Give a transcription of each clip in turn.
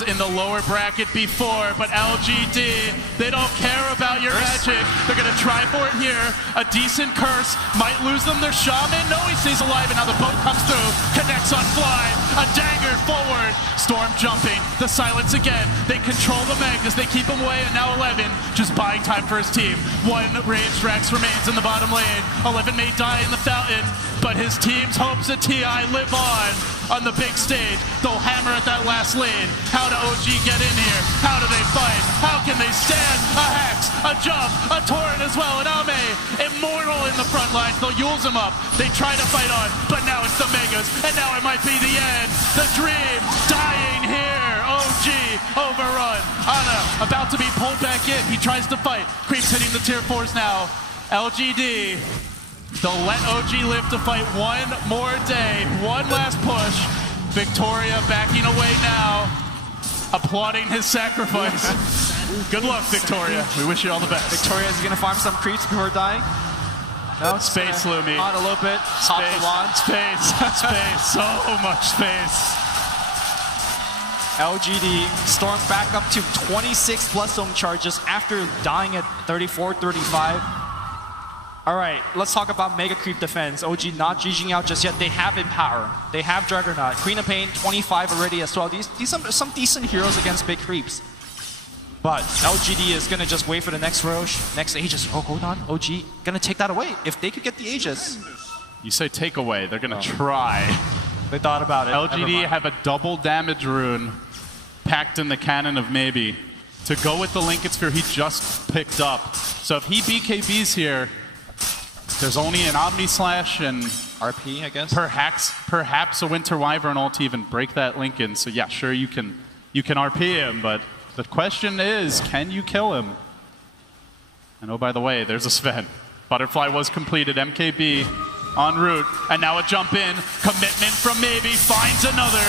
wins in the lower bracket before, but LGD, they don't care about your magic. They're gonna try for it here. A decent curse might lose them their shaman. No, he stays alive, and now the boat comes through, connects on fly, a dagger forward. Storm jumping, the silence again. They control the Meg as they keep him away, and now 11 just buying time for his team. One ranged Rex remains in the bottom lane. 11 may die in the fountain, but his team's hopes at TI live on the big stage. They'll hammer at that last lane. How do OG get in here? How do they fight? How can they stand? A Hex, a jump, a torrent as well, and Ame, immortal in the front lines. They'll use him up. They try to fight on, but now it's the Megas, and now it might be the end. The dream dying here. OG overrun. Ana about to be pulled back in. He tries to fight. Creeps hitting the tier 4s now. LGD, they'll let OG live to fight one more day. One last push. Victoria backing away now, applauding his sacrifice. Good luck, Victoria. We wish you all the best. Victoria's gonna farm some creeps before dying. No, space, Lumi. On a little bit. Space. So much space. LGD storm back up to 26 plus zone charges after dying at 34, 35. All right, let's talk about Mega Creep defense. OG not GGing out just yet. They have Empower. They have Juggernaut. Queen of Pain, 25 already as well. These some decent heroes against big creeps. But LGD is going to just wait for the next Roche, next Aegis. Oh, hold on. OG going to take that away. If they could get the Aegis. You say take away. They're going to try. They thought about it. LGD have a double damage rune packed in the cannon of maybe to go with the Linked Sphere he just picked up. So if he BKBs here, there's only an Omni Slash and RP, I guess. Perhaps a Winter Wyvern ult to even break that Lincoln. So yeah, sure you can RP him, but the question is, can you kill him? And oh, by the way, there's a Sven. Butterfly was completed. MKB en route, and now a jump in. Commitment from Maybe finds another.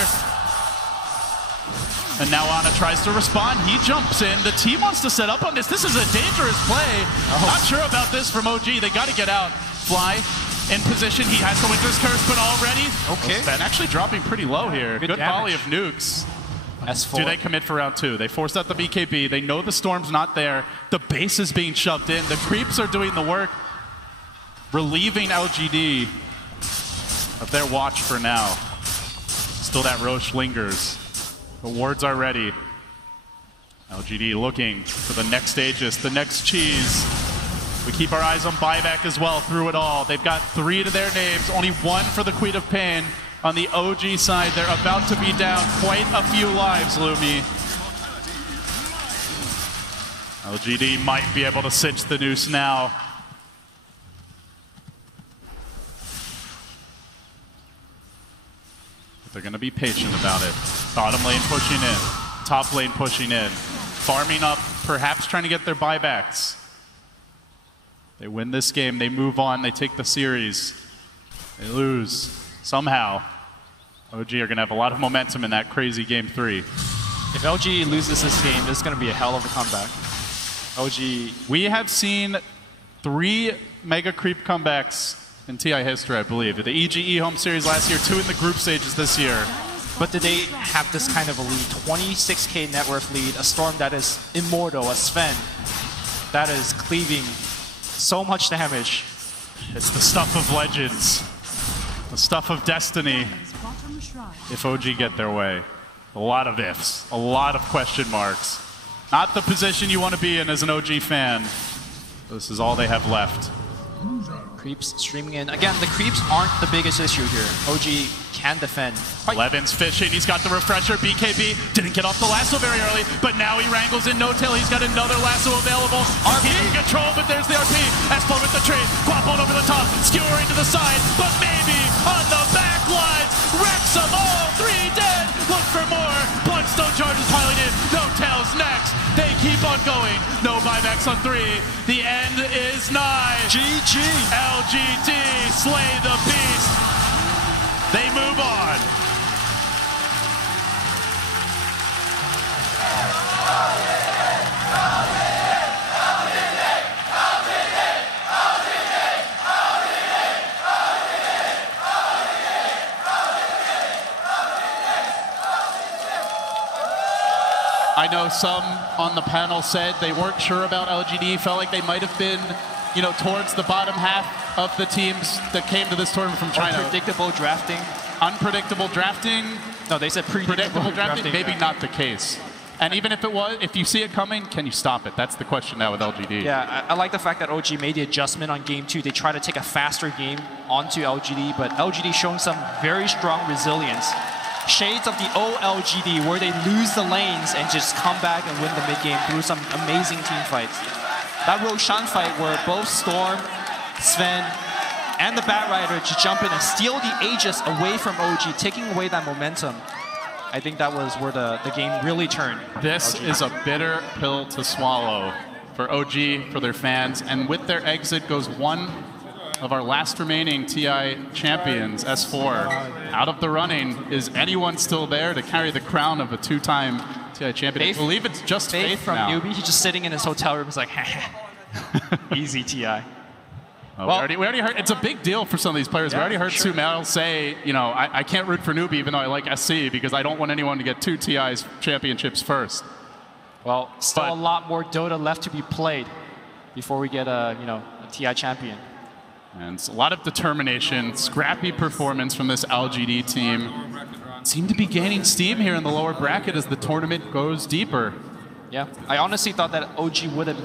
And now Ana tries to respond. He jumps in. The team wants to set up on this. This is a dangerous play. Not sure about this from OG. They got to get out. Fly in position. He has the Winter's Curse, but already. Okay. Sven actually dropping pretty low here. Good volley of nukes. S4. Do they commit for round 2? They forced out the BKB. They know the storm's not there. The base is being shoved in. The creeps are doing the work, relieving LGD of their watch for now. Still that Roche lingers. The wards are ready. LGD looking for the next Aegis, the next cheese. We keep our eyes on buyback as well through it all. They've got 3 to their names, only 1 for the Queen of Pain. On the OG side, they're about to be down quite a few lives, Lumi. LGD might be able to cinch the noose now. But they're going to be patient about it. Bottom lane pushing in, top lane pushing in, farming up, perhaps trying to get their buybacks. They win this game, they move on, they take the series. They lose. Somehow, OG are going to have a lot of momentum in that crazy game 3. If LG loses this game, this is going to be a hell of a comeback. OG... We have seen 3 Mega Creep comebacks in TI history, I believe. The EGE home series last year, 2 in the group stages this year. But did they have this kind of a lead? 26k net worth lead, a Storm that is immortal, a Sven that is cleaving so much damage. It's the stuff of legends. The stuff of destiny, if OG get their way. A lot of ifs, a lot of question marks. Not the position you want to be in as an OG fan. This is all they have left. Creeps streaming in. Again, the creeps aren't the biggest issue here. OG can defend. Levin's fishing, he's got the refresher, BKB, didn't get off the lasso very early, but now he wrangles in no-tail, he's got another lasso available. RP in control, but there's the RP. Espo with the trade, Quappon over the top, skewering to the side, but maybe on the back lines, wrecks them all, 3 dead, look for more, Bloodstone charges piling in, no-tails next, they keep on going, no buybacks on 3, the end is nigh. GG! LGD, slay the beast. They move on. I know some on the panel said they weren't sure about LGD, felt like they might have been, you know, towards the bottom half of the teams that came to this tournament from China. Unpredictable drafting. Unpredictable drafting. No, they said predictable drafting. Maybe not the case. And even if it was, if you see it coming, can you stop it? That's the question now with LGD. Yeah, I like the fact that OG made the adjustment on game 2. They try to take a faster game onto LGD, but LGD showing some very strong resilience. Shades of the old LGD where they lose the lanes and just come back and win the mid game through some amazing team fights. That Roshan fight where both Storm, Sven, and the Batrider just jump in and steal the Aegis away from OG, taking away that momentum. I think that was where the game really turned. This is a bitter pill to swallow for OG, for their fans, and with their exit goes one of our last remaining TI champions, S4. Out of the running, is anyone still there to carry the crown of a two-time TI champion? Faith, I believe it's just Faith from now. Newbie. He's just sitting in his hotel room. He's like, easy TI. Well, we already heard, it's a big deal for some of these players. Yeah, we already heard sure. Sumail say, you know, I can't root for Newbie even though I like SC because I don't want anyone to get two TI's championships first. Well, still a lot more Dota left to be played before we get a TI champion. And it's a lot of determination, scrappy performance from this LGD team. Seem to be gaining steam here in the lower bracket as the tournament goes deeper. Yeah, I honestly thought that OG wouldn't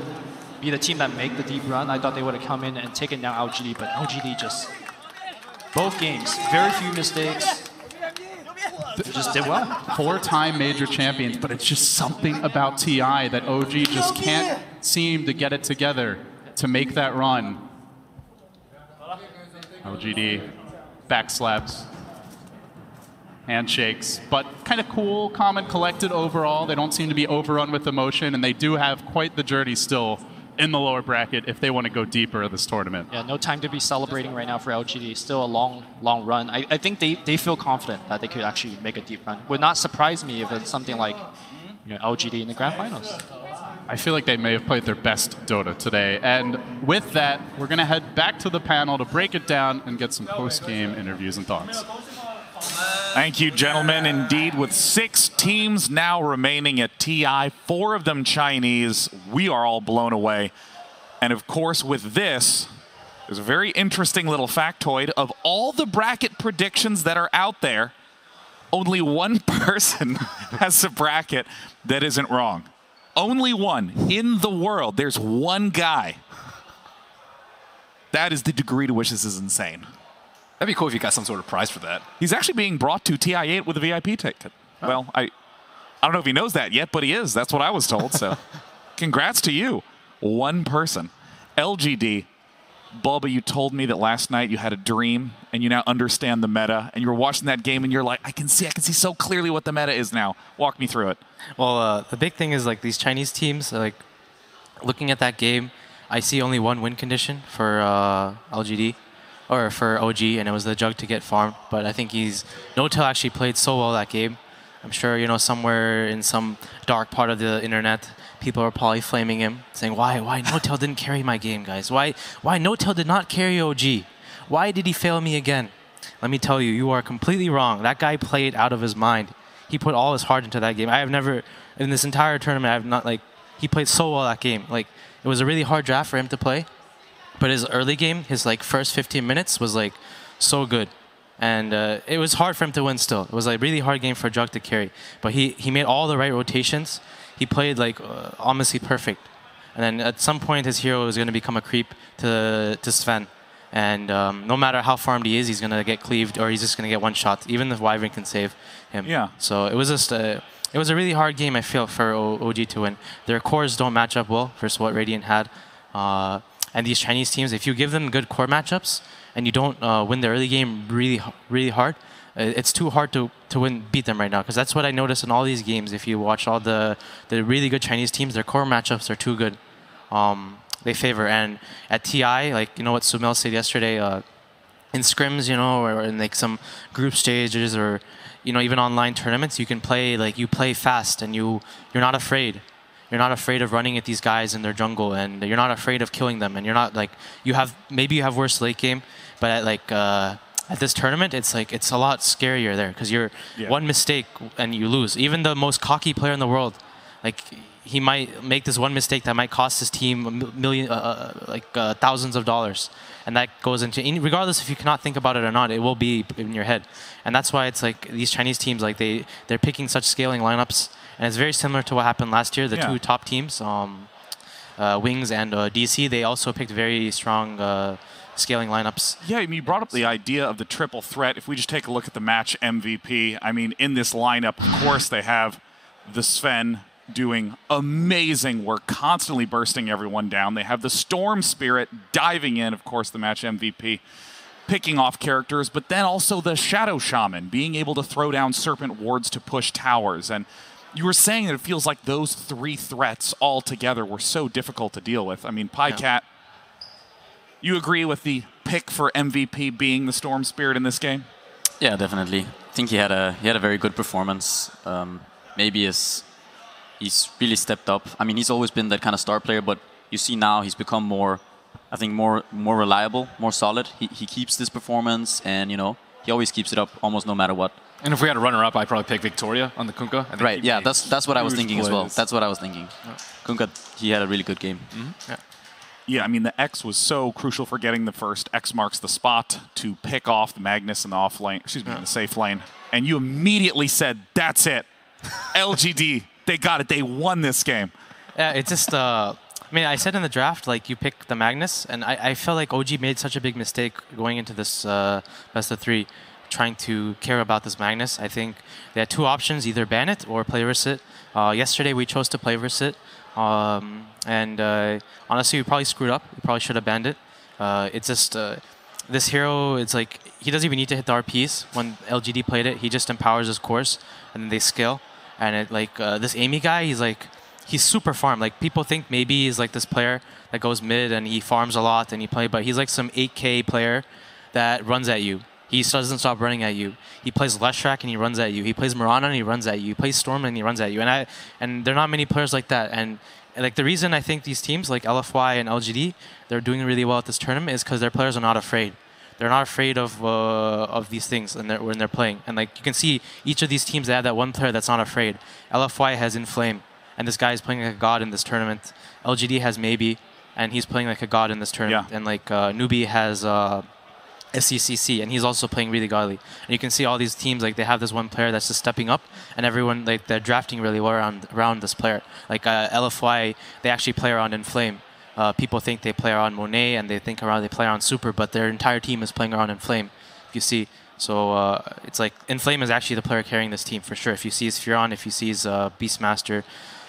be the team that make the deep run. I thought they would have come in and taken down LGD, but LGD just, both games, very few mistakes. They just did well. 4-time major champions, but it's just something about TI that OG just can't seem to get it together to make that run. LGD, backslaps, handshakes, but kind of cool, calm, and collected overall. They don't seem to be overrun with emotion, and they do have quite the journey still in the lower bracket if they want to go deeper in this tournament. Yeah, no time to be celebrating right now for LGD. Still a long, long run. I think they feel confident that they could actually make a deep run. Would not surprise me if it's something like LGD in the grand finals. I feel like they may have played their best Dota today. And with that, we're going to head back to the panel to break it down and get some post-game interviews and thoughts. Thank you, gentlemen. Indeed, with 6 teams now remaining at TI, 4 of them Chinese, we are all blown away. And of course, with this, there's a very interesting little factoid of all the bracket predictions that are out there, only one person has a bracket that isn't wrong. Only one in the world. There's one guy. That is the degree to which this is insane. That'd be cool if you got some sort of prize for that. He's actually being brought to TI8 with a VIP ticket. Oh. Well, I don't know if he knows that yet, but he is. That's what I was told, so congrats to you. One person. LGD, Bulba, you told me that last night you had a dream and you now understand the meta, and you were watching that game and you're like, I can see so clearly what the meta is now. Walk me through it. Well, the big thing is like these Chinese teams, like looking at that game, I see only one win condition for LGD. Or for OG, and it was the Jug to get farmed. But I think No-Tail actually played so well that game. I'm sure, somewhere in some dark part of the internet, people are probably flaming him, saying, why No-Tail didn't carry my game, guys? Why No-Tail did not carry OG? Why did he fail me again? Let me tell you, you are completely wrong. That guy played out of his mind. He put all his heart into that game. I have never, in this entire tournament, I have not, he played so well that game. It was a really hard draft for him to play. But his early game, his first 15 minutes was so good. And it was hard for him to win still. It was a really hard game for Jug to carry. But he made all the right rotations. He played honestly perfect. And then at some point his hero was going to become a creep to Sven. And no matter how farmed he is, he's going to get cleaved or he's just going to get one shot. Even if Wyvern can save him. Yeah. So it was just it was a really hard game, I feel, for OG to win. Their cores don't match up well versus what Radiant had. And these Chinese teams, if you give them good core matchups and you don't win the early game really hard, it's too hard to beat them right now. Because that's what I noticed in all these games. If you watch all the really good Chinese teams, their core matchups are too good. They favor. And at TI, what Sumail said yesterday, in scrims, or in some group stages, or even online tournaments, you can play you play fast and you're not afraid. You're not afraid of running at these guys in their jungle, and you're not afraid of killing them. And you're not maybe you have worse late game, but at this tournament, it's a lot scarier there because you're one mistake and you lose. Even the most cocky player in the world like he might make this one mistake that might cost his team thousands of dollars, and that goes into regardless if you cannot think about it or not, it will be in your head, and that's why it's like these Chinese teams like they're picking such scaling lineups, and it's very similar to what happened last year. The two top teams, Wings and DC, they also picked very strong. Scaling lineups. Yeah, I mean, you brought up the idea of the triple threat. If we just take a look at the match MVP, I mean, in this lineup, of course, they have the Sven doing amazing work, constantly bursting everyone down. They have the Storm Spirit diving in, of course, the match MVP, picking off characters, but then also the Shadow Shaman, being able to throw down Serpent Wards to push towers. And you were saying that it feels like those three threats all together were so difficult to deal with. I mean, PyCat, you agree with the pick for MVP being the Storm Spirit in this game? Yeah, definitely. I think he had a very good performance. Maybe he's really stepped up. I mean, he's always been that kind of star player, but you see now he's become more, I think, more reliable, more solid. He keeps this performance, and he always keeps it up almost no matter what. And if we had a runner-up, I'd probably pick Victoria on the Kunkka. Right, yeah, that's what I was thinking as well. plays. That's what I was thinking. Yeah. Kunkka, he had a really good game. Yeah. Yeah, I mean, the X was so crucial for getting the first X marks the spot to pick off the Magnus in the off lane, in the safe lane. And you immediately said, that's it. LGD, they got it. They won this game. Yeah, it's just, I mean, I said in the draft, like, you pick the Magnus, and I felt like OG made such a big mistake going into this best of 3, trying to care about this Magnus. I think they had two options, either ban it or play versus it. Yesterday, we chose to play versus it. Honestly, we probably screwed up. We probably should have banned it. It's just this hero. It's like he doesn't even need to hit the RPs. When LGD played it, he just empowers his course, and then they scale. And it this Amy guy, he's super farm. Like people think maybe he's like this player that goes mid and he farms a lot and but he's like some 8K player that runs at you. He doesn't stop running at you. He plays Leshrac and he runs at you. He plays Mirana and he runs at you. He plays Storm and he runs at you. And there are not many players like that. And like the reason I think these teams like LFY and LGD, they're doing really well at this tournament is because their players are not afraid. They're not afraid of these things when they're playing. And like you can see each of these teams, they have that one player that's not afraid. LFY has Inflame, and this guy is playing like a god in this tournament. LGD has Maybe, and he's playing like a god in this tournament. Yeah. And like Newbie has SCCC, and he's also playing really godly. And you can see all these teams, like they have this one player that's just stepping up, and everyone, like they're drafting really well around this player. Like LFY, they actually play around Inflame. People think they play around Monet, and they think they play around Super, but their entire team is playing around Inflame, if you see. So it's like Inflame is actually the player carrying this team for sure. If you see his Furon, if you see his Beastmaster,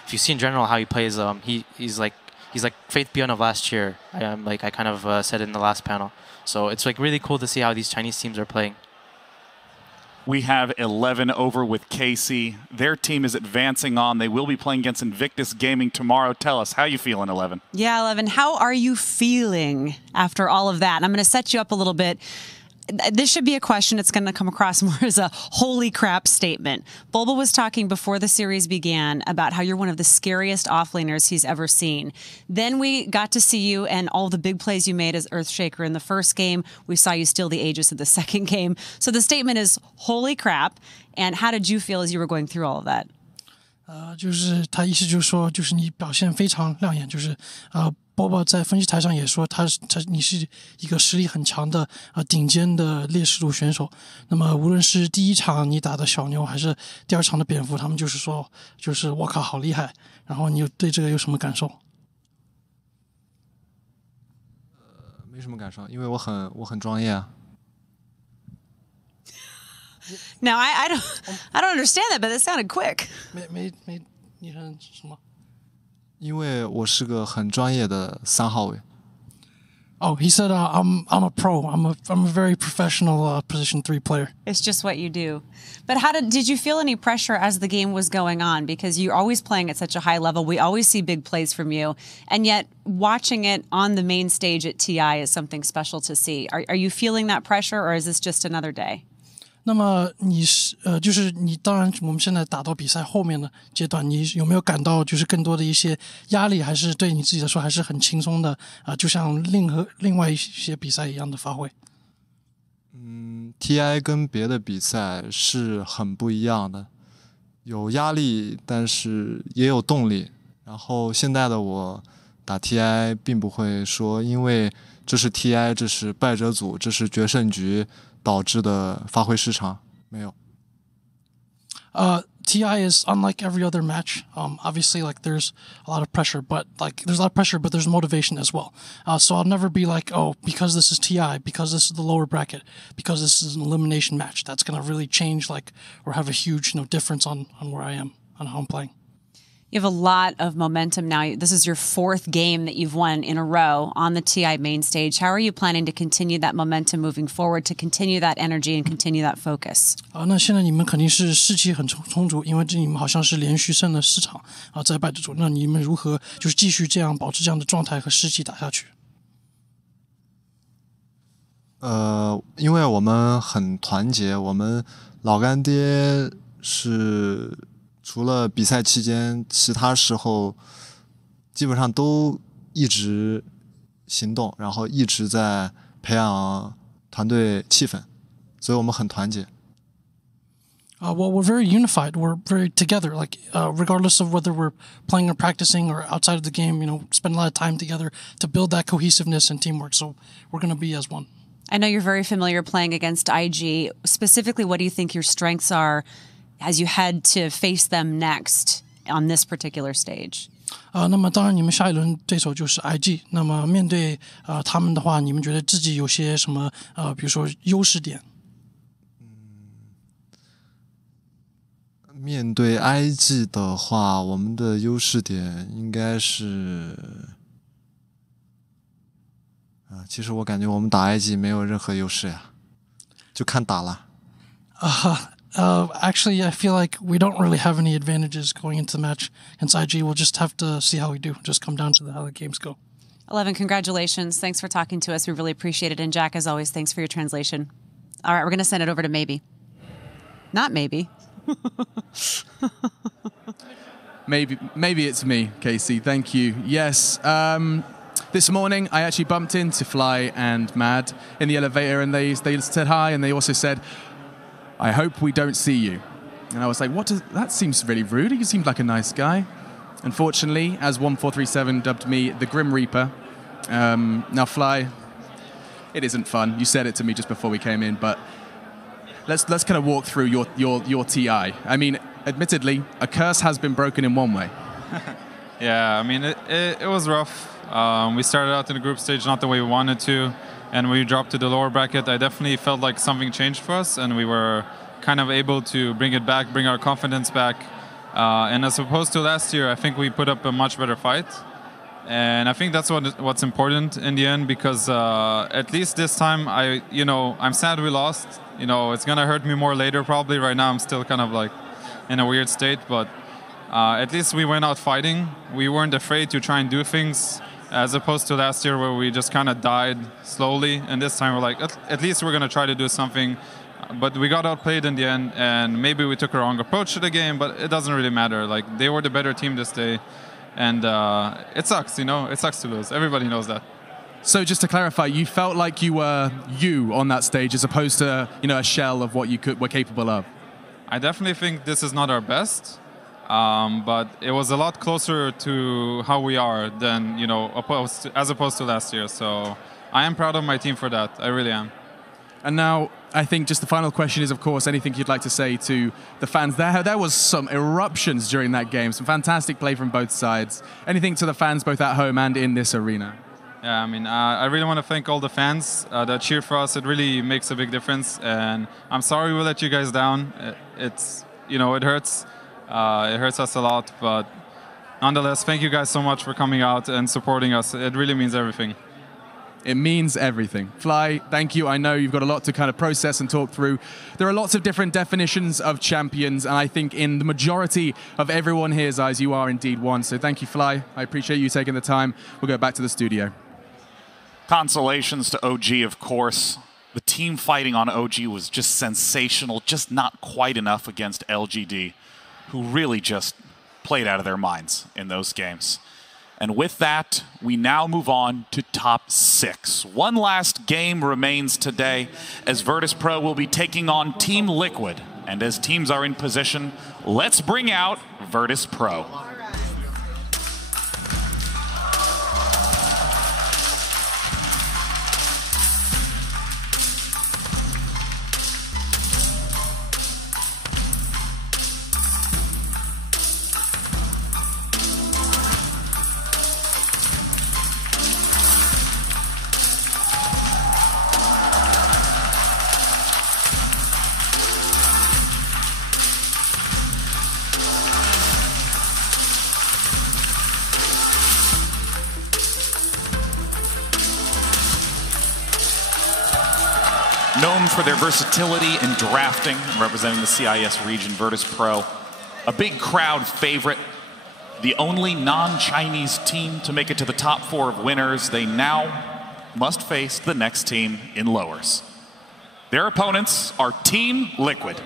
if you see in general how he plays, he's like Faith Beyond of last year. I kind of said in the last panel. So it's like really cool to see how these Chinese teams are playing. We have 11 over with KC. Their team is advancing on. They will be playing against Invictus Gaming tomorrow. Tell us, how you feeling, 11? Yeah, 11. How are you feeling after all of that? And I'm going to set you up a little bit. This should be a question. It's going to come across more as a holy crap statement. Bulba was talking before the series began about how you're one of the scariest offlaners he's ever seen. Then we got to see you and all the big plays you made as Earthshaker in the first game. We saw you steal the Aegis in the second game. So the statement is holy crap. And how did you feel as you were going through all of that? 就是他意思就是说，就是你表现非常亮眼，就是Boba 在分析台上也说，你是一个实力很强的顶尖的劣势路选手。那么无论是第一场你打的小牛，还是第二场的蝙蝠，他们就是说，就是我靠，好厉害。然后你对这个有什么感受？没什么感受，因为我很专业啊。Now I don't understand that, but it sounded quick. 你很什么？因为我是个很专业的3号位。Oh, he said, I'm a pro. I'm a very professional position 3 player. It's just what you do. But did you feel any pressure as the game was going on? Because you're always playing at such a high level. We always see big plays from you. And yet watching it on the main stage at TI is something special to see. Are you feeling that pressure, or is this just another day? 那么你就是你，当然我们现在打到比赛后面的阶段，你有没有感到就是更多的一些压力，还是对你自己来说还是很轻松的就像另外一些比赛一样的发挥TI 跟别的比赛是很不一样的，有压力，但是也有动力。然后现在的我打 TI 并不会说，因为这是 TI， 这是败者组，这是决胜局导致的发挥失常，没有。TI is unlike every other match. Obviously, like there's a lot of pressure, but there's motivation as well. So I'll never be like, oh, because this is TI, because this is the lower bracket, because this is an elimination match, that's gonna really change or have a huge difference on where I am, on how I'm playing. You have a lot of momentum now. This is your 4th game that you've won in a row on the TI main stage. How are you planning to continue that momentum moving forward, to continue that energy and continue that focus? 那现在你们肯定是士气很充足，因为你们好像是连续胜了4场在败者组。那你们如何就是继续这样保持这样的状态和士气打下去？因为我们很团结，我们老干爹是。除了比赛期间，其他时候基本上都一直行动，然后一直在培养团队气氛，所以我们很团结。Well, we're very unified. We're very together. Regardless of whether we're playing or practicing or outside of the game, spend a lot of time together to build that cohesiveness and teamwork. So we're going to be as one. I know you're very familiar playing against IG. Specifically, what do you think your strengths are as you head to face them next on this particular stage? 那么当然你们下一轮对手就是 IG。那么面对他们的话，你们觉得自己有些什么比如说优势点？面对 IG 的话，我们的优势点应该是其实我感觉我们打 IG 没有任何优势呀，就看打了。Actually, I feel like we don't really have any advantages going into the match against IG. We'll just have to see how we do. Just come down to how the games go. 11, congratulations. Thanks for talking to us. We really appreciate it. And Jack, as always, thanks for your translation. All right, we're going to send it over to Maybe. Not Maybe. Maybe it's me, Casey. Thank you. Yes. This morning, I actually bumped into Fly and Mad in the elevator, and they said hi, and they also said, I hope we don't see you. And I was like, that seems really rude. He seemed like a nice guy. Unfortunately, as 1437 dubbed me the Grim Reaper. Now, Fly, it isn't fun. You said it to me just before we came in, but let's kind of walk through your TI. I mean, admittedly, a curse has been broken in one way. Yeah, I mean, it was rough. We started out in the group stage not the way we wanted to. And when we dropped to the lower bracket, I definitely felt like something changed for us, and we were kind of able to bring it back, bring our confidence back. And as opposed to last year, I think we put up a much better fight. And I think that's what's important in the end, because at least this time, I'm sad we lost. It's gonna hurt me more later probably. Right now, I'm still kind of like in a weird state, but at least we went out fighting. We weren't afraid to try and do things, as opposed to last year where we just kind of died slowly. And this time we're like, at least we're going to try to do something. But we got outplayed in the end, and maybe we took a wrong approach to the game, but it doesn't really matter. Like, they were the better team this day. And it sucks, it sucks to lose. Everybody knows that. So just to clarify, you felt like you were you on that stage as opposed to, a shell of what you were capable of? I definitely think this is not our best. But it was a lot closer to how we are than, as opposed to last year. So I am proud of my team for that. I really am. And now, I think just the final question is, of course, anything you'd like to say to the fans. There was some eruptions during that game, some fantastic play from both sides. Anything to the fans both at home and in this arena? Yeah, I mean, I really want to thank all the fans that cheer for us. It really makes a big difference. And I'm sorry we let you guys down. It hurts. It hurts us a lot, but nonetheless, thank you guys so much for coming out and supporting us. It really means everything. It means everything. Fly, thank you. I know you've got a lot to kind of process and talk through. There are lots of different definitions of champions, and I think in the majority of everyone here's eyes, you are indeed one. So thank you, Fly. I appreciate you taking the time. We'll go back to the studio. Consolations to OG, of course. The team fighting on OG was just sensational, just not quite enough against LGD, who really just played out of their minds in those games. And with that, we now move on to top 6. One last game remains today, as Virtus Pro will be taking on Team.Liquid. And as teams are in position, let's bring out Virtus Pro. Known for their versatility in drafting, representing the CIS region, Virtus Pro. A big crowd favorite. The only non-Chinese team to make it to the top 4 of winners. They now must face the next team in lowers. Their opponents are Team.Liquid.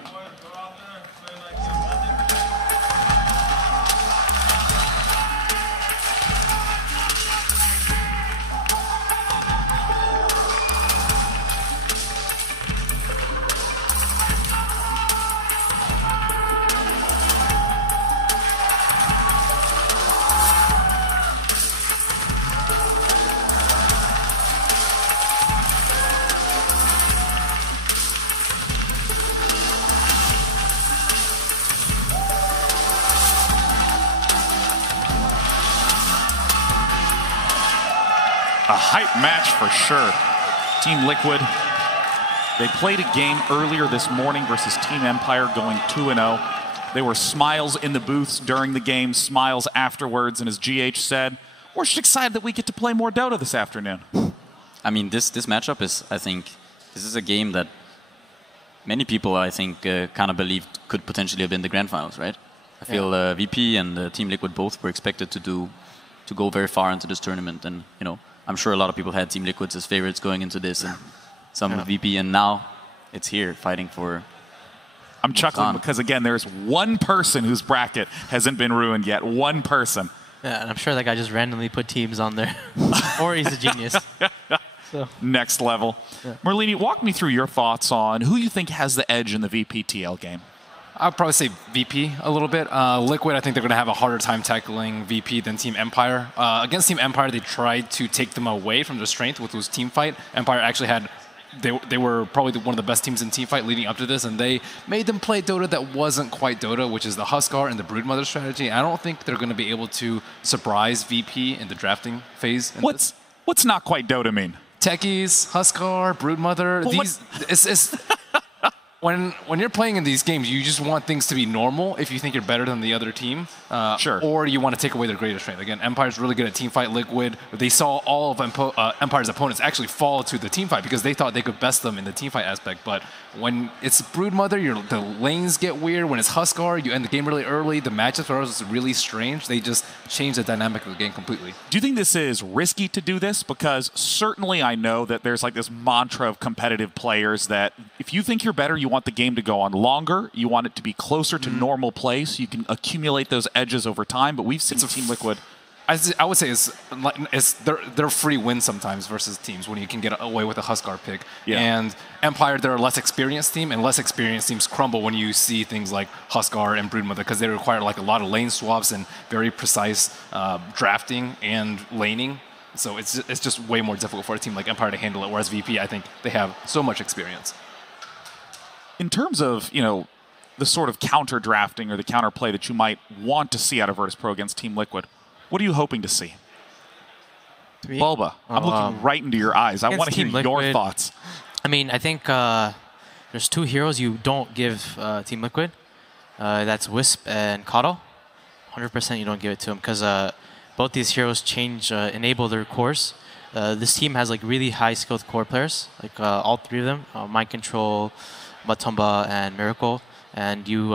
A hype match for sure. Team.Liquid, they played a game earlier this morning versus Team Empire, going 2-0. There were smiles in the booths during the game, smiles afterwards, and as GH said, we're just excited that we get to play more Dota this afternoon. I mean, this matchup is, I think, this is a game that many people, I think, kind of believed could potentially have been the grand finals, right? I feel VP and Team.Liquid both were expected to go very far into this tournament, and you know, I'm sure a lot of people had Team.Liquid as favorites going into this, and some VP, and now it's here fighting for. I'm chuckling because again, there's one person whose bracket hasn't been ruined yet. One person. Yeah, and I'm sure that guy just randomly put teams on there, or he's a genius. So. Next level. Yeah. Merlini, walk me through your thoughts on who you think has the edge in the VP-TL game. I'd probably say VP a little bit. Liquid, I think they're going to have a harder time tackling VP than Team Empire. Against Team Empire, they tried to take them away from their strength with this team fight. Empire actually had, they were probably one of the best teams in team fight leading up to this, and they made them play Dota that wasn't quite Dota, which is the Huskar and the Broodmother strategy. I don't think they're going to be able to surprise VP in the drafting phase. What's not quite Dota mean? Techies, Huskar, Broodmother. When you're playing in these games, you just want things to be normal if you think you're better than the other team. Sure. Or you want to take away their greatest strength. Again, Empire's really good at teamfight. Liquid, they saw all of Empire's opponents actually fall to the teamfight because they thought they could best them in the teamfight aspect. But when it's Broodmother, the lanes get weird. When it's Huskar, you end the game really early. The matchups are also really strange. They just change the dynamic of the game completely. Do you think this is risky to do this? Because certainly I know that there's like this mantra of competitive players that if you think you're better, you want the game to go on longer. You want it to be closer to normal play so you can accumulate those edges over time. But we've seen Team.Liquid. I would say it's they're free wins sometimes versus teams when you can get away with a Huskar pick. Yeah. And Empire, they're a less experienced team, and less experienced teams crumble when you see things like Huskar and Broodmother because they require like a lot of lane swaps and very precise drafting and laning. So it's just way more difficult for a team like Empire to handle it. Whereas VP, I think they have so much experience. In terms of, you know, the sort of counter drafting or the counter play that you might want to see out of Virtus Pro against Team.Liquid, what are you hoping to see? Bulba, I'm looking right into your eyes. I want to hear your thoughts. I mean, I think there's two heroes you don't give Team.Liquid. That's Wisp and Coddle. 100% you don't give it to them because both these heroes enable their cores. This team has like really high skilled core players, like all three of them, Mind Control, Matumba, and Miracle. And you,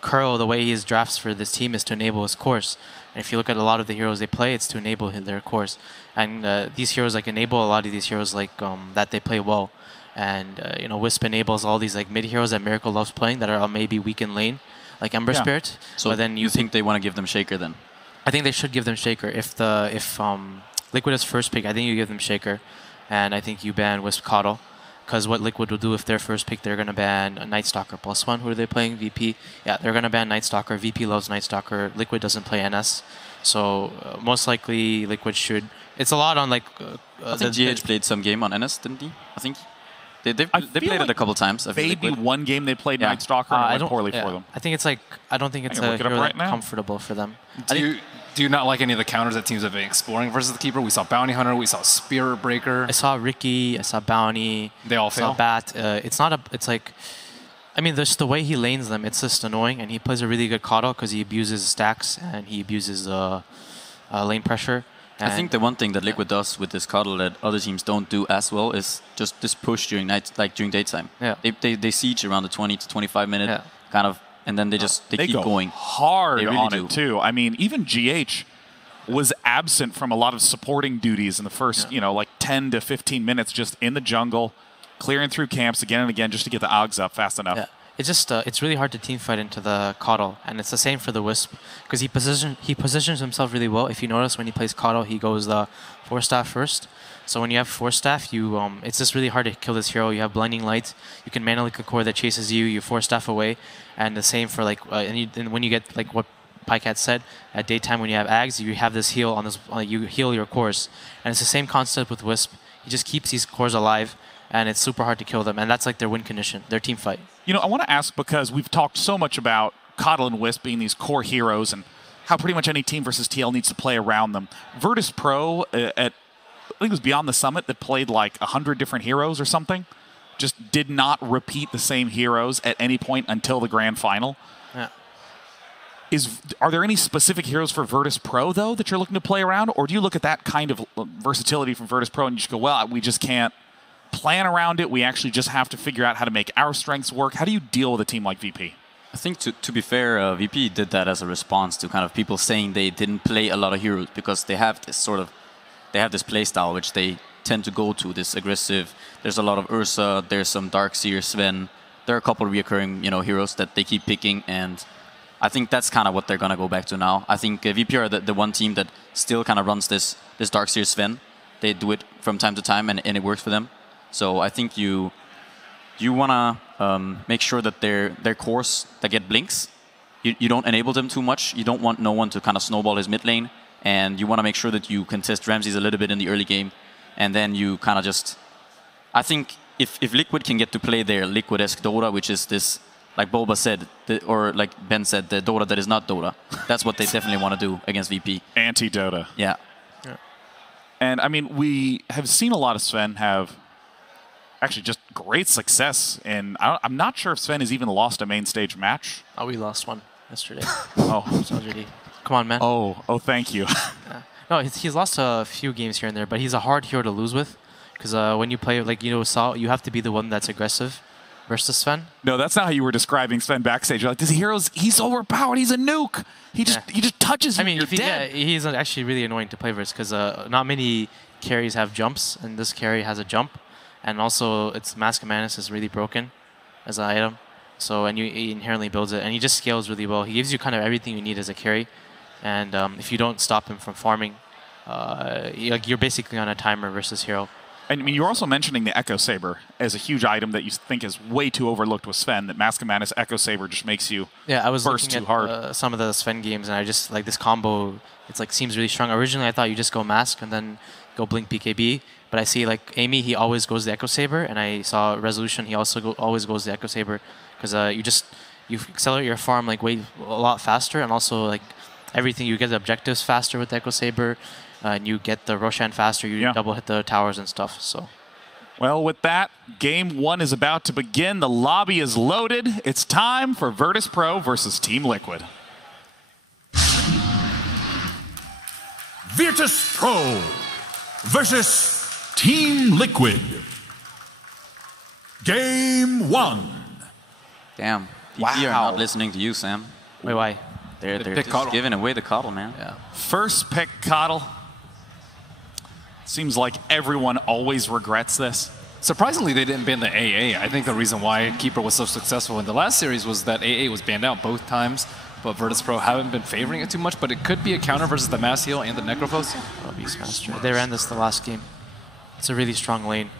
Curl, the way he drafts for this team is to enable his cores. And if you look at a lot of the heroes they play, it's to enable their cores. And these heroes like enable a lot of these heroes like that they play well. And you know, Wisp enables all these like mid heroes that Miracle loves playing that are maybe weak in lane, like Ember Spirit. So but then you think they want to give them Shaker then? I think they should give them Shaker. If Liquid is first pick, I think you give them Shaker, and I think you ban Wisp Coddle. Because what Liquid will do if their first pick, they're going to ban a Night Stalker +1. Who are they playing? VP? Yeah, they're going to ban Night Stalker. VP loves Night Stalker. Liquid doesn't play NS. So most likely Liquid should... It's a lot on like... I think GH played some game on NS, didn't he? I think. They played like it a couple times. Maybe one game they played Night Stalker and it went poorly for them. I think it's like... I don't think it's a hero right comfortable for them. Do you not like any of the counters that teams have been exploring versus the Keeper? We saw Bounty Hunter, we saw Spirit Breaker. I saw Ricky, I saw Bounty. They all fail? I saw Bat. It's not a... It's like... I mean, just the way he lanes them, it's just annoying. And he plays a really good Coddle because he abuses stacks and he abuses lane pressure. I think the one thing that Liquid does with this Coddle that other teams don't do as well is just this push during during daytime. Yeah. They siege around the 20 to 25 minute kind of, and then they keep go going hard really on it too. I mean, even GH was absent from a lot of supporting duties in the first, like 10 to 15 minutes, just in the jungle, clearing through camps again and again just to get the Augs up fast enough. Yeah. It's just it's really hard to team fight into the Coddle, and it's the same for the Wisp because he positions himself really well. If you notice when he plays Coddle, he goes the 4-staff first. So when you have 4-staff, you it's just really hard to kill this hero. You have blinding lights. You can manually core that chases you. You 4-staff away, and the same for like and when you get like what Pycat said at daytime when you have Ags, you have this heal on this. You heal your cores, and it's the same concept with Wisp. He just keeps these cores alive. And it's super hard to kill them, and that's like their win condition, their team fight. I want to ask because we've talked so much about Coddle and Wisp being these core heroes and how pretty much any team versus TL needs to play around them. Virtus Pro at, I think it was Beyond the Summit, that played like 100 different heroes or something, just did not repeat the same heroes at any point until the grand final. Yeah. Are there any specific heroes for Virtus Pro, though, that you're looking to play around? Or do you look at that kind of versatility from Virtus Pro and you just go, well, we just can't plan around it. We actually just have to figure out how to make our strengths work. How do you deal with a team like VP? I think to be fair, VP did that as a response to kind of people saying they didn't play a lot of heroes because they have this play style which they tend to go to, this aggressive. There's a lot of Ursa, there's some Darkseer, Sven. There are a couple of reoccurring heroes that they keep picking, and I think that's kind of what they're gonna go back to now. I think VP are the one team that still kind of runs this Darkseer Sven. They do it from time to time and it works for them. So I think you want to make sure that their cores that get blinks, you don't enable them too much. You don't want no one to kind of snowball his mid lane. And you want to make sure that you contest Ramses a little bit in the early game. And then you kind of just... I think if Liquid can get to play their Liquid-esque Dota, which is this, like Boba said, or like Ben said, the Dota that is not Dota, that's what they definitely want to do against VP. Anti-Dota. Yeah. And I mean, we have seen a lot of Sven have... actually just great success, and I'm not sure if Sven has even lost a main stage match. Oh, we lost one yesterday. Oh. Come on, man. Oh, thank you. No, he's lost a few games here and there, but he's a hard hero to lose with, because when you play, like, Saul, you have to be the one that's aggressive versus Sven. No, that's not how you were describing Sven backstage. You're like, this he's overpowered, he's a nuke. He just touches you, you're dead. Yeah, he's actually really annoying to play versus, because not many carries have jumps, and this carry has a jump. And also, its Mask of Manus is really broken as an item. So, and he inherently builds it. And he just scales really well. He gives you kind of everything you need as a carry. And if you don't stop him from farming, you're basically on a timer versus hero. And I mean, you're also mentioning the Echo Saber as a huge item that you think is way too overlooked with Sven. That Mask of Manus Echo Saber just makes you I was burst looking too at hard. Some of the Sven games, and I just like this combo. It's like seems really strong. Originally, I thought you just go Mask and then go Blink BKB. But I see like Amy, he always goes the Echo Saber, and I saw Resolution, he also always goes the Echo Saber, because you accelerate your farm like a lot faster, and also like everything, you get the objectives faster with the Echo Saber, and you get the Roshan faster, you double hit the towers and stuff. So. Well, with that, game one is about to begin. The lobby is loaded. It's time for Virtus Pro versus Team.Liquid. Virtus Pro versus Team.Liquid. Game one. Damn. VP are not listening to you, Sam. Wait, why? They're just giving away the Coddle, man. Yeah. First pick Coddle. Seems like everyone always regrets this. Surprisingly, they didn't ban the AA. I think the reason why Keeper was so successful in the last series was that AA was banned out both times, but Virtus Pro haven't been favoring it too much, but it could be a counter versus the Mass Heal and the Necrophos. Oh, Beastmaster. They ran this the last game. It's a really strong lane.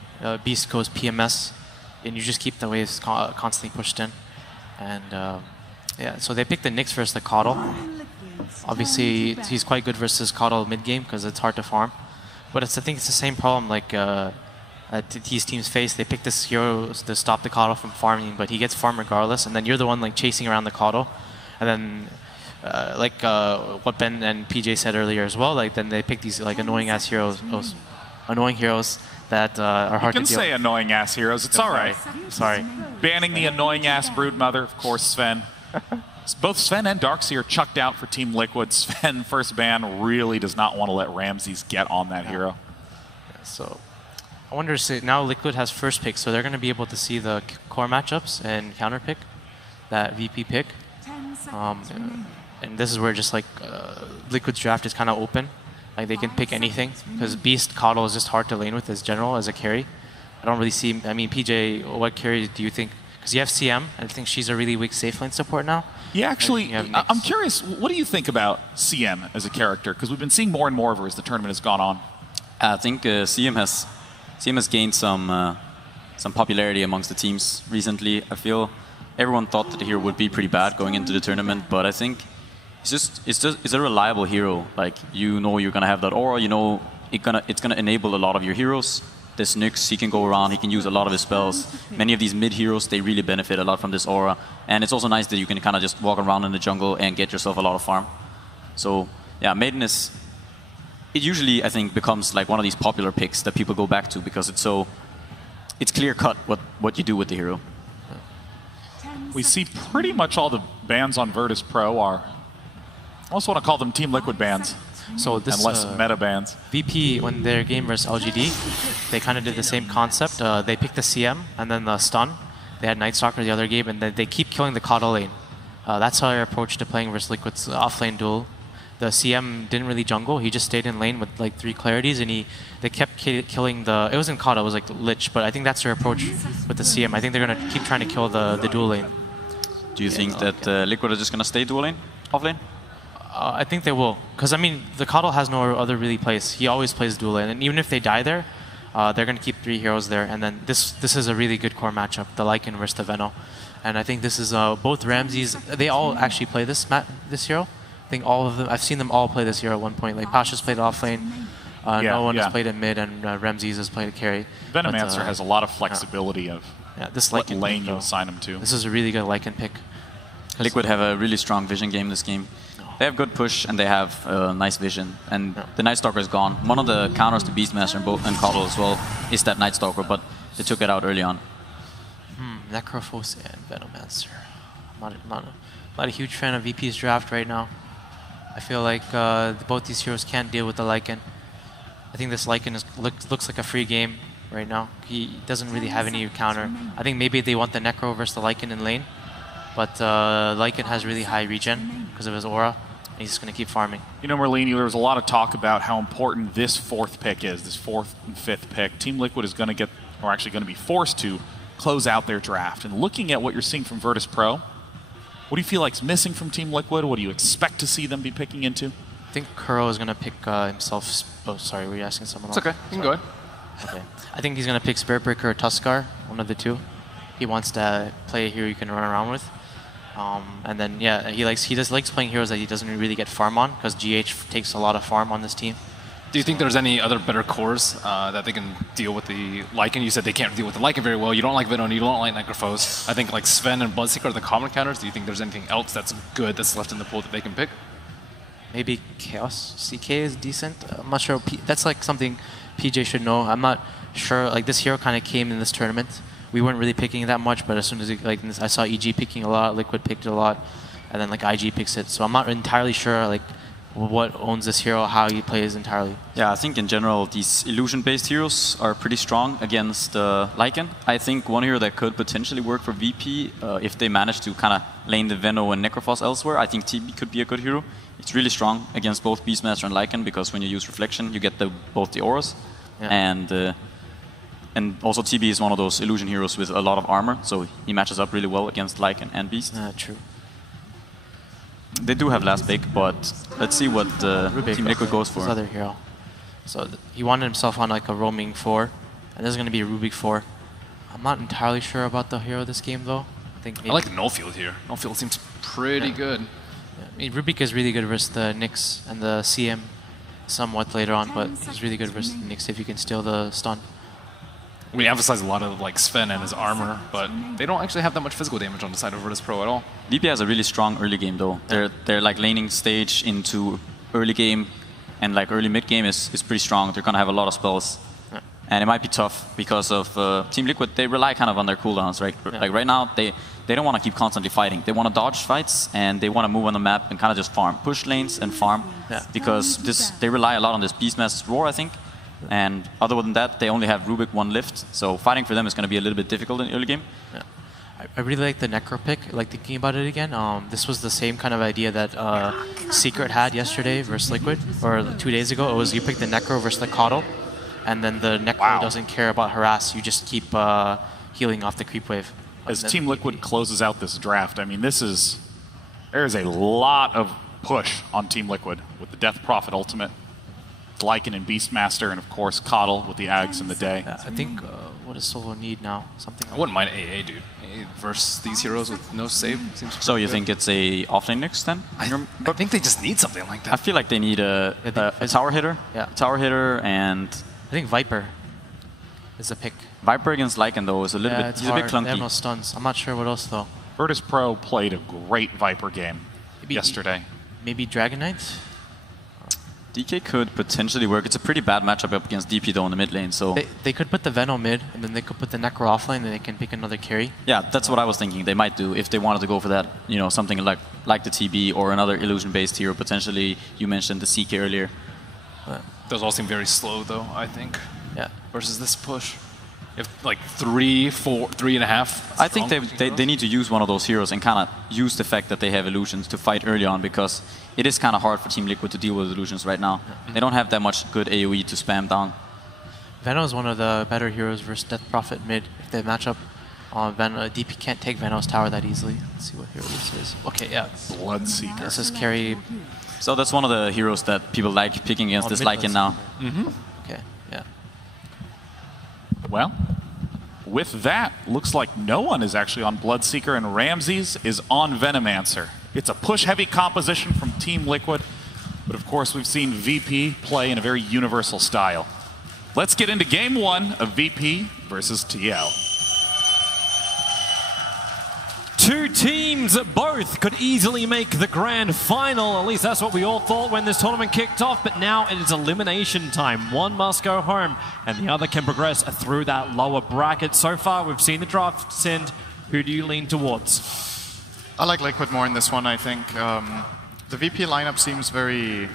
Beast goes PMS, and you just keep the waves constantly pushed in. And yeah, so they picked the Nyx versus the Coddle. Obviously, he's quite good versus Coddle mid game because it's hard to farm. But I think it's the same problem like these teams face. They pick this hero to stop the Coddle from farming, but he gets farmed regardless. And then you're the one like chasing around the Coddle. And then like what Ben and PJ said earlier as well, like then they pick these like annoying ass heroes, that are hard to deal with. You can say annoying ass heroes. It's all right. Sorry. Banning the annoying ass Broodmother, of course, Sven. Both Sven and Darkseer chucked out for Team Liquid. Sven, first ban, really does not want to let Ramses get on that hero. Yeah, so I wonder, now Liquid has first pick, so they're going to be able to see the core matchups and counter pick that VP pick. And this is where just like Liquid's draft is kind of open. Like they can pick anything because Beast Coddle is just hard to lane with as general as a carry. I don't really see. I mean, PJ, what carry do you think? Because you have CM, I think she's a really weak safe lane support now. Yeah, actually, I'm curious. What do you think about CM as a character? Because we've been seeing more and more of her as the tournament has gone on. I think CM has gained some popularity amongst the teams recently. I feel everyone thought that the hero would be pretty bad going into the tournament, but I think it's a reliable hero. Like you know you're gonna have that aura. You know it's gonna enable a lot of your heroes. This Nyx, he can go around, he can use a lot of his spells. Many of these mid heroes, they really benefit a lot from this aura. And it's also nice that you can kind of just walk around in the jungle and get yourself a lot of farm. So yeah, Maiden it usually, I think, becomes like one of these popular picks that people go back to because it's clear cut what you do with the hero. We see pretty much all the bans on Virtus Pro are, I also want to call them Team Liquid bans. So this, and less meta bans. VP, when their game versus LGD, they kind of did the same concept. They picked the CM and then the stun. They had Night Stalker the other game, and then they keep killing the Coddle lane. That's how I approached to playing versus Liquid's off-lane duel. The CM didn't really jungle. He just stayed in lane with like 3 clarities, and they kept killing the... It wasn't Coddle, it was like Lich, but I think that's their approach with the CM. I think they're going to keep trying to kill the duel lane. Do you think that Liquid are just going to stay dual lane, off lane? I think they will, because I mean the Coddle has no other really place. He always plays dual lane, and even if they die there, they're going to keep 3 heroes there. And then this is a really good core matchup, the Lycan versus the Veno. And I think this is both Ramses. They all actually play this hero. I think all of them. I've seen them all play this hero at one point. Like Pasha's played off lane. No one has played it mid, and Ramses has played a carry. Venomancer has a lot of flexibility of this what Lycan lane you assign him to. This is a really good Lycan pick. Liquid have a really strong vision game this game. They have good push and they have nice vision. And the Night Stalker is gone. One of the counters to Beastmaster and Coddle as well is that Night Stalker, but they took it out early on. Necrophos and Venomancer. I'm not a huge fan of VP's draft right now. I feel like both these heroes can't deal with the Lycan. I think this Lycan looks like a free game right now. He doesn't really have any counter. I think maybe they want the Necro versus the Lycan in lane. But Lycan has really high regen because of his aura. And he's just going to keep farming. You know, Merlini, there was a lot of talk about how important this 4th pick is, this 4th and 5th pick. Team Liquid is going to get, or actually going to be forced to, close out their draft. And looking at what you're seeing from Virtus Pro, what do you feel like is missing from Team Liquid? What do you expect to see them be picking into? I think Kuro is going to pick himself. Oh, sorry, were you asking someone else? It's okay, you can go ahead. Okay. I think he's going to pick Spirit Breaker or Tuskar, one of the 2. He wants to play a hero you can run around with. And then, yeah, he just likes playing heroes that he doesn't really get farm on, because GH takes a lot of farm on this team. Do you think there's any other better cores that they can deal with the Lycan? You said they can't deal with the Lycan very well. You don't like Veno, you don't like Necrophos. I think like Sven and Bloodseeker are the common counters. Do you think there's anything else that's good that's left in the pool that they can pick? Maybe Chaos CK is decent. I'm not sure. That's like something PJ should know. I'm not sure. Like this hero kind of came in this tournament. We weren't really picking it that much, but as soon as I saw EG picking a lot, Liquid picked it a lot, and then like IG picks it. So I'm not entirely sure like what owns this hero, how he plays entirely. Yeah, I think in general these illusion-based heroes are pretty strong against Lycan. I think one hero that could potentially work for VP if they manage to kind of lane the Veno and Necrophos elsewhere, I think TB could be a good hero. It's really strong against both Beastmaster and Lycan because when you use Reflection, you get both the auras. Yeah. And also TB is one of those illusion heroes with a lot of armor, so he matches up really well against Lycan and Beast. True. They do have last pick, but let's see what Team Liquid goes for. His other hero. So he wanted himself on like a roaming 4, and this is going to be a Rubik 4. I'm not entirely sure about the hero this game, though. I like Nullfield here. Nullfield seems pretty good. Yeah, I mean, Rubik is really good versus the Nyx and the CM somewhat later on, but he's really good versus the Nyx if you can steal the stun. We emphasize a lot of like Sven and his armor, but they don't actually have that much physical damage on the side of Virtus Pro at all. VP has a really strong early game though. They're like laning stage into early game, and like early mid game is pretty strong. They're gonna have a lot of spells, and it might be tough because of Team Liquid. They rely kind of on their cooldowns, right? Like right now they don't want to keep constantly fighting. They want to dodge fights and they want to move on the map and kind of just farm, push lanes and farm, because they rely a lot on this Beastmaster's Roar, I think. And other than that, they only have Rubik 1 lift, so fighting for them is going to be a little bit difficult in the early game. Yeah. I really like the Necro pick, like thinking about it again. This was the same kind of idea that Secret had yesterday versus Liquid, or 2 days ago. It was you pick the Necro versus the Coddle, and then the Necro doesn't care about harass, you just keep healing off the creep wave. As Team Liquid closes out this draft, I mean, there's a lot of push on Team Liquid with the Death Prophet ultimate, Lycan and Beastmaster, and of course Coddle with the Ags in the day. I think what does Solo need now? Something. I wouldn't mind AA, dude. AA versus these heroes with no save seems. So you think it's a offlane Nyx then? I think they just need something like that. I feel like they need a tower hitter. Yeah. A tower hitter, and I think Viper is a pick. Viper against Lycan though is a little bit. He's a bit clunky. They have no stuns. I'm not sure what else though. Virtus Pro played a great Viper game yesterday. Maybe Dragon Knight. DK could potentially work. It's a pretty bad matchup up against DP though in the mid lane. So they could put the Venom mid, and then they could put the Necro offlane, and they can pick another carry. Yeah, that's what I was thinking. They might do if they wanted to go for that. You know, something like the TB or another illusion-based hero. Potentially, you mentioned the CK earlier. Those all seem very slow though. I think. Yeah. Versus this push. If like 3, 4, 3.5. I think they need to use one of those heroes and kind of use the fact that they have illusions to fight early on, because it is kind of hard for Team Liquid to deal with illusions right now. They don't have that much good AoE to spam down. Venom is one of the better heroes versus Death Prophet mid. If they match up on DP can't take Venom's tower that easily. Let's see what hero this is. Okay, yeah. Bloodseeker. This is carry. So that's one of the heroes that people like picking against this Lycan now. Okay, yeah. Well, with that, looks like no one is actually on Bloodseeker, and Ramses is on Venomancer. It's a push-heavy composition from Team Liquid, but of course we've seen VP play in a very universal style. Let's get into Game 1 of VP versus TL. Two teams both could easily make the grand final. At least that's what we all thought when this tournament kicked off. But now it is elimination time. One must go home and the other can progress through that lower bracket. So far, we've seen the draft send. Who do you lean towards? I like Liquid more in this one, I think. The VP lineup seems very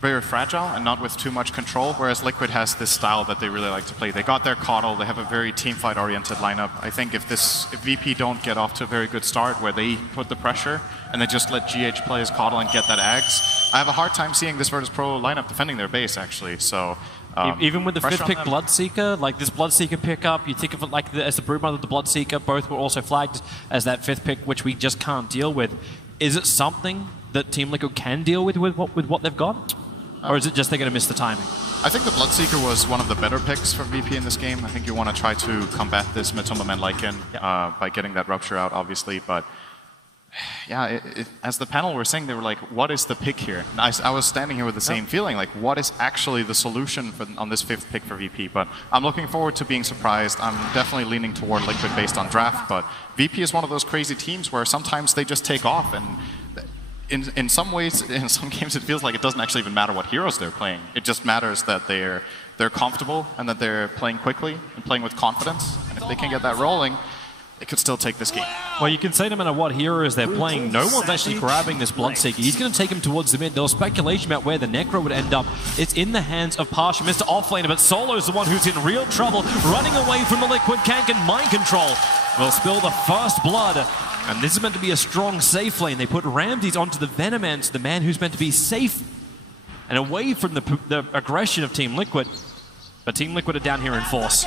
fragile and not with too much control, whereas Liquid has this style that they really like to play. They got their Coddle, they have a very teamfight-oriented lineup. I think if VP don't get off to a very good start where they put the pressure and they just let GH play his Coddle and get that Ags, I have a hard time seeing this Virtus Pro lineup defending their base, actually. So even with the 5th pick Bloodseeker, like this Bloodseeker pickup, you think of it like as the Broodmother, the Bloodseeker, both were also flagged as that 5th pick, which we just can't deal with. Is it something that Team Liquid can deal with what they've got? Or is it just they're going to miss the timing? I think the Bloodseeker was one of the better picks for VP in this game. I think you want to try to combat this Mitoma Man Lycan by getting that Rupture out, obviously. But yeah, as the panel were saying, they were like, what is the pick here? And I was standing here with the same feeling, like what is actually the solution on this 5th pick for VP? But I'm looking forward to being surprised. I'm definitely leaning toward Liquid based on draft, but VP is one of those crazy teams where sometimes they just take off, and in some ways, in some games, it feels like it doesn't actually even matter what heroes they're playing. It just matters that they're comfortable and that they're playing quickly and playing with confidence. And if they can get that rolling, they could still take this game. Well, you can say no matter what heroes they're playing, no one's actually grabbing this Bloodseeker. He's going to take him towards the mid. There was speculation about where the Necro would end up. It's in the hands of Pasha, Mr. Offlaner, but Solo's the one who's in real trouble, running away from the Liquid Kank and Mind Control. Will spill the first blood. And this is meant to be a strong safe lane. They put Ramses onto the Venomancer, the man who's meant to be safe and away from the aggression of Team Liquid. But Team Liquid are down here in force.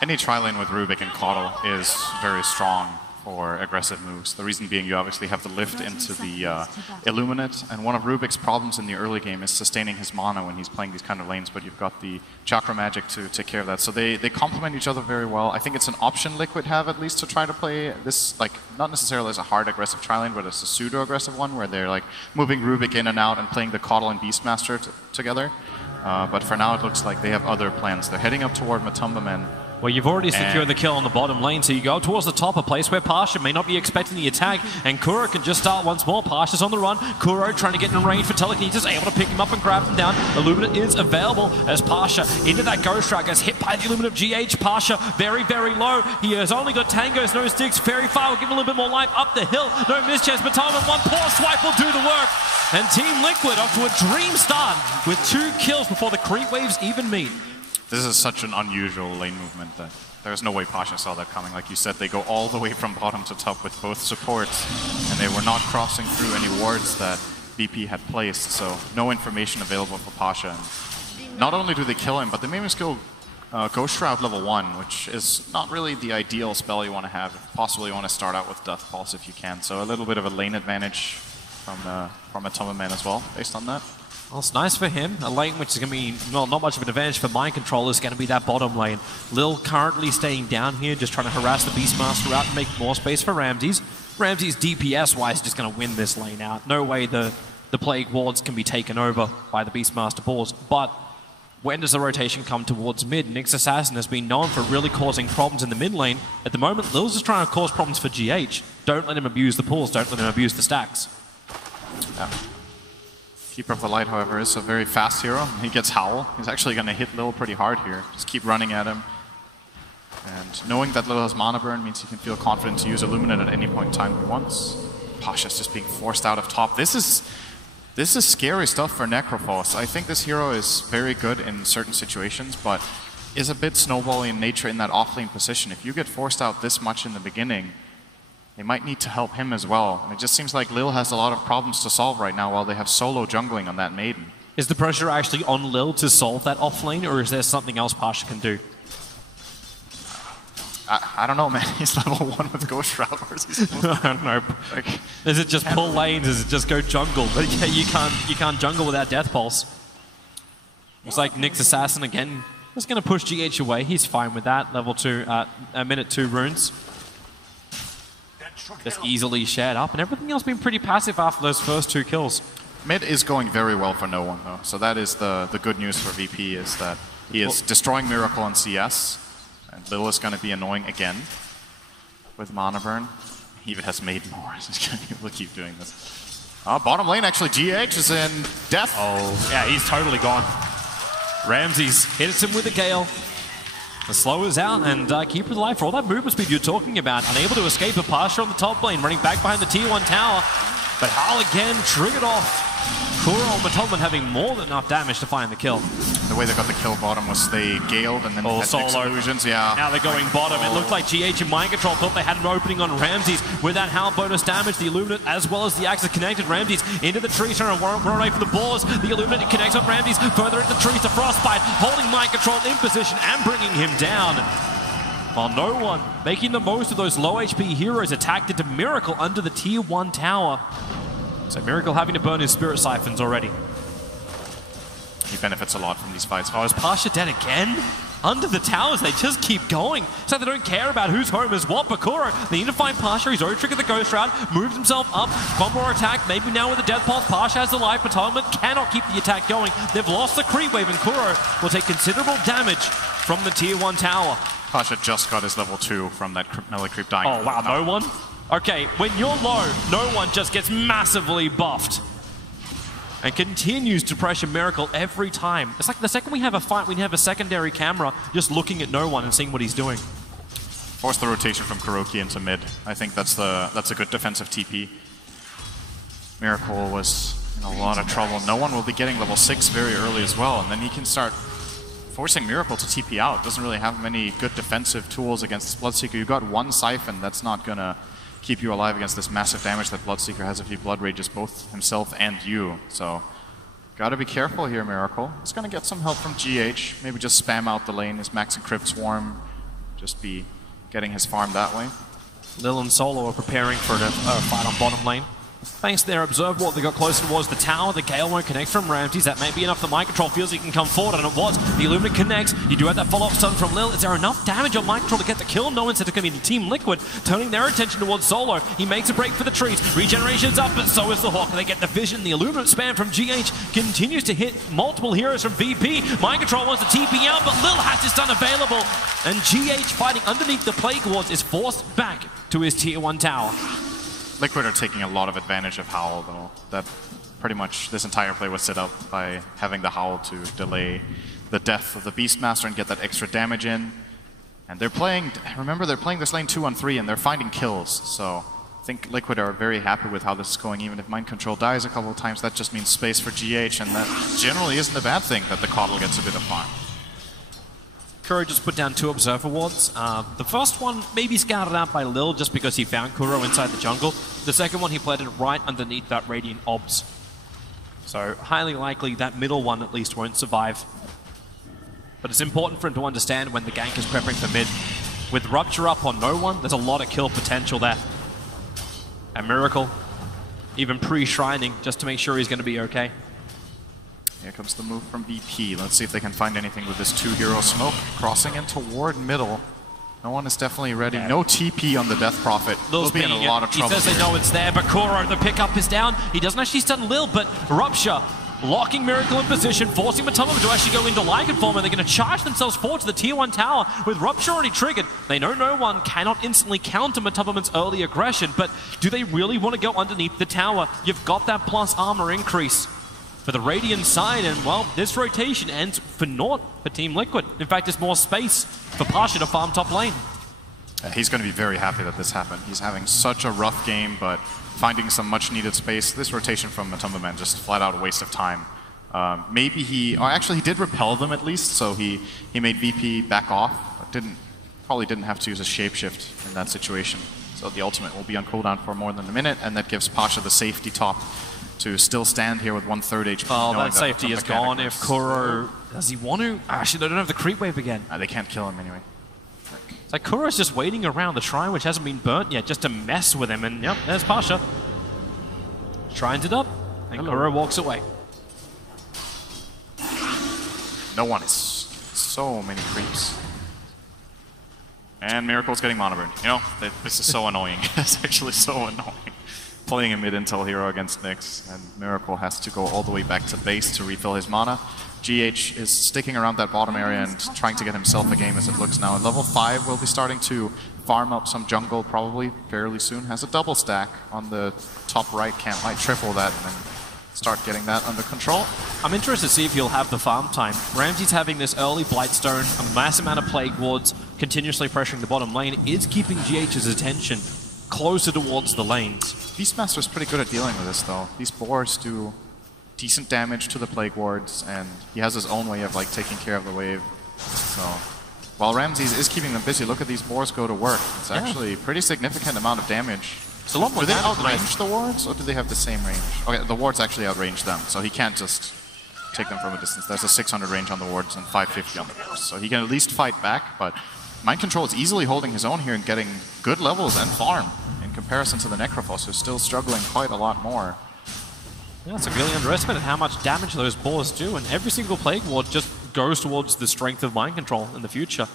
Any tri-lane with Rubik and Coddle is very strong for aggressive moves. The reason being you obviously have the lift into the Illuminate, and one of Rubik's problems in the early game is sustaining his mana when he's playing these kind of lanes, but you've got the Chakra Magic to take care of that. So they complement each other very well. I think it's an option Liquid have at least to try to play this, like, not necessarily as a hard aggressive tri-lane, but as a pseudo-aggressive one where they're like moving Rubik in and out and playing the Coddle and Beastmaster together. But for now it looks like they have other plans. They're heading up toward Matumba Men. Well, you've already secured the kill on the bottom lane, so you go towards the top, a place where Pasha may not be expecting the attack, and Kuro can just start once more. Pasha's on the run. Kuro trying to get in range for telekinesis, able to pick him up and grab him down. Illuminate is available as Pasha into that Ghost Route, gets hit by the Illuminate GH. Pasha very, very low. He has only got tangos, no sticks, very far. We'll give him a little bit more life up the hill. No mischance, but time and one poor swipe will do the work. And Team.Liquid off to a dream start with 2 kills before the creep waves even meet. This is such an unusual lane movement that there's no way Pasha saw that coming. Like you said, they go all the way from bottom to top with both supports, and they were not crossing through any wards that VP had placed, so no information available for Pasha. And not only do they kill him, but they made him skill Ghost Shroud level 1, which is not really the ideal spell you want to have. If possible, you want to start out with Death Pulse if you can. So a little bit of a lane advantage from Matumba Men as well, based on that. Well, it's nice for him. A lane which is going to be not much of an advantage for Mind Control is going to be that bottom lane. Lil currently staying down here, just trying to harass the Beastmaster out and make more space for Ramses. Ramses DPS-wise is just going to win this lane out. No way the Plague Wards can be taken over by the Beastmaster balls. But when does the rotation come towards mid? Nyx Assassin has been known for really causing problems in the mid lane. At the moment, Lil's just trying to cause problems for GH. Don't let him abuse the pools. Don't let him abuse the stacks. Yeah. Keeper of the Light, however, is a very fast hero. He gets Howl. He's actually going to hit Lil pretty hard here. Just keep running at him. And knowing that Lil has mana burn means he can feel confident to use Illuminate at any point in time he wants. Pasha's just being forced out of top. This is scary stuff for Necrophos. I think this hero is very good in certain situations, but is a bit snowbally in nature in that offlane position. If you get forced out this much in the beginning, they might need to help him as well. And it just seems like Lil has a lot of problems to solve right now while they have solo jungling on that Maiden. Is the pressure actually on Lil to solve that offlane, or is there something else Pasha can do? I don't know, man. He's level 1 with Ghost Shroud. Where's he supposed to I don't know. Like, is it just pull lanes? Is it just go jungle? But yeah, you can't jungle without Death Pulse. Looks like Nyx Assassin again is going to push GH away. He's fine with that. Level 2, a minute 2 runes. Just easily shared up, and everything else been pretty passive after those first 2 kills. Mid is going very well for no one, though. So that is the good news for VP, is that he is destroying Miracle on CS, and Lil is going to be annoying again with mana burn. He even has made more. He's going to be able to keep doing this. Bottom lane, actually, GH is in death. Oh, yeah, he's totally gone. Ramses hits him with a Gale. The slow is out, and Keeper of the Light, for all that movement speed you're talking about, unable to escape a Pasha on the top lane, running back behind the T1 tower. But Howl again triggered off. Kuro and Matumba having more than enough damage to find the kill. The way they got the kill bottom was they galed and then had solo illusions. Yeah. Now they're going bottom. It looked like GH and Mind Control thought they had an opening on Ramses. With that Howl bonus damage, the Illuminate as well as the Axe connected Ramses into the trees, trying to run away from the ballers. The Illuminate connects on Ramses further into the trees to Frostbite, holding Mind Control in position and bringing him down. While no one making the most of those low HP heroes attacked into Miracle under the tier 1 tower. So Miracle having to burn his Spirit Siphons already. He benefits a lot from these fights. Oh, is Pasha dead again? Under the towers, they just keep going. So they don't care about whose home is what. Bakuro, they need to find Pasha. He's already triggered the Ghost Route, moves himself up. One more attack, maybe now with the Death Pulse. Pasha has the life, but Matumba cannot keep the attack going. They've lost the creep wave, and Kuro will take considerable damage from the tier 1 tower. Pasha just got his level 2 from that melee creep dying. Oh, wow, no one? Okay, when you're low, no one just gets massively buffed. And continues to pressure Miracle every time. It's like the second we have a fight, we have a secondary camera just looking at no one and seeing what he's doing. Force the rotation from Kuroki into mid. I think that's a good defensive TP. Miracle was in a lot of trouble. No one will be getting level 6 very early as well, and then he can start forcing Miracle to TP out. Doesn't really have many good defensive tools against this Bloodseeker. You've got one Siphon that's not gonna keep you alive against this massive damage that Bloodseeker has if he Blood Rages both himself and you. So, gotta be careful here, Miracle. He's gonna get some help from GH. Maybe just spam out the lane, his Max and Crypt Swarm. Just be getting his farm that way. Lil and Solo are preparing for a fight on bottom lane. Thanks to their observe ward, they got closer towards the tower. The Gale won't connect from Ramses. That may be enough. The Mind Control feels he can come forward, and it was. The Illumina connects. You do have that follow-up stun from Lil. Is there enough damage on Mind Control to get the kill? No, instead it's going to be Team.Liquid turning their attention towards Solo. He makes a break for the trees. Regeneration's up, but so is the Hawk. They get the vision. The Illumina spam from GH continues to hit multiple heroes from VP. Mind Control wants to TP out, but Lil has his stun available. And GH fighting underneath the Plague Wards is forced back to his Tier 1 tower. Liquid are taking a lot of advantage of Howl, though. That pretty much this entire play was set up by having the Howl to delay the death of the Beastmaster and get that extra damage in. And they're playing, remember, they're playing this lane 2-on-3 and they're finding kills. So I think Liquid are very happy with how this is going. Even if Mind Control dies a couple of times, that just means space for GH, and that generally isn't a bad thing that the Coddle gets a bit of farm. Kuro just put down 2 Observer Wards. The first one maybe scouted out by Lil just because he found Kuro inside the jungle. The second one he planted right underneath that Radiant Obs. So highly likely that middle one at least won't survive. But it's important for him to understand when the gank is prepping for mid. With Rupture up on no one, there's a lot of kill potential there. And Miracle, even pre-shrining just to make sure he's going to be okay. Here comes the move from BP. Let's see if they can find anything with this 2-hero smoke. Crossing in toward middle. No one is definitely ready. Yeah. No TP on the Death Prophet. Lil's be in a lot of trouble. He says they know it's there, but Kuro, the pickup is down. He doesn't actually stun Lil, but Rupture locking Miracle in position, forcing Matoma to actually go into Lycan form, and they're going to charge themselves forward to the Tier 1 tower. With Rupture already triggered, they know no one cannot instantly counter Matoma's early aggression, but do they really want to go underneath the tower? You've got that plus armor increase for the Radiant side, and well, this rotation ends for naught for Team.Liquid. In fact, there's more space for Pasha to farm top lane. He's going to be very happy that this happened. He's having such a rough game, but finding some much needed space. This rotation from Matoma just flat out a waste of time. Maybe he, or actually he did repel them at least, so he made VP back off, but probably didn't have to use a shapeshift in that situation. So the ultimate will be on cooldown for more than a minute, and that gives Pasha the safety top to still stand here with 1/3 HP. Oh, that safety is gone. If Kuro, does he want to? Actually, they don't have the creep wave again. They can't kill him anyway. It's like Kuro's just waiting around the shrine, which hasn't been burnt yet, just to mess with him. And yep, there's Pasha. Shrines it up, and Kuro walks away. No one is so many creeps. And Miracle's getting mana burn. You know, this is so annoying. It's actually so annoying. Playing a mid-intel hero against Nyx, and Miracle has to go all the way back to base to refill his mana. GH is sticking around that bottom area and trying to get himself a game as it looks now. At level 5, we'll be starting to farm up some jungle probably fairly soon. Has a double stack on the top right, might triple that and then start getting that under control. I'm interested to see if he'll have the farm time. Ramsey's having this early Blightstone, a mass amount of Plague Wards, continuously pressuring the bottom lane, is keeping GH's attention closer towards the lanes. Beastmaster's pretty good at dealing with this though. These boars do decent damage to the Plague Wards, and he has his own way of like taking care of the wave. So while Ramses is keeping them busy, look at these boars go to work. It's actually a pretty significant amount of damage. It's a lot more. Do they outrange the wards, or do they have the same range? Okay, the wards actually outrange them, so he can't just take them from a distance. There's a 600 range on the wards and 550 on the boars, so he can at least fight back, but Mind Control is easily holding his own here and getting good levels and farm in comparison to the Necrophos, who's still struggling quite a lot more. Yeah, it's really underestimated how much damage those boars do, and every single Plague Ward just goes towards the strength of Mind Control in the future.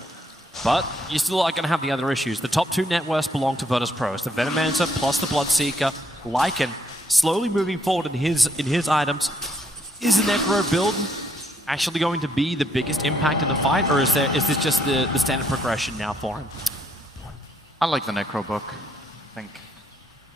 But you still are going to have the other issues. The top 2 net worths belong to Virtus.Pros. The Venomancer plus the Bloodseeker. Lycan slowly moving forward in his items. Is the Necro build actually going to be the biggest impact in the fight, or is this just the standard progression now for him? I like the Necro book. I think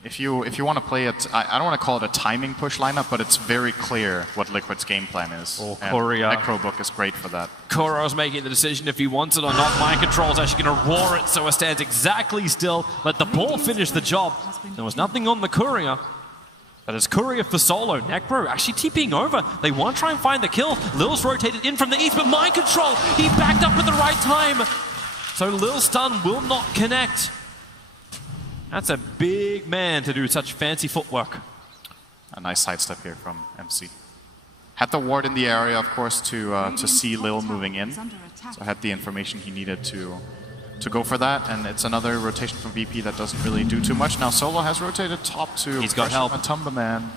if you want to play it, I don't want to call it a timing push lineup, but it's very clear what Liquid's game plan is. Oh, and Necro book is great for that. Kuro's making the decision if he wants it or not. Mind Control is actually going to roar it so it stands exactly still. Let the ball finish the job. There was nothing on the Courier. But it's Courier for solo. Necro actually TPing over. They want to try and find the kill. Lil's rotated in from the east, but Mind Control, he backed up at the right time. So Lil's stun will not connect. That's a big man to do such fancy footwork. A nice sidestep here from MC. Had the ward in the area, of course, to see Lil moving in. So had the information he needed to to go for that, and it's another rotation from VP that doesn't really do too much. Now Solo has rotated top to He's got help. Matumba Man.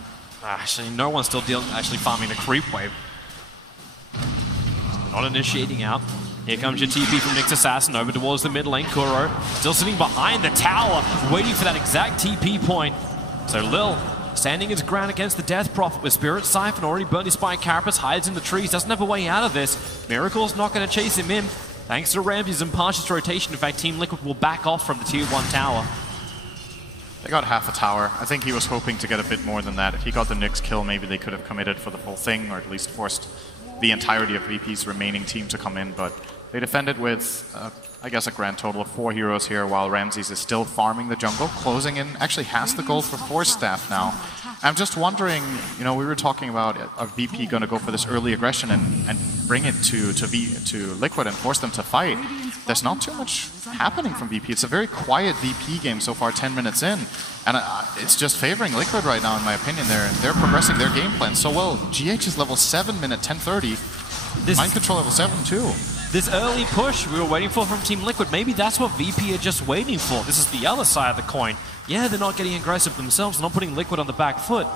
Actually, no one's still actually farming the creep wave. Not initiating out. Here comes your TP from Nyx Assassin over towards the mid lane. Kuro still sitting behind the tower, waiting for that exact TP point. So Lil standing his ground against the Death Prophet with Spirit Siphon already burned his Spike Carapace, hides in the trees, doesn't have a way out of this. Miracle's not going to chase him in. Thanks to Ramses and Pasha's rotation, in fact, Team Liquid will back off from the Tier 1 tower. They got half a tower. I think he was hoping to get a bit more than that. If he got the Nyx kill, maybe they could have committed for the full thing, or at least forced the entirety of VP's remaining team to come in, but they defended with, I guess, a grand total of 4 heroes here, while Ramses is still farming the jungle, closing in, actually has the gold for Force Staff now. I'm just wondering, you know, we were talking about a VP going to go for this early aggression and bring it to Liquid and force them to fight. There's not too much happening from VP. It's a very quiet VP game so far, 10 minutes in, and it's just favoring Liquid right now, in my opinion. They're progressing their game plan so well. GH is level 7 minute 10:30. Mind Control level 7 too. This early push we were waiting for from Team Liquid, maybe that's what VP are just waiting for. This is the other side of the coin. Yeah, they're not getting aggressive themselves, they're not putting Liquid on the back foot.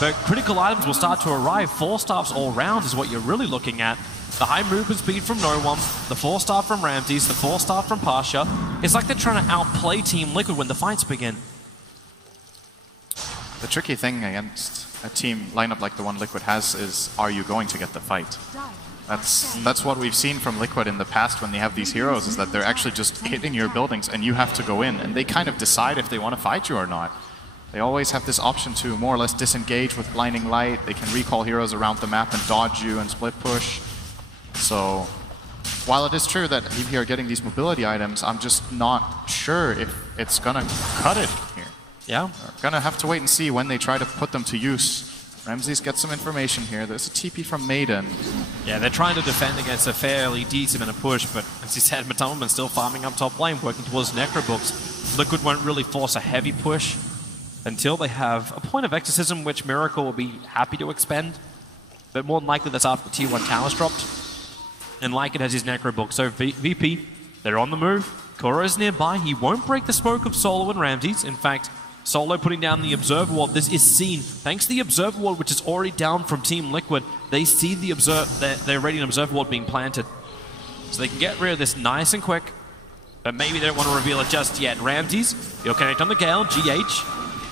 But critical items will start to arrive. 4 stars all round is what you're really looking at. The high movement speed from No One, the 4-star from Ramses, the 4-star from Pasha. It's like they're trying to outplay Team Liquid when the fights begin. The tricky thing against a team lineup like the one Liquid has is, are you going to get the fight? That's what we've seen from Liquid in the past when they have these heroes, is that they're actually just hitting your buildings and you have to go in, and they kind of decide if they want to fight you or not. They always have this option to more or less disengage with blinding light. They can recall heroes around the map and dodge you and split push. So while it is true that VP are getting these mobility items, I'm just not sure if it's gonna cut it here. Yeah. We're gonna have to wait and see when they try to put them to use. Ramses gets some information here. There's a TP from Maiden. Yeah, they're trying to defend against a fairly decent amount of push, but as you said, Matumba's still farming up top lane, working towards Necrobooks. Liquid won't really force a heavy push until they have a point of exorcism, which Miracle will be happy to expend. But more than likely that's after the Tier 1 tower's dropped. And like it has his Necrobook. So VP, they're on the move. Kuro's nearby. He won't break the smoke of Solo and Ramses. In fact, Solo putting down the Observer Ward. This is seen. Thanks to the Observer Ward, which is already down from Team Liquid, they see the they're already an Observer Ward being planted. So they can get rid of this nice and quick. But maybe they don't want to reveal it just yet. Ramses, he'll connect on the Gale. GH,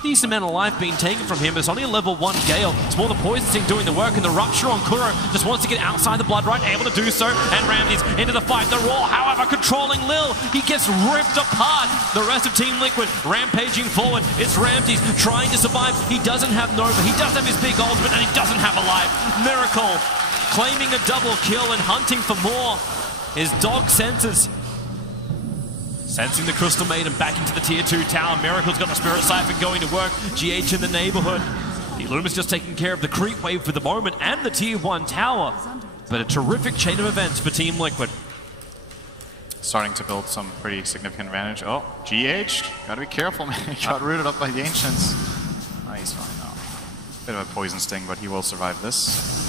decent amount of life being taken from him. It's only a level 1 Gale. It's more the Poison Sting doing the work, and the Rupture on Kuro just wants to get outside the Blood Right, able to do so. And Ramses into the fight. The Roar, however, controlling Lil. He gets ripped apart. The rest of Team Liquid rampaging forward. It's Ramses trying to survive. He doesn't have Nova. He does have his big ultimate, and he doesn't have a life. Miracle claiming a double kill and hunting for more. His dog senses. Sensing the Crystal Maiden back into the Tier 2 tower. Miracle's got the Spirit Siphon going to work. GH in the neighborhood. The Illumin's just taking care of the creep wave for the moment and the Tier 1 tower. But a terrific chain of events for Team Liquid. Starting to build some pretty significant advantage. Oh, GH, gotta be careful, man. He got rooted up by the Ancients. Nice one, no. Bit of a Poison Sting, but he will survive this.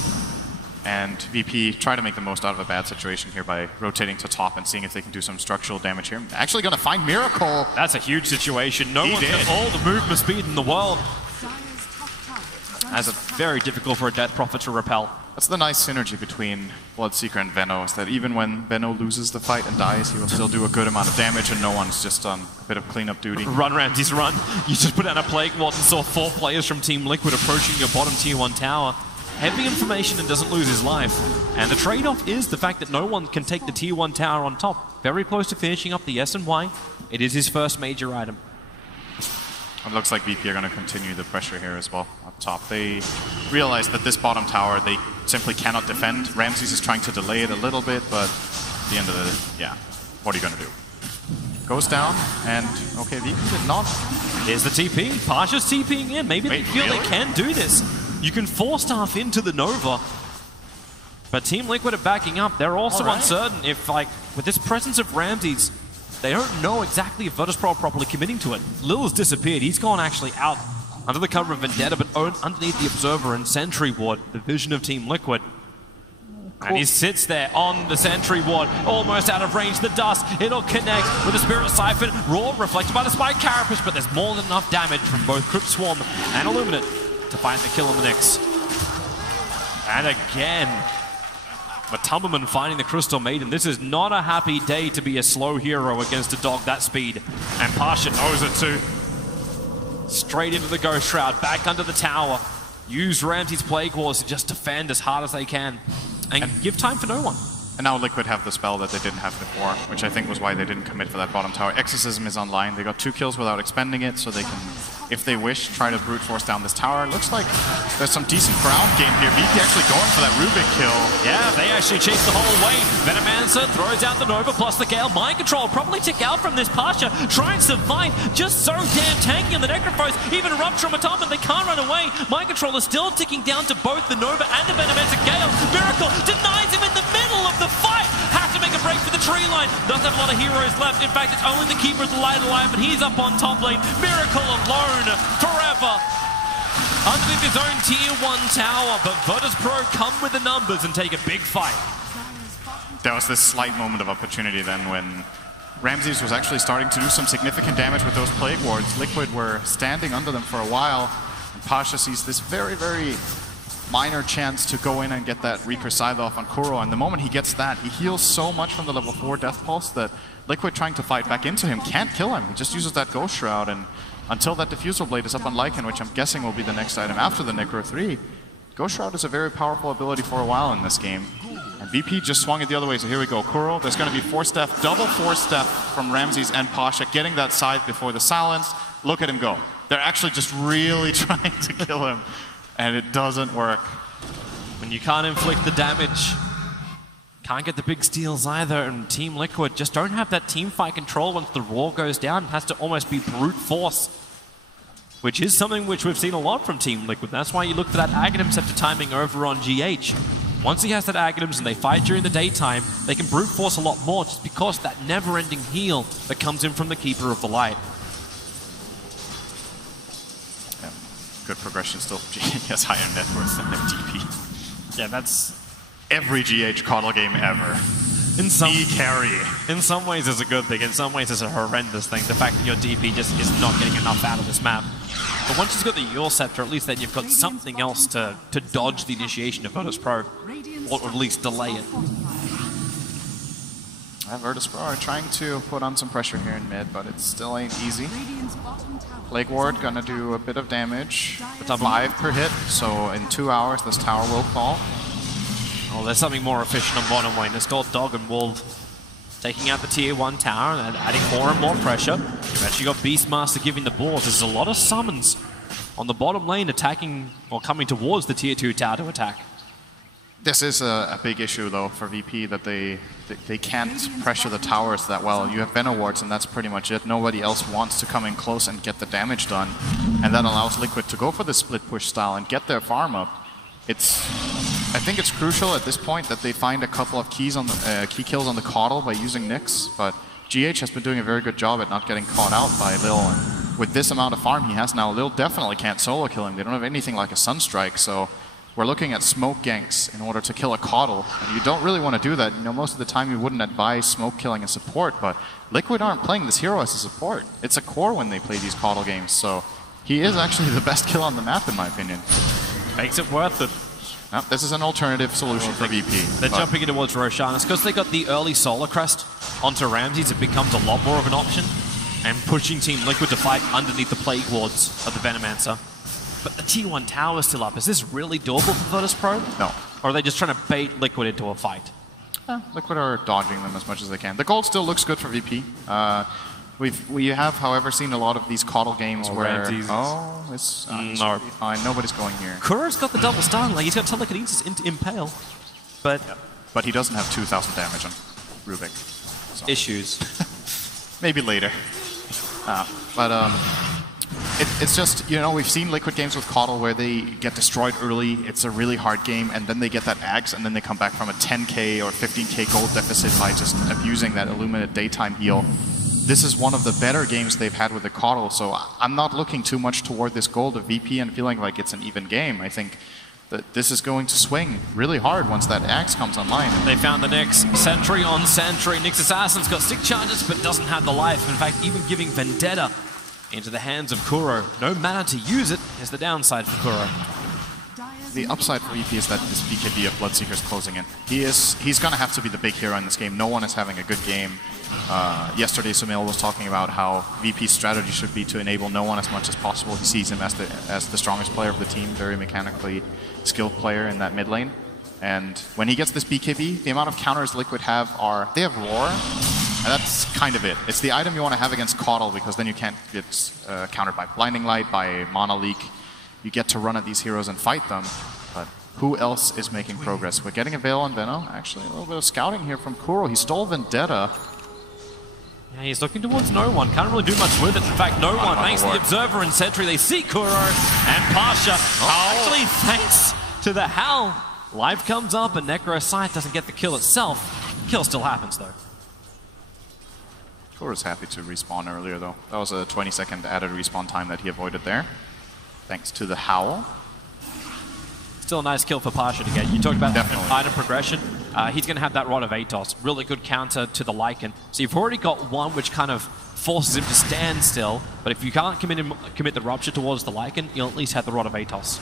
And VP try to make the most out of a bad situation here by rotating to top and seeing if they can do some structural damage here. Actually going to find Miracle. That's a huge situation. No one's got all the movement speed in the world. That's very difficult for a Death Prophet to repel. That's the nice synergy between Bloodseeker and Venno, is that even when Venno loses the fight and dies, he will still do a good amount of damage, and no one's just on a bit of cleanup duty. Run, Ramses, run. You just put down a Plague Ward and saw 4 players from Team Liquid approaching your bottom Tier 1 tower. Heavy information and doesn't lose his life. And the trade-off is the fact that no one can take the Tier 1 tower on top. Very close to finishing up the S and Y. It is his first major item. It looks like VP are going to continue the pressure here as well up top. They realize that this bottom tower they simply cannot defend. Ramses is trying to delay it a little bit, but at the end of the yeah, what are you going to do? Goes down, and okay, VP did not. Here's the TP. Pasha's TPing in. Maybe they feel they can do this. You can 4-staff into the Nova. But Team Liquid are backing up. They're also uncertain if, like, with this presence of Ramses, they don't know exactly if Virtus Pro are properly committing to it. Lil has disappeared. He's gone actually out under the cover of Vendetta, but underneath the Observer and Sentry Ward, the vision of Team Liquid. And he sits there on the sentry ward, almost out of range. The dust, it'll connect with the Spirit Siphon. Raw reflected by the Spike Carapace, but there's more than enough damage from both Crypt Swarm and Illuminate to find the kill on the Nyx. And again, Matumberman finding the Crystal Maiden. This is not a happy day to be a slow hero against a dog that speed. And Pasha knows it too. Straight into the Ghost Shroud, back under the tower. Use Ramsey's Plague Walls to just defend as hard as they can. And give time for no one. And now Liquid have the spell that they didn't have before, which I think was why they didn't commit for that bottom tower. Exorcism is online. They got 2 kills without expending it, so they can, if they wish, try to brute force down this tower. It looks like there's some decent ground game here. VP actually going for that Rubik kill. Yeah, they actually chase the whole way. Venomancer throws out the Nova plus the Gale. Mind Control probably tick out from this Pasha. Try and survive. Just so damn tanky on the Necrophos. Even Rupture on Matumberman, they can't run away. Mind Control is still ticking down to both the Nova and the Venomancer. Gale, Miracle denies him in the middle of the fight. Has to make a break for the tree line. Doesn't have a lot of heroes left. In fact, it's only the Keeper of the Light alive, but he's up on top lane. Miracle alone forever. Underneath his own tier 1 tower, but Virtus.pro come with the numbers and take a big fight. There was this slight moment of opportunity then when Ramses was actually starting to do some significant damage with those Plague Wards. Liquid were standing under them for a while, and Pasha sees this very, very minor chance to go in and get that Reaper Scythe off on Kuro, and the moment he gets that, he heals so much from the level 4 Death Pulse that Liquid trying to fight back into him can't kill him. He just uses that Ghost Shroud, and until that Diffusal Blade is up on Lycan, which I'm guessing will be the next item after the Necro 3, Ghost Shroud is a very powerful ability for a while in this game. And VP just swung it the other way, so here we go. Kuro, there's going to be 4-step, double 4-step from Ramses and Pasha, getting that scythe before the silence. Look at him go. They're actually just really trying to kill him, and it doesn't work. When you can't inflict the damage, can't get the big steals either, and Team Liquid just don't have that team fight control once the Raw goes down. It has to almost be brute force, which is something which we've seen a lot from Team Liquid. That's why you look for that Aghanim Scepter timing over on GH. Once he has that Aghanims and they fight during the daytime, they can brute force a lot more just because that never-ending heal that comes in from the Keeper of the Light. Yeah, good progression still. GH has higher net worth than FTP. Yeah, that's every GH Coddle game ever. In some ways it's a good thing, in some ways it's a horrendous thing. The fact that your DP just is not getting enough out of this map. But once you've got the Yule Scepter, at least then you've got something else to dodge the initiation of Virtus.pro, or at least delay it. Virtus.pro are trying to put on some pressure here in mid, but it still ain't easy. Plague Ward gonna do a bit of damage, 5 per hit, so in 2 hours this tower will fall. Oh, there's something more efficient on bottom lane. It's called Dog and Wolf. Taking out the tier 1 tower and adding more and more pressure. You've actually got Beastmaster giving the balls. There's a lot of summons on the bottom lane attacking or coming towards the tier 2 tower to attack. This is a big issue though for VP, that they can't pressure the towers that well. You have Venom Wards and that's pretty much it. Nobody else wants to come in close and get the damage done. And that allows Liquid to go for the split push style and get their farm up. I think it's crucial at this point that they find a couple of keys on the key kills on the Coddle by using Nyx, but GH has been doing a very good job at not getting caught out by Lil, and with this amount of farm he has now, Lil definitely can't solo kill him. They don't have anything like a Sunstrike, so we're looking at smoke ganks in order to kill a Coddle, and you don't really want to do that. You know, most of the time you wouldn't advise smoke killing a support, but Liquid aren't playing this hero as a support. It's a core when they play these Coddle games, so he is actually the best kill on the map in my opinion. Makes it worth it. This is an alternative solution for VP. They're jumping in towards Roshan. It's because they got the early Solar Crest onto Ramses. It becomes a lot more of an option. And pushing Team Liquid to fight underneath the Plague Wards of the Venomancer. But the tier 1 tower is still up. Is this really doable for Virtus.pro? No. Or are they just trying to bait Liquid into a fight? Liquid are dodging them as much as they can. The gold still looks good for VP. We have, however, seen a lot of these Coddle games where it's fine. Nobody's going here. Kuro's got the double stun. Like he's got telekinesis into Impale, but he doesn't have 2,000 damage on Rubik. So. Issues. Maybe later. It's just, you know, we've seen Liquid games with Coddle where they get destroyed early. It's a really hard game, and then they get that Axe, and then they come back from a 10k or 15k gold deficit by just abusing that Illuminate daytime heal. This is one of the better games they've had with the Coddle, so I'm not looking too much toward this gold of VP and feeling like it's an even game. I think this is going to swing really hard once that axe comes online. They found the Nyx. Sentry on Sentry. Nyx Assassin's got 6 charges, but doesn't have the life. In fact, even giving Vendetta into the hands of Kuro. No mana to use it is the downside for Kuro. The upside for EP is that this BKB of Bloodseeker is closing in. He's going to have to be the big hero in this game. No one is having a good game. Yesterday, Sumil was talking about how VP's strategy should be to enable no one as much as possible. He sees him as the strongest player of the team, very mechanically skilled player in that mid lane. And when he gets this BKB, the amount of counters Liquid have they have Roar, and that's kind of it. It's the item you want to have against Caudle, because then you can't get countered by Blinding Light, by Mana Leak. You get to run at these heroes and fight them, but who else is making progress? We're getting a Veil on Venom. Actually, a little bit of scouting here from Kuro. He stole Vendetta. Yeah, he's looking towards no one. Can't really do much with it. In fact, no one. Thanks to the Observer and Sentry, they see Kuro and Pasha. Actually, thanks to the Howl. Life comes up and Necro Sight doesn't get the kill itself. Kill still happens, though. Kuro's happy to respawn earlier, though. That was a 20-second added respawn time that he avoided there. Thanks to the Howl. Still a nice kill for Pasha to get. You talked about item progression. He's going to have that Rod of Atos. Really good counter to the Lycan. So you've already got one which kind of forces him to stand still. But if you can't commit the Rupture towards the Lycan, you'll at least have the Rod of Atos.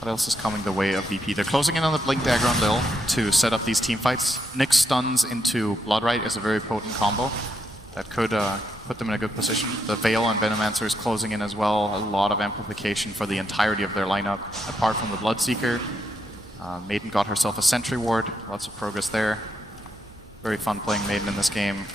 What else is coming the way of VP? They're closing in on the Blink Dagger on Lil to set up these team fights. Nyx stuns into Bloodright is a very potent combo that could put them in a good position. The Veil on Venomancer is closing in as well. A lot of amplification for the entirety of their lineup, apart from the Bloodseeker. Maiden got herself a Sentry Ward. Lots of progress there. Very fun playing Maiden in this game.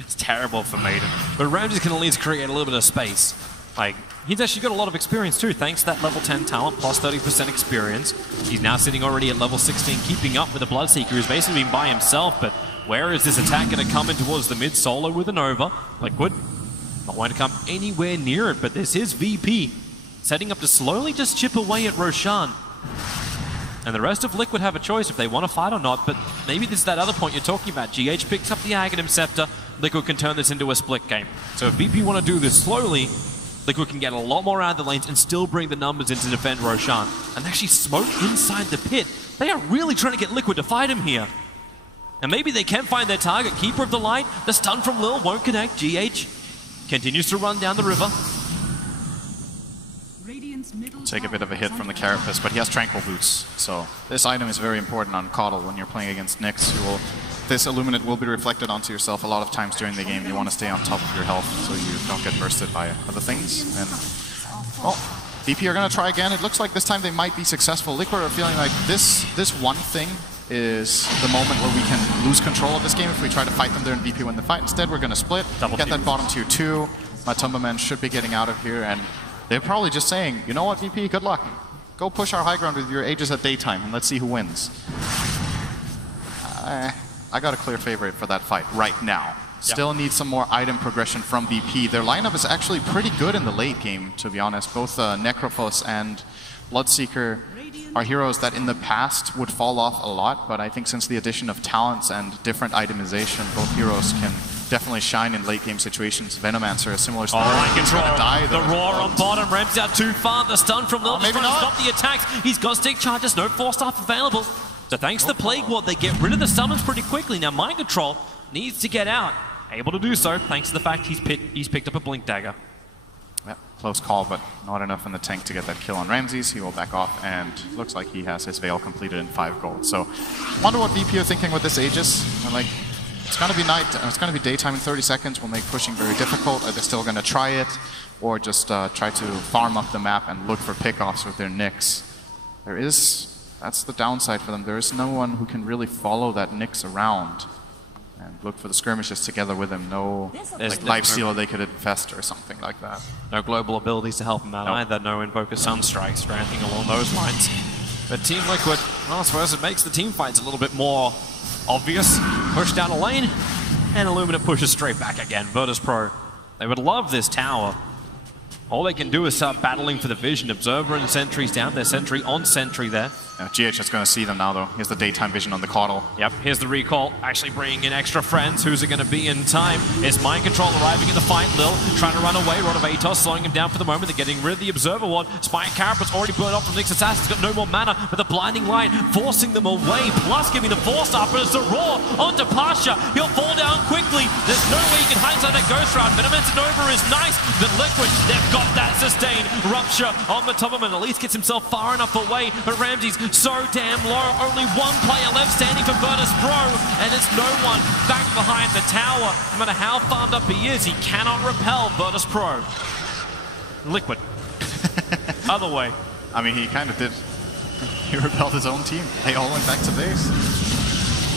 It's terrible for Maiden. But Ramsey can at least create a little bit of space. Like, he's actually got a lot of experience too, thanks to that level 10 talent, plus 30% experience. He's now sitting already at level 16, keeping up with the Bloodseeker, who's basically been by himself, but where is this attack going to come in towards the mid solo with a Nova? Liquid not going to come anywhere near it, but this is VP setting up to slowly just chip away at Roshan. And the rest of Liquid have a choice if they want to fight or not, but maybe this is that other point you're talking about. GH picks up the Aghanim Scepter, Liquid can turn this into a split game. So if VP want to do this slowly, Liquid can get a lot more out of the lanes and still bring the numbers in to defend Roshan. And actually smoke inside the pit. They are really trying to get Liquid to fight him here. And maybe they can find their target. Keeper of the Light, the stun from Lil won't connect. GH continues to run down the river. Take a bit of a hit from the Carapace, but he has Tranquil Boots. So this item is very important on Caudle when you're playing against Nyx, who will... This Illuminate will be reflected onto yourself a lot of times during the game. You want to stay on top of your health so you don't get bursted by other things. And, well, VP are going to try again. It looks like this time they might be successful. Liquid are feeling like this one thing is the moment where we can lose control of this game if we try to fight them there and VP win the fight. Instead, we're going to split, get that bottom tier 2. Matumba Man should be getting out of here, and they're probably just saying, you know what, VP, good luck. Go push our high ground with your Aegis at daytime, and let's see who wins. I got a clear favorite for that fight right now. Still need some more item progression from VP. Their lineup is actually pretty good in the late game, to be honest. Both Necrophos and Bloodseeker are heroes that in the past would fall off a lot, but I think since the addition of talents and different itemization, both heroes can definitely shine in late game situations. Venomancer, a similar story. He's going to die, though. The Roar on bottom, ramps out too far. The stun from Lil trying to stop the attacks. He's got stick charges, no Force Staff available. So thanks to the Plague Ward, they get rid of the summons pretty quickly. Now Mind Control needs to get out. Able to do so thanks to the fact he's picked up a Blink Dagger. Yep, close call, but not enough in the tank to get that kill on Ramses. He will back off, and looks like he has his Veil completed in 5 gold. So, wonder what VP are thinking with this Aegis. Like, it's gonna be night, it's gonna be daytime in 30 seconds. Will make pushing very difficult. Are they still gonna try it, or just try to farm up the map and look for pickoffs with their Nyx? That's the downside for them. There is no one who can really follow that Nyx around and look for the skirmishes together with him. No like Life Stealer they could infest or something like that. No global abilities to help him out either. No Invoker Sunstrikes or anything along those lines. But Team Liquid, well, I suppose it makes the team fights a little bit more obvious. Push down a lane, and Illuminate pushes straight back again. Virtus Pro, they would love this tower. All they can do is start battling for the vision. Observer and sentries down there, sentry on sentry there. Yeah, GH is going to see them now, though. He has the daytime vision on the Caudle. Yep, here's the recall. Actually bringing in extra friends. Who's it going to be in time? It's Mind Control arriving in the fight. Lil trying to run away. Rod of Atos slowing him down for the moment. They're getting rid of the Observer Ward. Spike Carapace already burned off from Nyx Assassin's got no more mana, but the Blinding Light forcing them away, plus giving the Force up, but it's the Roar onto Pasha. He'll fall down quickly. There's no way you can hide inside that Ghost Round. Venomance Nova is nice, but Liquid, they've got that sustained Rupture on the top of him. At least gets himself far enough away, but Ramsey's so damn low. Only one player left standing for Virtus.Pro, and it's no one back behind the tower. No matter how farmed up he is, he cannot repel Virtus.Pro. Liquid. Other way. I mean, he kind of did. He repelled his own team. They all went back to base.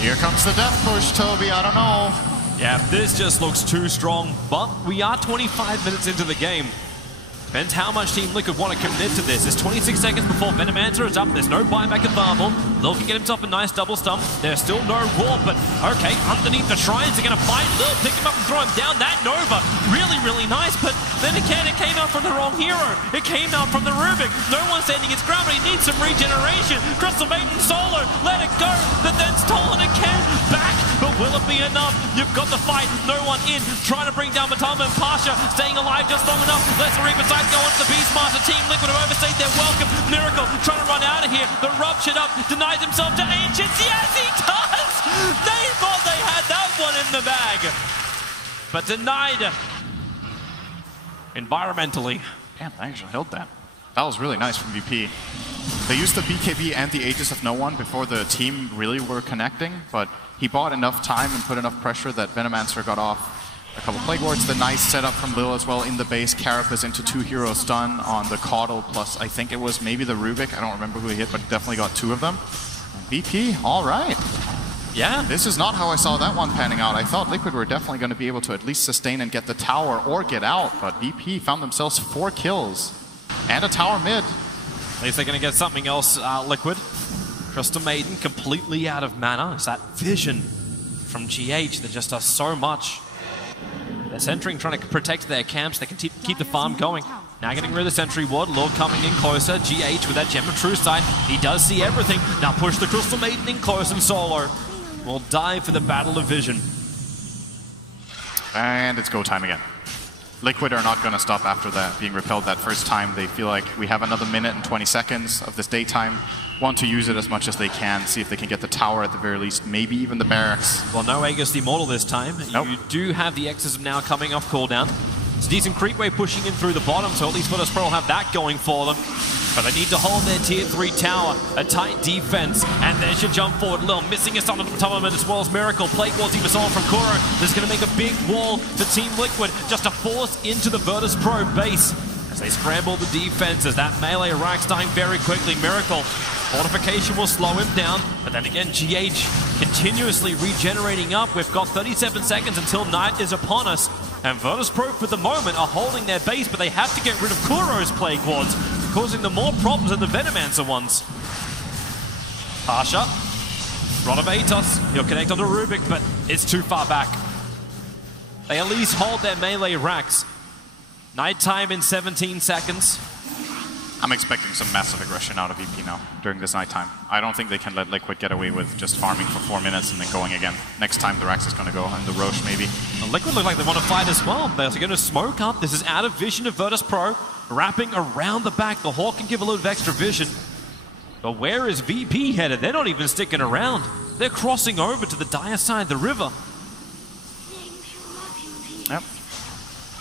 Here comes the death push, Toby. I don't know. Yeah, this just looks too strong, but we are 25 minutes into the game. Depends how much Team Liquid want to commit to this. It's 26 seconds before Venomancer is up. There's no buyback available. Lil can get himself a nice double stump. There's still no wall, but okay, underneath the shrines, they're going to fight Lil, pick him up and throw him down. That Nova, really, really nice, but then again, it came out from the wrong hero. It came out from the Rubik. No one's standing its ground, but he needs some regeneration. Crystal Maiden solo, let it go, but then stolen again. Back, but will it be enough? You've got the fight, no one in. Trying to bring down Matama and Pasha, staying alive just long enough. Let's Reaper side go on to the Beastmaster. Team Liquid have overstayed their welcome. Miracle trying to run out of here. The Ruptured up, denies himself to Ancients. Yes, he does! They thought they had that one in the bag, but denied environmentally. Damn, they actually held that. That was really nice from VP. They used the BKB and the Aegis of No One before the team really were connecting, but he bought enough time and put enough pressure that Venomancer got off a couple Plague Wards. The nice setup from Lil as well in the base. Carapace into 2-hero stun on the Caudle, plus I think it was maybe the Rubik. I don't remember who he hit, but he definitely got 2 of them. VP, all right. Yeah. This is not how I saw that one panning out. I thought Liquid were definitely going to be able to at least sustain and get the tower or get out, but VP found themselves 4 kills and a tower mid. At least they're going to get something else, Liquid. Crystal Maiden completely out of mana. It's that vision from GH that just does so much. They're centering, trying to protect their camps. They can keep the farm going. Now getting rid of the sentry ward. Lord coming in closer. GH with that Gem of True Sight. He does see everything. Now push the Crystal Maiden in close, and Solo will die for the Battle of Vision. And it's go time again. Liquid are not going to stop after that, being repelled that first time. They feel like we have another minute and 20 seconds of this daytime. Want to use it as much as they can, see if they can get the tower at the very least, maybe even the barracks. Well, no Aegis the Immortal this time. Nope. You do have the Exorcism now coming off cooldown. It's a decent creep wave pushing in through the bottom, so at least Virtus.Pro will have that going for them. But they need to hold their tier 3 tower, a tight defense, and they should jump forward. Lil missing a summon from Tomerman as well as Miracle. Plague Ward's even someone from Kuro. This is going to make a big wall for Team Liquid just to force into the Virtus.Pro base. As they scramble the defenses, that melee Rack's dying very quickly. Miracle, fortification will slow him down, but then again, GH continuously regenerating up. We've got 37 seconds until night is upon us, and Virtus.Pro for the moment are holding their base, but they have to get rid of Kuro's Plague Wards, causing them more problems than the Venomancer ones. Pasha, Rod of Atos, he'll connect onto Rubik, but it's too far back. They at least hold their melee racks. Nighttime in 17 seconds. I'm expecting some massive aggression out of VP now during this nighttime. I don't think they can let Liquid get away with just farming for 4 minutes and then going again. Next time the Rax is going to go, and the Roche maybe. Well, Liquid look like they want to fight as well. They're going to smoke up. This is out of vision of Virtus.Pro. Wrapping around the back. The Hawk can give a little bit of extra vision. But where is VP headed? They're not even sticking around. They're crossing over to the dire side of the river. Yep.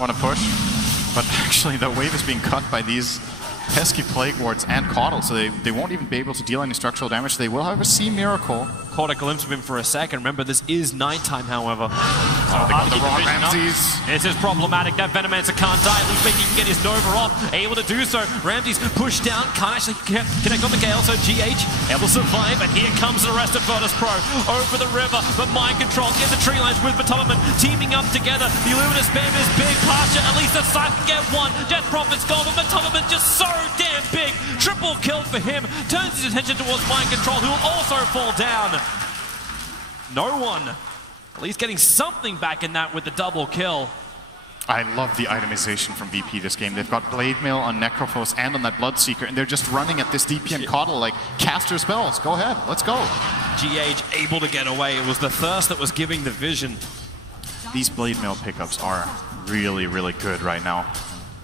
Want to push. But actually the wave is being cut by these pesky Plague Wards and Caudle, so they won't even be able to deal any structural damage. They will, however, see Miracle. Caught a glimpse of him for a second. Remember, this is nighttime, however. Oh, they got the wrong Ramses. This is problematic. That Venomancer can't die. At least maybe he can get his Nova off. Able to do so. Ramses pushed down. Can't actually connect on the Gale, so GH able to survive. And here comes the rest of Virtus.Pro. Over the river, but Mind Control in the tree lines with Batoman teaming up together. The Illuminous spam is big. Pasha, at least the side can get one. Death Prophet's gone, but Batoman just so damn big. Triple kill for him. Turns his attention towards Mind Control, who will also fall down. No one, at least getting something back in that with the double kill. I love the itemization from VP this game. They've got Blade Mail on Necrophos and on that Bloodseeker, and they're just running at this DPM Coddle like, cast your spells, go ahead, let's go. GH able to get away. It was the Thirst that was giving the vision. These Blade Mail pickups are really, really good right now.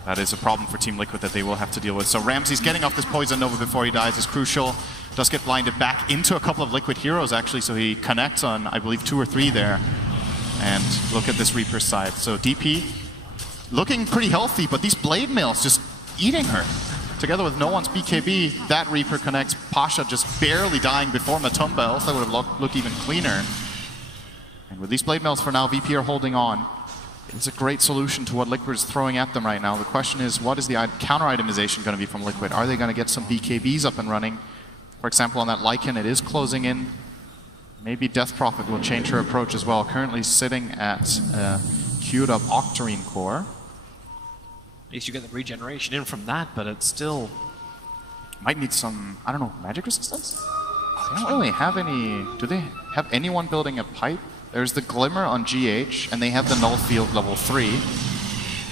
That is a problem for Team.Liquid that they will have to deal with. So Ramsey's getting off this Poison Nova before he dies is crucial. Does get blinded back into a couple of Liquid heroes actually, so he connects on, I believe, 2 or 3 there. And look at this Reaper's side. So DP looking pretty healthy, but these Blade Mails just eating her. Together with no one's BKB, that Reaper connects. Pasha just barely dying before Matumba, else that would have looked even cleaner. And with these Blade Mails for now, VP are holding on. It's a great solution to what Liquid is throwing at them right now. The question is, what is the counter itemization going to be from Liquid? Are they going to get some BKBs up and running? For example, on that Lycan, it is closing in. Maybe Death Prophet will change her approach as well. Currently sitting at queued up Octarine Core. At least you get the regeneration in from that, but it's still... Might need some, I don't know, magic resistance? They don't really have any... Do they have anyone building a pipe? There's the Glimmer on GH, and they have the Null Field level 3.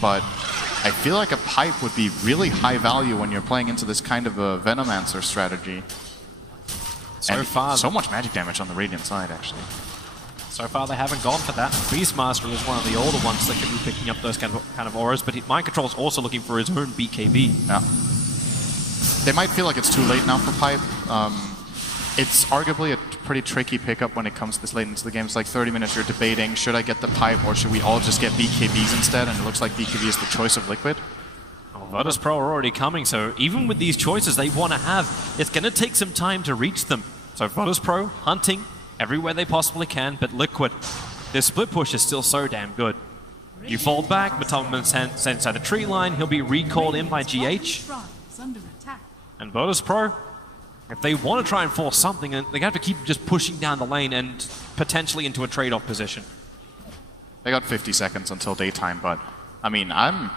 But I feel like a pipe would be really high value when you're playing into this kind of a Venomancer strategy. So far, so much magic damage on the Radiant side, actually. So far, they haven't gone for that. Beastmaster is one of the older ones that can be picking up those kind of auras, but Mind Control's also looking for his own BKB. Yeah. They might feel like it's too late now for pipe. It's arguably a pretty tricky pickup when it comes this late into the game. It's like 30 minutes you're debating, should I get the pipe or should we all just get BKBs instead? And it looks like BKB is the choice of Liquid. Virtus Pro are already coming, so even with these choices they want to have, it's going to take some time to reach them. So Virtus Pro hunting everywhere they possibly can, but Liquid, their split push is still so damn good. You fall back, Matumba sent inside the tree line, he'll be recalled in by GH. And Virtus Pro, if they want to try and force something, they have to keep just pushing down the lane and potentially into a trade-off position. They got 50 seconds until daytime, but I mean, I'm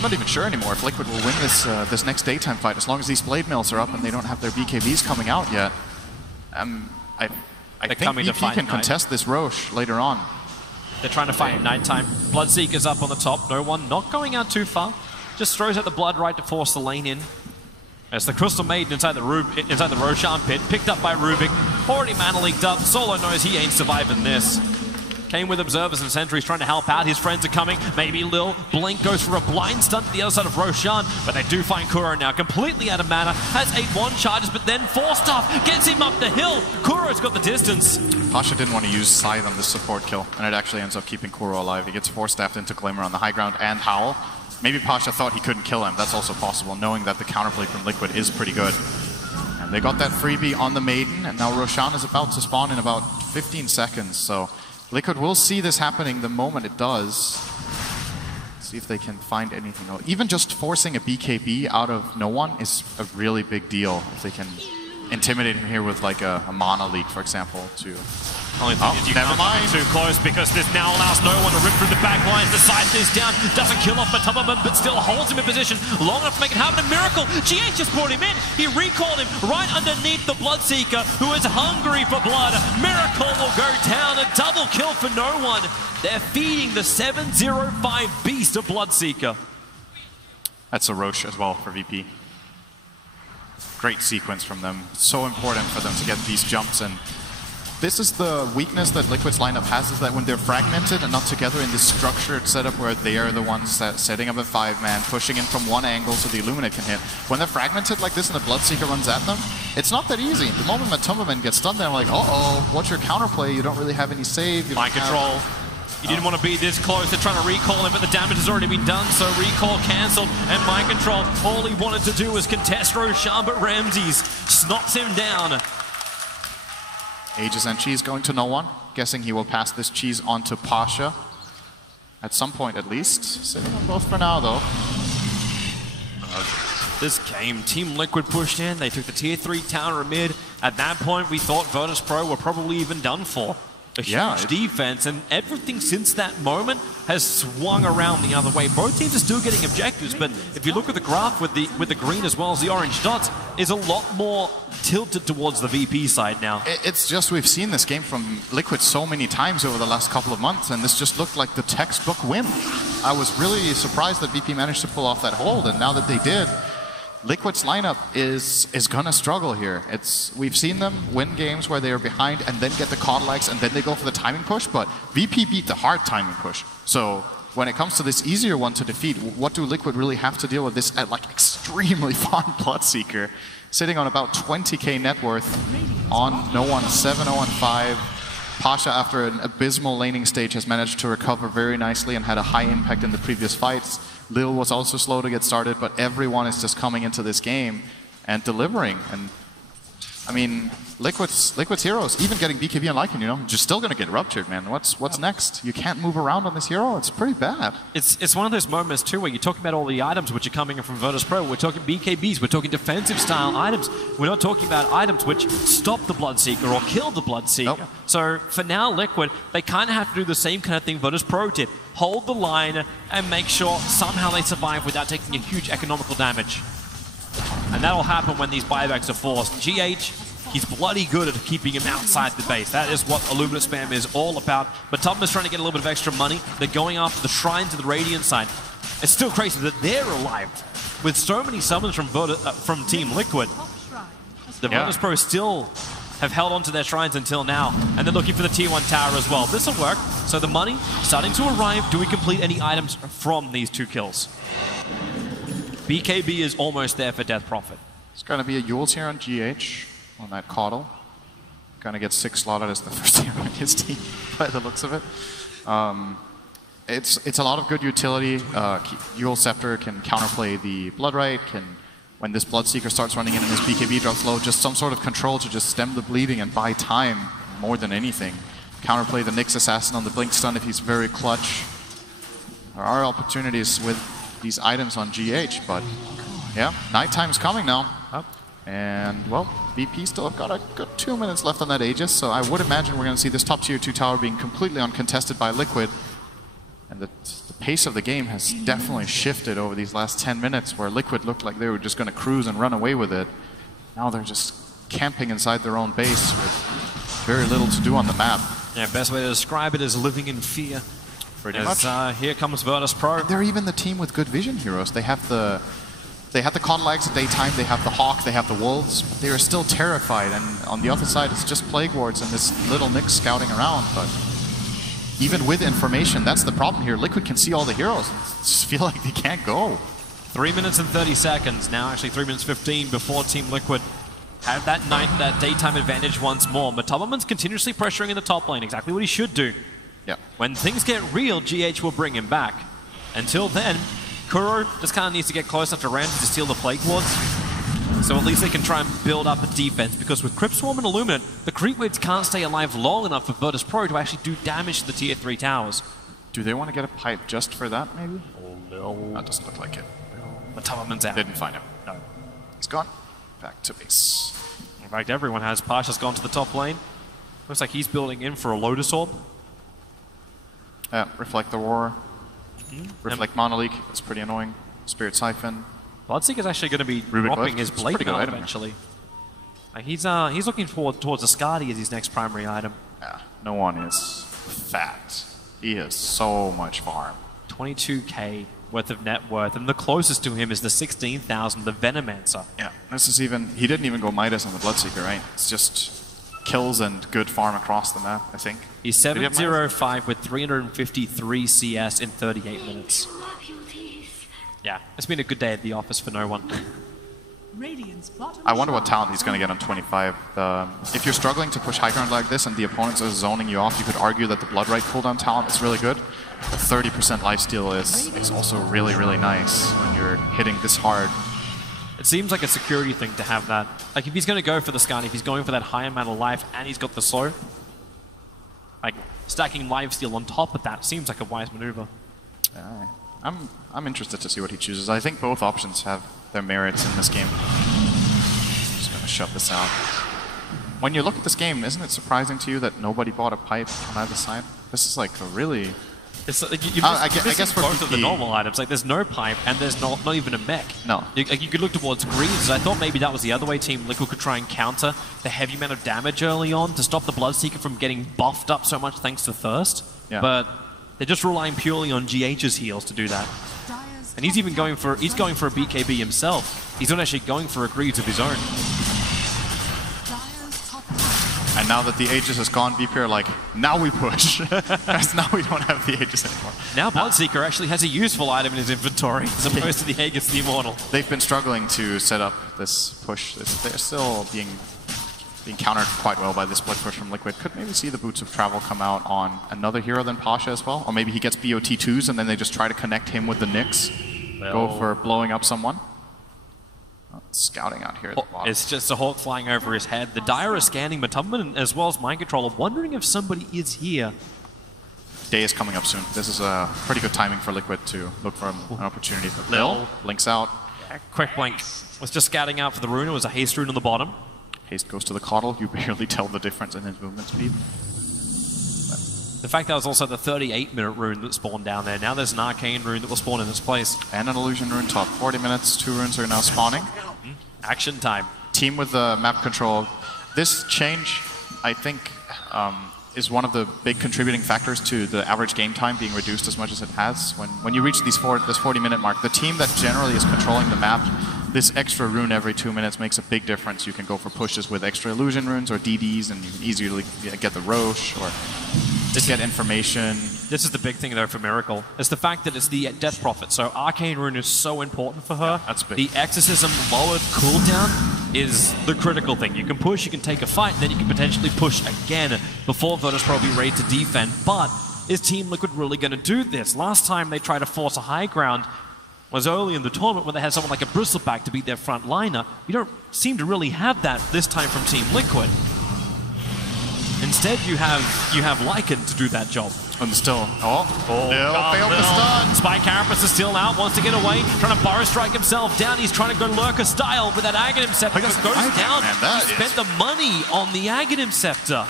not even sure anymore if Liquid will win this next daytime fight as long as these Blade Mills are up and they don't have their BKBs coming out yet. I think VP can contest this Roche later on. They're trying to fight at nighttime. Bloodseeker's up on the top. No one not going out too far. Just throws out the Blood right to force the lane in. As the Crystal Maiden inside the Roshan pit, picked up by Rubik. Already mana leaked up. Solo knows he ain't surviving this. Came with observers and sentries trying to help out. His friends are coming. Maybe Lil. Blink goes for a blind stun to the other side of Roshan, but they do find Kuro now. Completely out of mana. Has 8-1 charges, but then 4 stuff gets him up the hill. Kuro's got the distance. Pasha didn't want to use Scythe on this support kill, and it actually ends up keeping Kuro alive. He gets 4-staffed into Glimmer on the high ground and Howl. Maybe Pasha thought he couldn't kill him. That's also possible, knowing that the counterplay from Liquid is pretty good. And they got that freebie on the Maiden, and now Roshan is about to spawn in about 15 seconds, so Liquid will see this happening the moment it does. See if they can find anything. Even just forcing a BKB out of no one is a really big deal. If they can intimidate him here with like a mana leak, for example, to... Only thing is you never mind. Too close because this now allows no one to rip through the back lines. The Scythe is down, doesn't kill off Matumba, but still holds him in position long enough to make it happen. A miracle! GH just brought him in. He recalled him right underneath the Bloodseeker, who is hungry for blood. Miracle will go down. A double kill for no one. They're feeding the 705 beast of Bloodseeker. That's a Roche as well for VP. Great sequence from them. It's so important for them to get these jumps, and this is the weakness that Liquid's lineup has, is that when they're fragmented and not together in this structured setup where they are the ones setting up a 5-man, pushing in from one angle so the Illuminate can hit. When they're fragmented like this and the Bloodseeker runs at them, it's not that easy. The moment Matumba gets stunned, they're like, uh-oh, what's your counterplay? You don't really have any save. Mind control. You didn't want to be this close. They're trying to recall him, but the damage has already been done, so recall cancelled. And Mind Control, all he wanted to do was contest Roshan, but Ramses snots him down. Aegis and Cheese going to no one. Guessing he will pass this Cheese on to Pasha. At some point at least. Sitting on both for now though. This game, Team.Liquid pushed in. They took the tier 3 tower mid. At that point, we thought Virtus Pro were probably even done for. a huge defense, and everything since that moment has swung around the other way. Both teams are still getting objectives, but if you look at the graph with the green as well as the orange dots, is a lot more tilted towards the VP side now. It's just we've seen this game from Liquid so many times over the last couple of months, and this just looked like the textbook win. I was really surprised that VP managed to pull off that hold, and now that they did, Liquid's lineup is gonna struggle here. We've seen them win games where they are behind and then get the Caudalikes and then they go for the timing push, but VP beat the hard timing push. So when it comes to this easier one to defeat, what do Liquid really have to deal with this like extremely farm Bloodseeker, sitting on about 20k net worth on no one 7-0-5. Pasha, after an abysmal laning stage, has managed to recover very nicely and had a high impact in the previous fights. Lil was also slow to get started, but everyone is just coming into this game and delivering. And I mean, Liquid's heroes, even getting BKB and Lycan, you know, you're still gonna get ruptured, man. What's next? You can't move around on this hero. It's pretty bad. It's one of those moments too where you're talking about all the items which are coming in from Virtus Pro. We're talking BKBs. We're talking defensive style items. We're not talking about items which stop the Bloodseeker or kill the Bloodseeker. Nope. So for now, Liquid, they kind of have to do the same kind of thing Virtus Pro did. Hold the line and make sure somehow they survive without taking a huge economical damage. And that'll happen when these buybacks are forced. GH, he's bloody good at keeping him outside the base. That is what Illuminate Spam is all about. But Tubman's trying to get a little bit of extra money. They're going after the Shrine to the Radiant side. It's still crazy that they're alive. With so many summons from Team Liquid, the Virtus Pro still have held on to their shrines until now, and they're looking for the Tier 1 tower as well. This will work. So the money starting to arrive. Do we complete any items from these 2 kills? BKB is almost there for Death Prophet. It's going to be a Yules here on GH, on that Caudal. Going to get 6 slotted as the first hero on his team, by the looks of it. It's a lot of good utility. Yules Scepter can counterplay the Bloodright, when this Bloodseeker starts running in and his BKB drops low, just some sort of control to just stem the bleeding and buy time more than anything. Counterplay the Nyx Assassin on the Blink Stun if he's very clutch. There are opportunities with these items on GH, but yeah, nighttime's coming now. And, well, VP still have got a good 2 minutes left on that Aegis, so I would imagine we're going to see this top tier 2 tower being completely uncontested by Liquid. And the pace of the game has definitely shifted over these last 10 minutes, where Liquid looked like they were just going to cruise and run away with it. Now they're just camping inside their own base with very little to do on the map. Yeah, best way to describe it is living in fear. Pretty much. Here comes Virtus Pro. And they're even the team with good vision heroes. They have the Caudalikes at daytime, they have the Hawk, they have the Wolves, but they are still terrified. And on the other side, it's just Plague Wards and this little Nyx scouting around. But even with information, that's the problem here. Liquid can see all the heroes and just feel like they can't go. 3 minutes and 30 seconds. Now actually 3 minutes 15 before Team Liquid have that daytime advantage once more. But Tubman's continuously pressuring in the top lane, exactly what he should do. Yeah. When things get real, GH will bring him back. Until then, Kuro just kind of needs to get close enough to Ramsey to steal the Plague Wards. So at least they can try and build up a defense, because with Crypt Swarm and Illuminate, the Creep Waves can't stay alive long enough for Virtus Pro to actually do damage to the Tier 3 towers. Do they want to get a pipe just for that, maybe? Oh no. That doesn't look like it. But Tubman's out. Didn't find him. No. He's gone. Back to base. In fact, everyone has. Pasha's gone to the top lane. Looks like he's building in for a Lotus Orb. Yeah, Reflect the Roar. Reflect Monolith, that's pretty annoying. Spirit Siphon. Bloodseeker's actually going to be dropping his Blade Guard eventually. He's looking towards the Skadi as his next primary item. Yeah, no one is fat. He has so much farm. 22k worth of net worth, and the closest to him is the 16,000, the Venomancer. Yeah, this is even, he didn't even go Midas on the Bloodseeker, right? It's just kills and good farm across the map, I think. He's 705 with 353 CS in 38 minutes. Yeah, it's been a good day at the office for no one. I wonder what talent he's going to get on 25. If you're struggling to push high ground like this and the opponents are zoning you off, you could argue that the Bloodright cooldown talent is really good. But 30% lifesteal is also really, really nice when you're hitting this hard. It seems like a security thing to have that. Like, if he's going to go for the Skadi, if he's going for that high amount of life and he's got the slow, like, stacking lifesteal on top of that seems like a wise maneuver. I'm interested to see what he chooses. I think both options have their merits in this game. Just going to shove this out. when you look at this game, isn't it surprising to you that nobody bought a pipe on either side? This is like a really... It's you're I guess for both VP, of the normal items. Like there's no pipe and there's not even a mech. No. You could look towards greaves. I thought maybe that was the other way Team Liquid could try and counter the heavy amount of damage early on to stop the Bloodseeker from getting buffed up so much thanks to Thirst. Yeah. But they're just relying purely on GH's heals to do that. And he's even going for a BKB himself. He's not actually going for a greaves of his own. And now that the Aegis has gone, VP are like, now we push. Because now we don't have the Aegis anymore. Now Bloodseeker actually has a useful item in his inventory as opposed to the Aegis the Immortal. They've been struggling to set up this push. They're still being countered quite well by this split push from Liquid. Could maybe see the Boots of Travel come out on another hero than Pasha as well. Or maybe he gets BOT2s and then they just try to connect him with the Nyx. Go for blowing up someone. Scouting out here at the bottom. It's just a Hawk flying over his head. The Dire is scanning Matumban as well as Mind Controller, wondering if somebody is here. Day is coming up soon. This is a pretty good timing for Liquid to look for an opportunity. But Lil blinks out. Yeah, quick blink. Was just scouting out for the rune. It was a haste rune on the bottom. Haste goes to the Coddle. You barely tell the difference in his movement speed. The fact that was also the 38-minute rune that spawned down there. Now there's an Arcane rune that will spawn in its place. And an Illusion rune top. 40 minutes, 2 runes are now spawning. Action time. Team with the map control. This change, I think, is one of the big contributing factors to the average game time being reduced as much as it has. When you reach this 40-minute mark, the team that generally is controlling the map, this extra rune every 2 minutes makes a big difference. You can go for pushes with extra Illusion runes or DDs, and you can easily get the Roche or just get information. This is the big thing, though, for Miracle. It's the fact that it's the Death Prophet. So Arcane Rune is so important for her. Yeah, that's big. The Exorcism lowered cooldown is the critical thing. You can push, you can take a fight, then you can potentially push again before Virtus Pro be ready to defend. But is Team Liquid really going to do this? Last time they tried to force a high ground was early in the tournament when they had someone like a Bristleback to be their front liner. You don't seem to really have that this time from Team Liquid. Instead, you have Lycan to do that job. And still, failed the stun. Spy Carapace is still out, wants to get away, trying to Burrow Strike himself down. He's trying to go Lurker style, but that Aghanim Scepter just goes down. He spent the money on the Aghanim Scepter.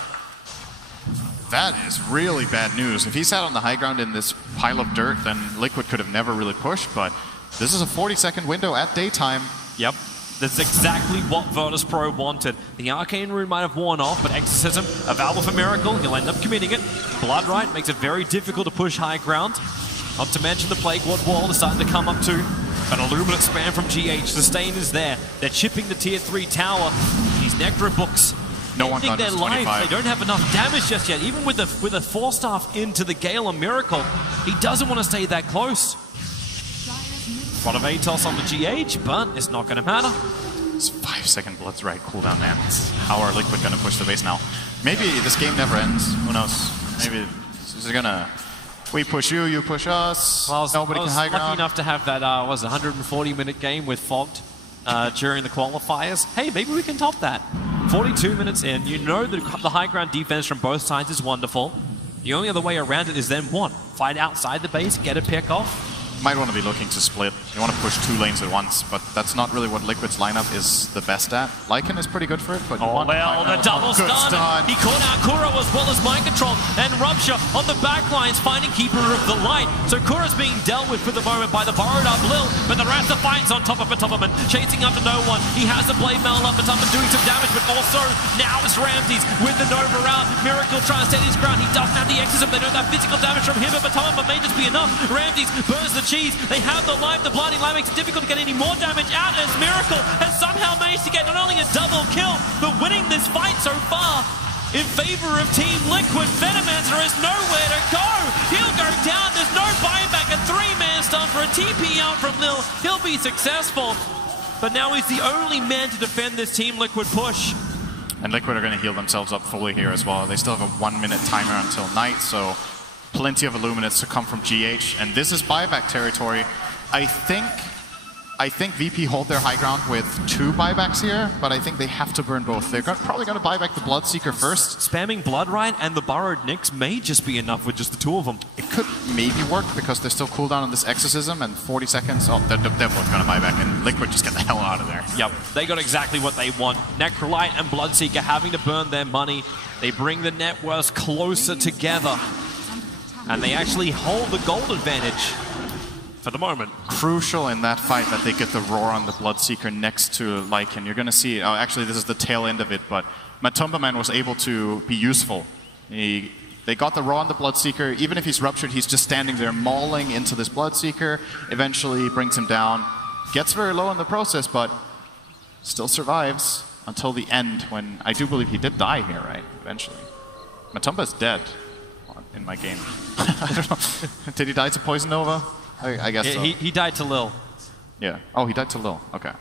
That is really bad news. If he sat on the high ground in this pile of dirt, then Liquid could have never really pushed, but this is a 40-second window at daytime. Yep. That's exactly what Virtus Pro wanted. The Arcane Rune might have worn off, but Exorcism, available for Miracle, he'll end up committing it. Blood Right makes it very difficult to push high ground. Not to mention the Plague Ward wall is starting to come up too. An Illuminate spam from GH. Sustain is there. They're chipping the tier 3 tower. These Necro books. No one got his 25. They don't have enough damage just yet. Even with a 4-staff into the Gale on Miracle, he doesn't want to stay that close. A lot of ATOS on the GH, but it's not going to matter. It's 5-second Blood's Right cooldown, man. How are Liquid going to push the base now? Maybe this game never ends. Who knows? Maybe this is going to... We push you, you push us. Well, Nobody can high ground. Lucky enough to have that 140-minute game with Fogged during the qualifiers. Hey, maybe we can top that. 42 minutes in. You know that the high ground defense from both sides is wonderful. The only other way around it is then one. Fight outside the base, get a pick off. Might want to be looking to split. You want to push 2 lanes at once, but that's not really what Liquid's lineup is the best at. Lycan is pretty good for it, but you want the double stun. He caught out Kuro as well as Mind Control, and Rupture on the back lines finding Keeper of the Light. So Kura's being dealt with for the moment by the borrowed up Lil, but the rest of the fight's on top of Matumban, chasing after no one. He has the Blade Mail up, Matumban doing some damage, but also now it's Ramses with the Nova out. Miracle trying to stand his ground. He doesn't have the Exorcism. They don't have physical damage from him, but Matumban may just be enough. Ramses burns the cheese. They have the life. The Blinding Light makes it difficult to get any more damage out as Miracle has somehow managed to get not only a double kill, but winning this fight so far in favor of Team Liquid. Venomancer has nowhere to go. He'll go down. There's no buyback. A 3-man stun for a TP out from Lil. He'll be successful. But now he's the only man to defend this Team Liquid push. And Liquid are going to heal themselves up fully here as well. They still have a 1-minute timer until night, so plenty of Illuminates to come from GH. And this is buyback territory. I I think VP hold their high ground with 2 buybacks here, but I think they have to burn both. They're probably going to buy back the Bloodseeker first. Spamming Blood Rite and the Burrowed Nyx may just be enough with just the 2 of them. It could maybe work because they're still cooldown on this Exorcism and 40 seconds. Oh, they're both going to buy back, and Liquid just get the hell out of there. Yep, they got exactly what they want. Necrolite and Bloodseeker having to burn their money. They bring the net worth closer together. And they actually hold the gold advantage for the moment. Crucial in that fight that they get the roar on the Bloodseeker next to Lycan. You're going to see, oh, actually this is the tail end of it, but Matumbaman was able to be useful. They got the roar on the Bloodseeker. Even if he's ruptured, he's just standing there mauling into this Bloodseeker. Eventually brings him down. Gets very low in the process, but still survives until the end when I do believe he did die here, right? Eventually. Matumba's dead in my game. I don't know. Did he die to Poison Nova? I guess so. He died to Lil. Yeah. Oh, he died to Lil. Okay.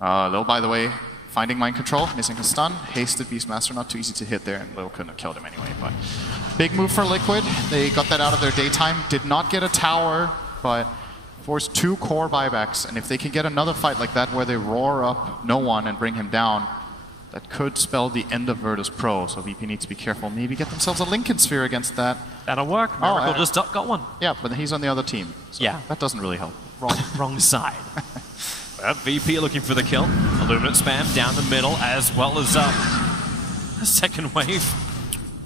Lil, by the way, finding mind control, missing his stun. Hasted Beastmaster, not too easy to hit there, and Lil couldn't have killed him anyway. But big move for Liquid. They got that out of their daytime. Did not get a tower, but forced 2 core buybacks. And if they can get another fight like that where they roar up no one and bring him down, that could spell the end of Virtus Pro. So VP needs to be careful. Maybe get themselves a Lincoln Sphere against that. That'll work. Miracle just got one. Yeah, but he's on the other team. So yeah. That doesn't really help. Wrong side. VP looking for the kill. Illuminate spam down the middle as well as a second wave.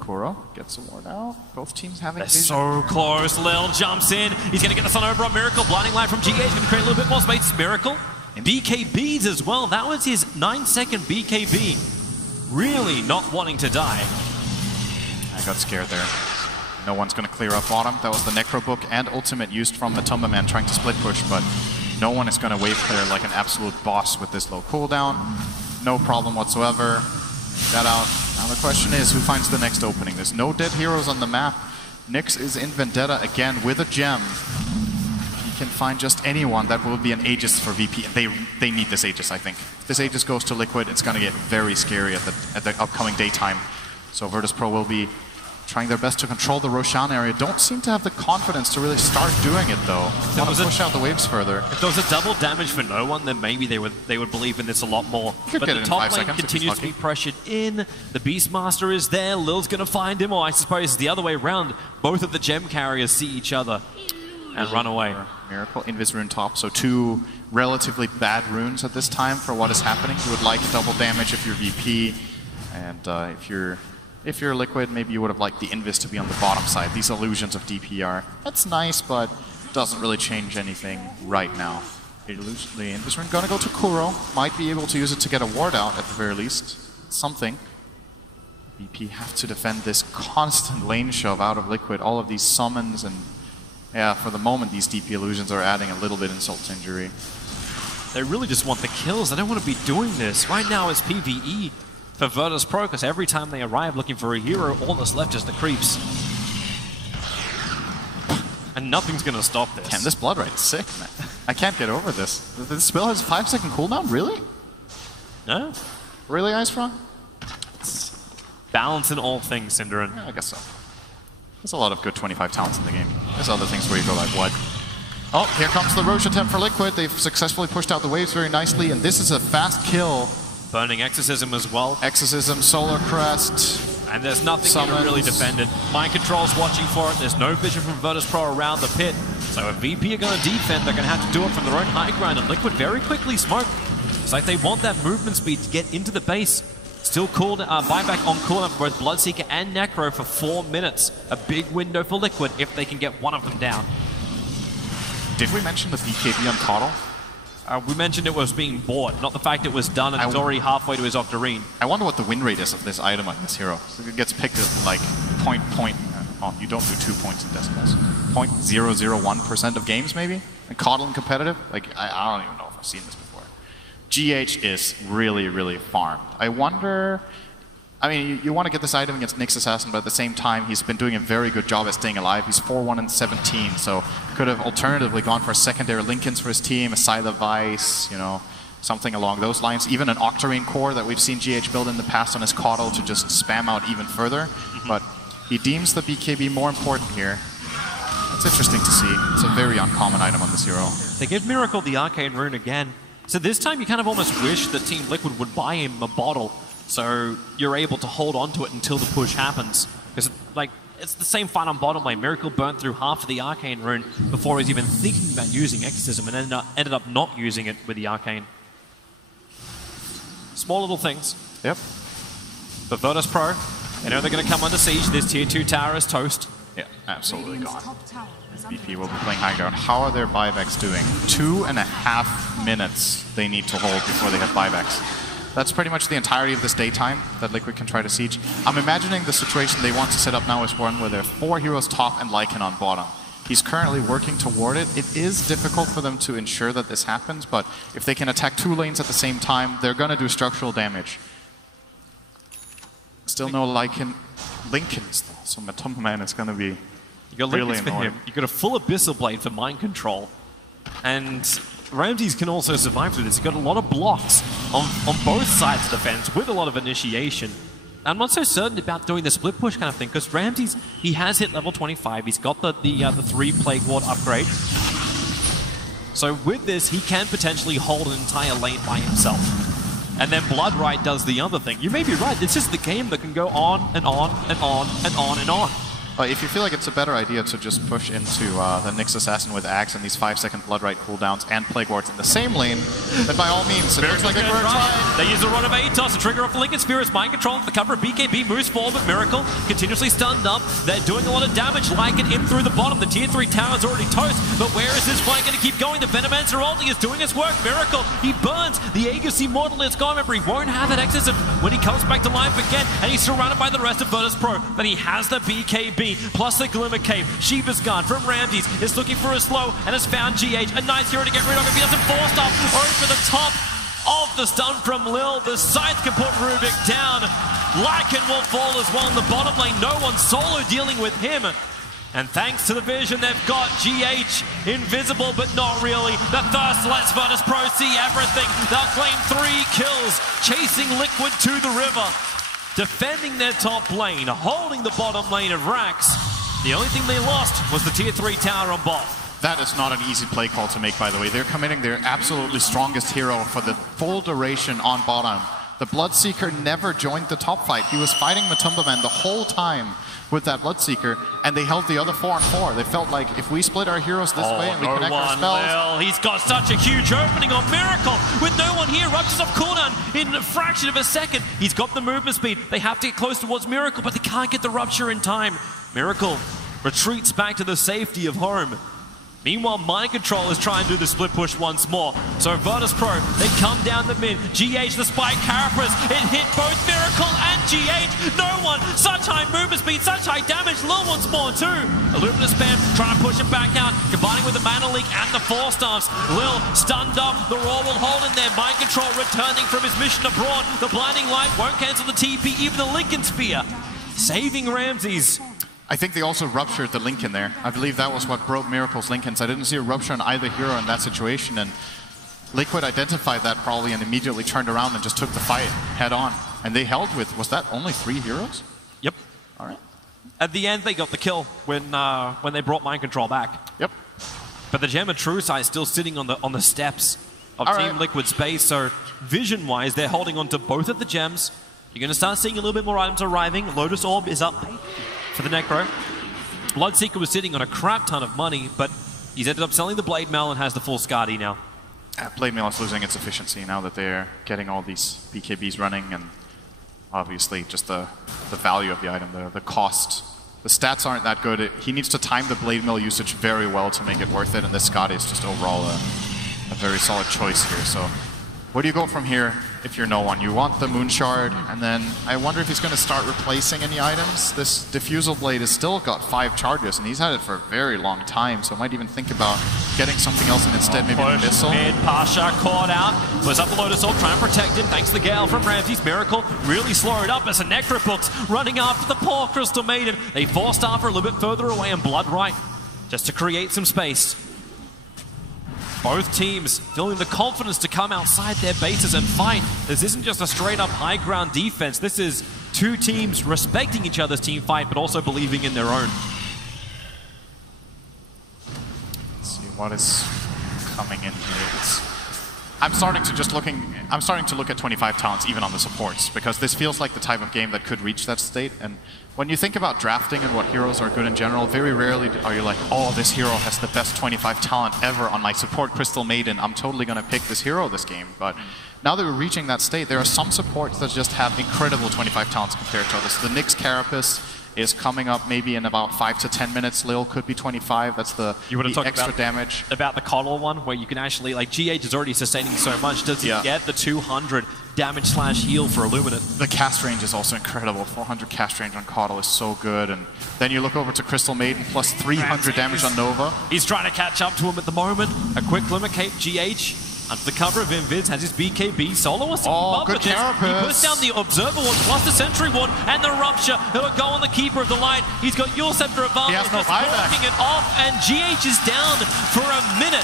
Kuro gets a ward out. Both teams having They're so close. Lil jumps in. He's going to get the stun over on Miracle. Blinding light from GH. Going to create a little bit more space. Miracle. BKBs as well. That was his 9-second BKB. Really not wanting to die. I got scared there. No one's going to clear up bottom. That was the Necro Book and Ultimate used from Matumbaman trying to split push, but no one is going to wave clear like an absolute boss with this low cooldown. No problem whatsoever. That out. Now the question is, who finds the next opening? There's no dead heroes on the map. Nyx is in Vendetta again with a gem. He can find just anyone. That will be an Aegis for VP. They need this Aegis, I think. If this Aegis goes to Liquid, it's going to get very scary at the upcoming daytime. So Virtus Pro will be trying their best to control the Roshan area. Don't seem to have the confidence to really start doing it, though. Want to push out the waves further. If there was a double damage for no one, then maybe they would believe in this a lot more. But the top lane continues to be pressured in. The Beastmaster is there. Lil's going to find him, or I suppose it's the other way around. Both of the gem carriers see each other and run away. Miracle, Invis rune top, so 2 relatively bad runes at this time for what is happening. You would like double damage if you're VP, and if you're Liquid, maybe you would have liked the Invis to be on the bottom side. These illusions of DPR, that's nice, but doesn't really change anything right now. The Invis rune gonna go to Kuro, might be able to use it to get a ward out at the very least. Something. VP have to defend this constant lane shove out of Liquid, all of these summons, and yeah, for the moment, these DP illusions are adding a little bit insult to injury. They really just want the kills. They don't want to be doing this. Right now it's PvE for Virtus Pro, because every time they arrive looking for a hero, all that's left is the creeps. And nothing's going to stop this. Damn, this Blood Rite is sick, man. I can't get over this. This spell has 5-second cooldown? Really? No. Really, Icefrog? Balance in all things, Synderen. Yeah, I guess so. There's a lot of good 25 talents in the game. There's other things where you go like, what? Oh, here comes the Roche attempt for Liquid. They've successfully pushed out the waves very nicely, and this is a fast kill. Burning Exorcism as well. Exorcism, Solar Crest. And there's nothing to really defend it. Mind Control's watching for it. There's no vision from Virtus Pro around the pit. So if VP are going to defend, they're going to have to do it from their own high ground. And Liquid very quickly smoke. It's like they want that movement speed to get into the base. Still called buyback on cooldown for both Bloodseeker and Necro for 4 minutes. A big window for Liquid if they can get one of them down. Did we mention the BKB on Coddle? We mentioned it was being bought, not the fact it was done and it's already halfway to his Octarine. I wonder what the win rate is of this item on this hero. So it gets picked at like oh, you don't do 2 points in decimals. 0.001% of games maybe? And Coddle in competitive? Like, I don't even know if I've seen this before. GH is really, really farmed. I wonder... I mean, you want to get this item against Nyx Assassin, but at the same time, he's been doing a very good job at staying alive. He's 4-1 and 17, so could have alternatively gone for a secondary Lincolns for his team, a Scythe of Vice, you know, something along those lines. Even an Octarine core that we've seen GH build in the past on his Coddle to just spam out even further. But he deems the BKB more important here. It's interesting to see. It's a very uncommon item on this hero. They give Miracle the Arcane Rune again. So this time you kind of almost wish that Team Liquid would buy him a bottle so you're able to hold on to it until the push happens. Because, like, it's the same fight on bottom lane. Miracle burnt through half of the Arcane Rune before he was even thinking about using Exorcism and ended up not using it with the Arcane. Small little things. Yep. But Virtus Pro, they know they're going to come under siege. This tier 2 tower is toast. Yeah, absolutely gone. BP will be playing high ground. How are their buybacks doing? 2.5 minutes they need to hold before they have buybacks. That's pretty much the entirety of this daytime that Liquid can try to siege. I'm imagining the situation they want to set up now is one where there are 4 heroes top and Lycan on bottom. He's currently working toward it. It is difficult for them to ensure that this happens, but if they can attack 2 lanes at the same time, they're going to do structural damage. Still no Lycan. Linkens, though, so Matumba Man is going to be really annoying. You got a full Abyssal Blade for mind control. And Ramses can also survive through this. He's got a lot of blocks on both sides of the fence with a lot of initiation. I'm not so certain about doing the split push kind of thing, because Ramses, he has hit level 25. He's got the 3 Plague Ward upgrade. So with this, he can potentially hold an entire lane by himself. And then Bloodright does the other thing. You may be right, this is the game that can go on and on and on and on and on. If you feel like it's a better idea to just push into the Nyx Assassin with Axe and these 5-second Bloodright cooldowns and Plague Wards in the same lane, then by all means, it looks like they're trying. They use a run of Atos to trigger off the Lincoln Sphere as mind control. The cover of BKB moves forward, but Miracle continuously stunned up. They're doing a lot of damage, Lycan in through the bottom. The tier 3 tower is already toast, but where is this fight going to keep going? The Venomancer ulti is doing his work. Miracle, he burns. The Aegis Immortal is gone. Remember, he won't have that Exorcism when he comes back to life again, and he's surrounded by the rest of Virtus Pro. But he has the BKB, plus the Glimmer Cape. Shiva's gone from Ramses, is looking for a slow, and has found GH. A nice hero to get rid of if he doesn't force up over the top of the stun from Lil. The Scythe can put Rubik down. Lycan will fall as well in the bottom lane. No one solo dealing with him. And thanks to the vision, they've got GH invisible, but not really. The Thirst lets Virtus Pro see everything. They'll claim 3 kills, chasing Liquid to the river. Defending their top lane, holding the bottom lane of Rax. The only thing they lost was the tier 3 tower on bot. That is not an easy play call to make, by the way. They're committing their absolutely strongest hero for the full duration on bottom. The Bloodseeker never joined the top fight. He was fighting Matumba Man the whole time with that Bloodseeker, and they held the other 4 on 4. They felt like if we split our heroes this way and we connect our spells... He's got such a huge opening on Miracle with no one here. Ruptures off cooldown in a fraction of a second. He's got the movement speed. They have to get close towards Miracle, but they can't get the Rupture in time. Miracle retreats back to the safety of home. Meanwhile, Mind Control is trying to do the split push once more. So Virtus Pro, they come down the mid. GH, the Spike Carapace, it hit both Miracle and GH. No one, such high movement speed, such high damage. Lil once more too. Illuminous Spam trying to push him back out, combining with the Mana Leak and the Force Stance. Lil stunned up, the Raw will hold in there. Mind Control returning from his mission abroad. The Blinding Light won't cancel the TP, even the Lincoln Spear. Saving Ramses. I think they also ruptured the Lincoln there. I believe that was what broke Miracle's Lincolns. I didn't see a rupture on either hero in that situation, and Liquid identified that probably and immediately turned around and just took the fight head on. And they held with, was that only 3 heroes? Yep. All right. At the end, they got the kill when they brought Mind Control back. Yep. But the Gem of True Sight is still sitting on the steps of Team Liquid's base, so vision-wise, they're holding on to both of the gems. You're going to start seeing a little bit more items arriving. Lotus Orb is up for the Necro. Bloodseeker was sitting on a crap ton of money, but he's ended up selling the Blade Mail and has the full Skadi now. Blade Mail is losing its efficiency now that they're getting all these BKBs running, and obviously just the value of the item, the cost. The stats aren't that good. He needs to time the Blade Mail usage very well to make it worth it, and this Skadi is just overall a very solid choice here. So where do you go from here if you're no one? You want the Moon Shard, and then I wonder if he's going to start replacing any items. This Diffusal Blade has still got 5 charges, and he's had it for a very long time, so I might even think about getting something else in instead, maybe an Abyssal. Mid, Pasha caught out, was up the Lotus Orb, trying to protect him, thanks to the Gale from Ramses. Miracle really slowed up as a Necrobooks running after the poor Crystal Maiden. They forced Arthur a little bit further away, and Bloodright just to create some space. Both teams feeling the confidence to come outside their bases and fight. This isn't just a straight-up high-ground defense. This is 2 teams respecting each other's team fight, but also believing in their own. what is coming in here? I'm starting to look at 25 talents even on the supports, because this feels like the type of game that could reach that state. And when you think about drafting and what heroes are good in general, very rarely are you like, oh, this hero has the best 25 talent ever on my support Crystal Maiden. I'm totally going to pick this hero this game. But now that we're reaching that state, there are some supports that just have incredible 25 talents compared to others. The Nyx Carapace is coming up maybe in about 5 to 10 minutes. Lil could be 25. That's the extra damage. About the Coddle one, where you can actually, like, GH is already sustaining so much. Does he get the 200 damage / heal for Illuminate? The cast range is also incredible. 400 cast range on Coddle is so good. And then you look over to Crystal Maiden, plus 300 damage on Nova. He's trying to catch up to him at the moment. A quick limit cape, GH. Under the cover of Inviz, has his BKB. Solo wants to keep up with this. He puts down the Observer Ward plus the Sentry Ward and the Rupture. It'll go on the Keeper of the Light. He's got your Scepter of Valor. He's just walking it off, and GH is down for a minute.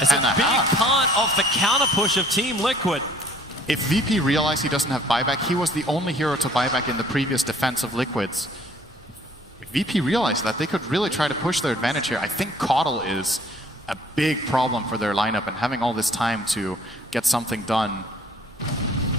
It's a big part of the counter push of Team Liquid. If VP realized he doesn't have buyback, he was the only hero to buyback in the previous defense of Liquids. If VP realized that, they could really try to push their advantage here. I think Coddle is a big problem for their lineup, and having all this time to get something done,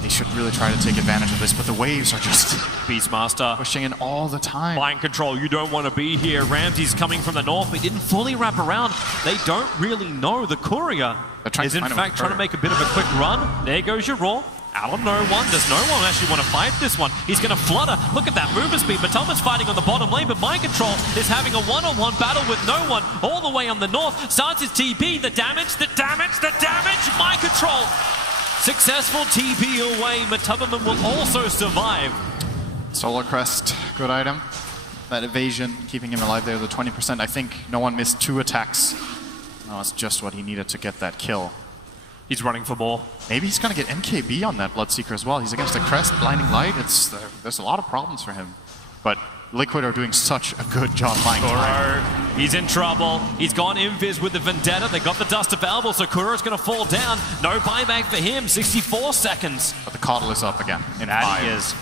they should really try to take advantage of this, but the waves are just Beastmaster pushing in all the time. Mind control, you don't want to be here. Ramsey's coming from the north, but he didn't fully wrap around. They don't really know the Courier is in fact trying to make a bit of a quick run. There goes your Raw. Out of no one. Does no one actually want to fight this one? He's going to flutter. Look at that movement speed. Matoma's fighting on the bottom lane, but Mind Control is having a one-on-one battle with no one all the way on the north. Starts his TP. The damage, the damage, the damage. Mind Control. Successful TP away. Matoman will also survive. Solar Crest, good item. That evasion, keeping him alive there, the 20%. I think no one missed 2 attacks. No, that's just what he needed to get that kill. He's running for more. Maybe he's going to get MKB on that Bloodseeker as well. He's against the Crest, Blinding Light. There's a lot of problems for him. But Liquid are doing such a good job buying time. He's in trouble. He's gone Invis with the Vendetta. They got the dust available, so Kuro's going to fall down. No buyback for him. 64 seconds. But the Coddle is up again in 5. He is.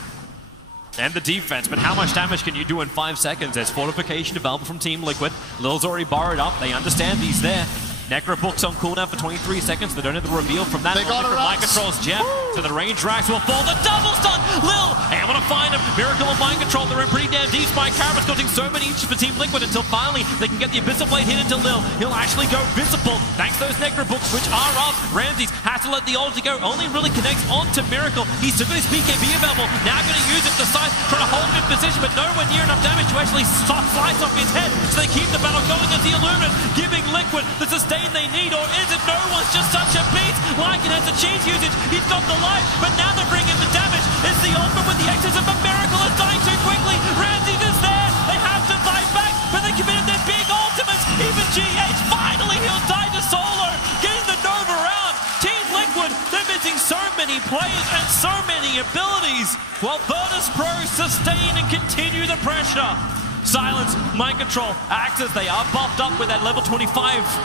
And the defense, but how much damage can you do in 5 seconds? There's fortification available from Team Liquid. Lil's already borrowed up. They understand he's there. Necro books on cooldown for 23 seconds. They don't have the reveal from that. They got from Mind Control's gem. So the range racks will fall. The double stun! Lil! Able to find him. Miracle and Mind Control. They're in pretty damn deep. Spy Carapace causing so many inches for Team Liquid until finally they can get the Abyssal Blade hit into Lil. He'll actually go visible thanks to those Necro books, which are up. Ramses has to let the ulti go. Only really connects onto Miracle. He's still got his BKB available. Now going to use it to side, trying to hold him in position, but nowhere near enough damage to actually slice off his head. So they keep the battle going as the Illuminate, giving Liquid the sustain they need. Or is it no one's just such a beast? Lycan has the cheese usage. He's got the life, but now they're bringing the damage. It's the ultimate with the Exorcism, but Miracle is dying too quickly. Ramses is there. They have to fight back, but they committed their big ultimates. Even GH, finally he'll die to Solo, getting the Nova round. Team Liquid, they're missing so many players and so many abilities, while Virtus Pro sustain and continue the pressure. Silence, Mind Control, acts as they are buffed up with that level 25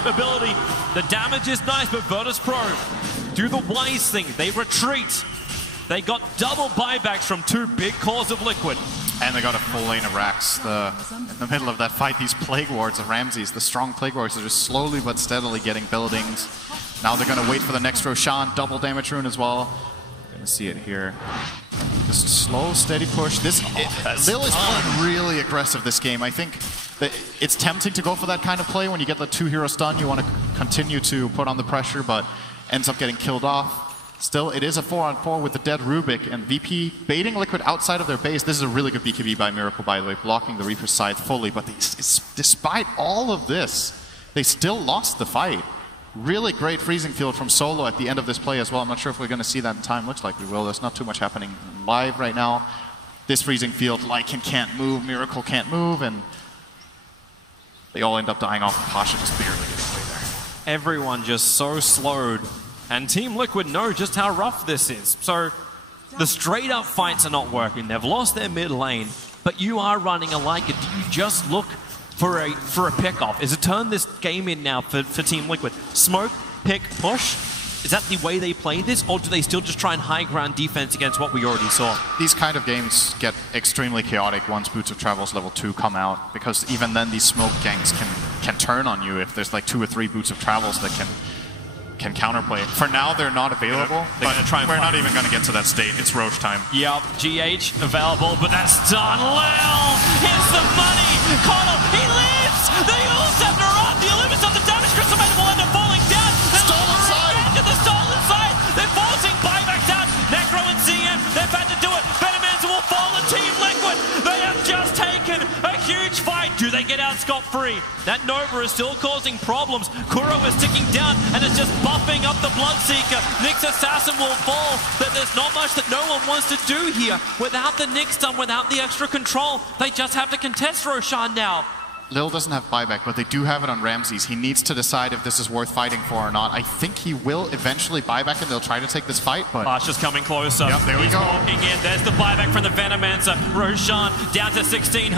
ability. The damage is nice, but Virtus Pro do the wise thing. They retreat. They got double buybacks from 2 big cores of Liquid. And they got a full lane of racks. In the middle of that fight, these Plague Wards of Ramses, the strong Plague Wards, are just slowly but steadily getting buildings. Now they're going to wait for the next Roshan, double damage rune as well. Gonna see it here. Just slow, steady push. Lil is playing really aggressive this game. I think that it's tempting to go for that kind of play when you get the 2-hero stun. You want to continue to put on the pressure, but ends up getting killed off. Still, it is a 4-on-4 with the dead Rubik, and VP baiting Liquid outside of their base. This is a really good BKB by Miracle, by the way, blocking the Reaper's scythe fully. But despite all of this, they still lost the fight. Really great freezing field from Solo at the end of this play as well. I'm not sure if we're going to see that in time. Looks like we will. There's not too much happening live right now. This freezing field, Lycan can't move, Miracle can't move, and they all end up dying off. Pasha just barely getting away there. Everyone just so slowed, and Team Liquid know just how rough this is. So the straight up fights are not working. They've lost their mid lane, but you are running a Lycan. Do you just look for a pick-off? Is it turn this game in now for Team Liquid? Smoke, pick, push? Is that the way they play this, or do they still just try and high ground defense against what we already saw? These kind of games get extremely chaotic once Boots of Travel's level 2 come out, because even then these smoke ganks can can turn on you if there's like 2 or 3 boots of travels that can counterplay. For now, they're not available, but we're not even going to get to that state. It's Roche time. Yep, GH available, but that's done. Lil, here's the money. Connell, he lives. The Ul Scepter on. The Olympus of the damage. Crystal Maiden will end up falling down. Stolen side. To the stolen side. They're forcing buybacks out. Necro and CM, they've had to do it. Venomance will fall and Team.Liquid. They have just taken a huge fight. Do they get out scot-free? That Nova is still causing problems. Kuro is ticking down and is just buffing up the Bloodseeker. Nyx Assassin will fall, but there's not much that no one wants to do here. Without the Nyx stun, without the extra control, they just have to contest Roshan now. Lil doesn't have buyback, but they do have it on Ramses. He needs to decide if this is worth fighting for or not. I think he will eventually buyback and they'll try to take this fight, but... Flash is coming closer. Yep, there we go. He's walking in. There's the buyback from the Venomancer. Roshan down to 1600.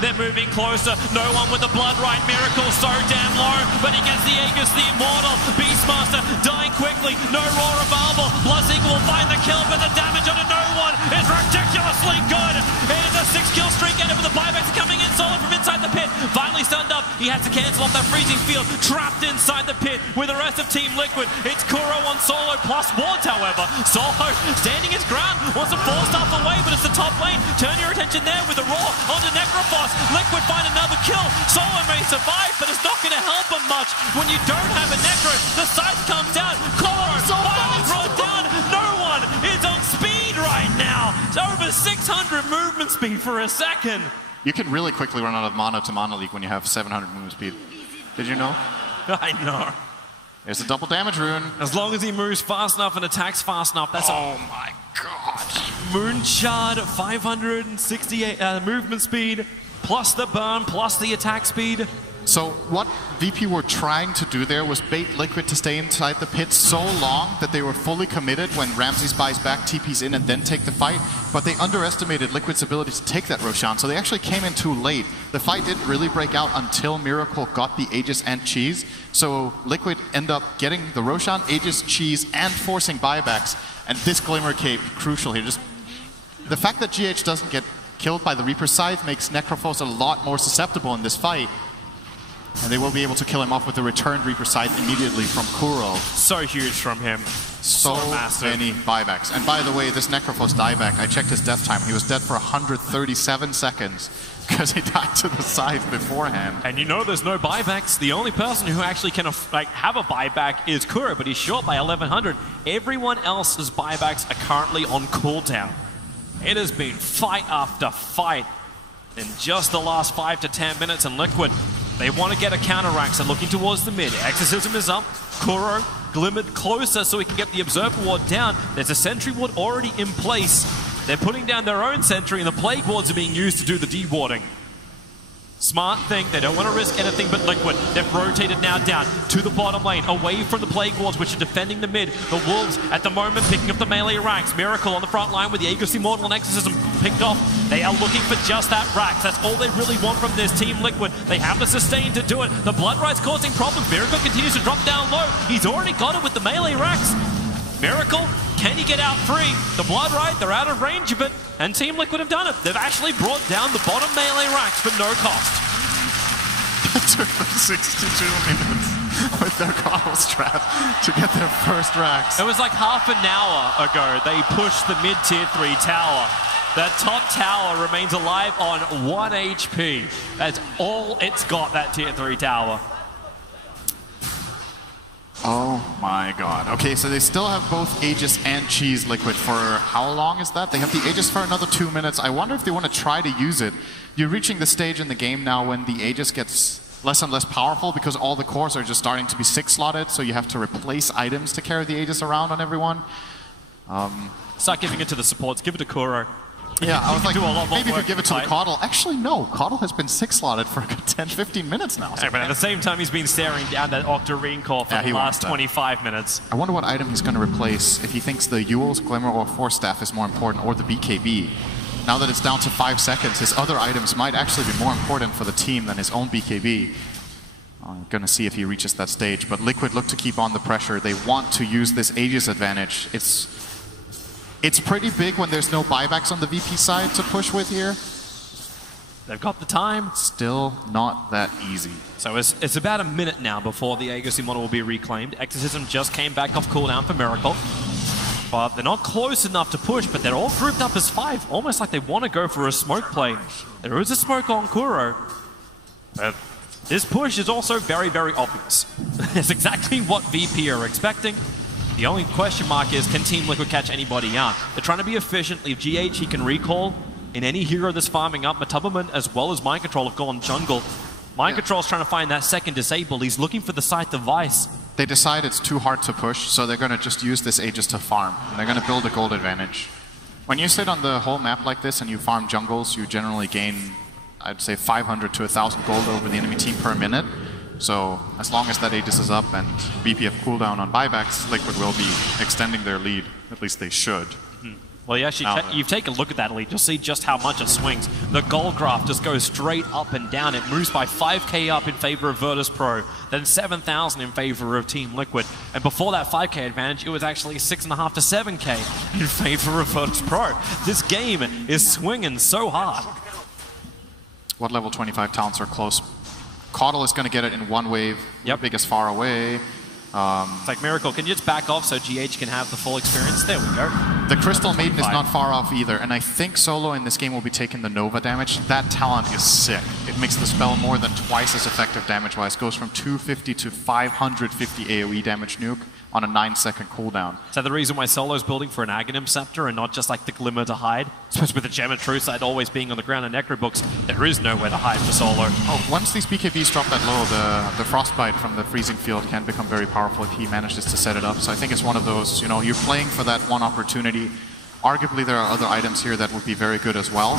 They're moving closer. No one with the Blood Right. Miracle so damn low, but he gets the Aegis, the Immortal. Beastmaster dying quickly. No Roar available. Bloodseeker will find the kill, but the damage onto no one is ridiculously good. It is a 6-kill streak, and the buybacks are coming in solid from inside the pit. Finally stunned up. He had to cancel off that freezing field. Trapped inside the pit with the rest of Team.Liquid. It's Kuro on solo plus wards, however. Solo standing his ground. Wants to force stuff away, but it's the top lane. Turn your attention there with the Roar onto Necrophos. Liquid find another kill. Solo may survive, but it's not going to help him much. When you don't have a Necro, the scythe comes out. Kuro finally brought down. No one is on speed right now. It's over 600 movement speed for a second. You can really quickly run out of mono to mono league when you have 700 movement speed. Did you know? I know. There's a double damage rune. As long as he moves fast enough and attacks fast enough, that's oh my god. Moon Shard, 568 movement speed, plus the burn, plus the attack speed. So what VP were trying to do there was bait Liquid to stay inside the pit so long that they were fully committed when Ramses buys back, TP's in, and then take the fight. But they underestimated Liquid's ability to take that Roshan, so they actually came in too late. The fight didn't really break out until Miracle got the Aegis and Cheese. So Liquid end up getting the Roshan, Aegis, Cheese, and forcing buybacks. And this Glimmer Cape, crucial here. Just the fact that GH doesn't get killed by the Reaper's Scythe makes Necrophos a lot more susceptible in this fight. And they will be able to kill him off with the returned Reaper Scythe immediately from Kuro. So huge from him. So many buybacks. And by the way, this Necrophos dieback, I checked his death time. He was dead for 137 seconds because he died to the scythe beforehand. And you know there's no buybacks. The only person who actually can have a buyback is Kuro, but he's short by 1100. Everyone else's buybacks are currently on cooldown. It has been fight after fight in just the last 5 to 10 minutes, and Liquid, they want to get a counteract, so looking towards the mid. Exorcism is up. Kuro glimmered closer so he can get the Observer Ward down. There's a Sentry Ward already in place. They're putting down their own Sentry, and the Plague Wards are being used to do the dewarding. Smart thing, they don't want to risk anything but Liquid. They've rotated now down to the bottom lane, away from the Plague Wards, which are defending the mid. The Wolves, at the moment, picking up the melee ranks. Miracle on the front line with the Aegis Immortal and Exorcism picked off. They are looking for just that Rax. That's all they really want from this Team.Liquid. They have the sustain to do it. The Blood Right's causing problems. Miracle continues to drop down low. He's already got it with the melee Rax. Miracle, can he get out free? The Blood Right, they're out of range of it, and Team.Liquid have done it. They've actually brought down the bottom melee racks for no cost. It took them 62 minutes with their Connell strat to get their first racks. It was like half an hour ago they pushed the mid-tier 3 tower. That top tower remains alive on 1 HP. That's all it's got, that tier 3 tower. Oh my god. Okay, so they still have both Aegis and Cheese Liquid for how long is that? They have the Aegis for another 2 minutes. I wonder if they want to try to use it. You're reaching the stage in the game now when the Aegis gets less and less powerful because all the cores are just starting to be 6-slotted, so you have to replace items to carry the Aegis around on everyone. Start giving it to the supports, give it to Kuro. Yeah, I was like, maybe if you give it to the fight. Coddle. Actually, no. Coddle has been 6-slotted for a good 10-15 minutes now. So yeah, but at the same time, he's been staring down that Octarine core for the last 25 minutes. I wonder what item he's going to replace, if he thinks the Ewell's Glimmer or Force Staff is more important, or the BKB. Now that it's down to 5 seconds, his other items might actually be more important for the team than his own BKB. I'm going to see if he reaches that stage, but Liquid look to keep on the pressure. They want to use this Aegis advantage. It's pretty big when there's no buybacks on the VP side to push with here. They've got the time. Still not that easy. So it's about a minute now before the Agassi model will be reclaimed. Exorcism just came back off cooldown for Miracle. But they're not close enough to push, but they're all grouped up as 5, almost like they want to go for a smoke play. There is a smoke on Kuro. But this push is also very, very obvious. It's exactly what VP are expecting. The only question mark is, can Team Liquid catch anybody out? They're trying to be efficient. If GH, he can recall in any hero that's farming up. Matubberman as well as Mind Control have gone jungle. Mind Control's trying to find that second disable. He's looking for the side device. They decide it's too hard to push, so they're going to just use this Aegis to farm. And they're going to build a gold advantage. When you sit on the whole map like this and you farm jungles, you generally gain, I'd say, 500 to 1,000 gold over the enemy team per minute. So as long as that Aegis is up and BPF cooldown on buybacks, Liquid will be extending their lead. At least they should. Well, you've taken a look at that lead. You'll see just how much it swings. The gold graph just goes straight up and down. It moves by 5k up in favor of Virtus Pro, then 7,000 in favor of Team Liquid. And before that 5k advantage, it was actually 6.5 to 7k in favor of Virtus Pro. This game is swinging so hard. What level 25 talents are close? Caudle is going to get it in one wave. Yep. Big is far away. It's like, Miracle, can you just back off so GH can have the full experience? There we go. The Crystal Maiden is not far off either, and I think Solo in this game will be taking the Nova damage. That talent is sick. It makes the spell more than twice as effective damage-wise. Goes from 250 to 550 AoE damage nuke on a 9-second cooldown. Is that the reason why Solo's building for an Aghanim Scepter and not just like the Glimmer to hide? Especially with the Gem of Truth side always being on the ground in Necro books, there is nowhere to hide for Solo. Oh, once these BKBs drop that low, the Frostbite from the Freezing Field can become very powerful if he manages to set it up. So I think it's one of those, you know, you're playing for that one opportunity. Arguably there are other items here that would be very good as well.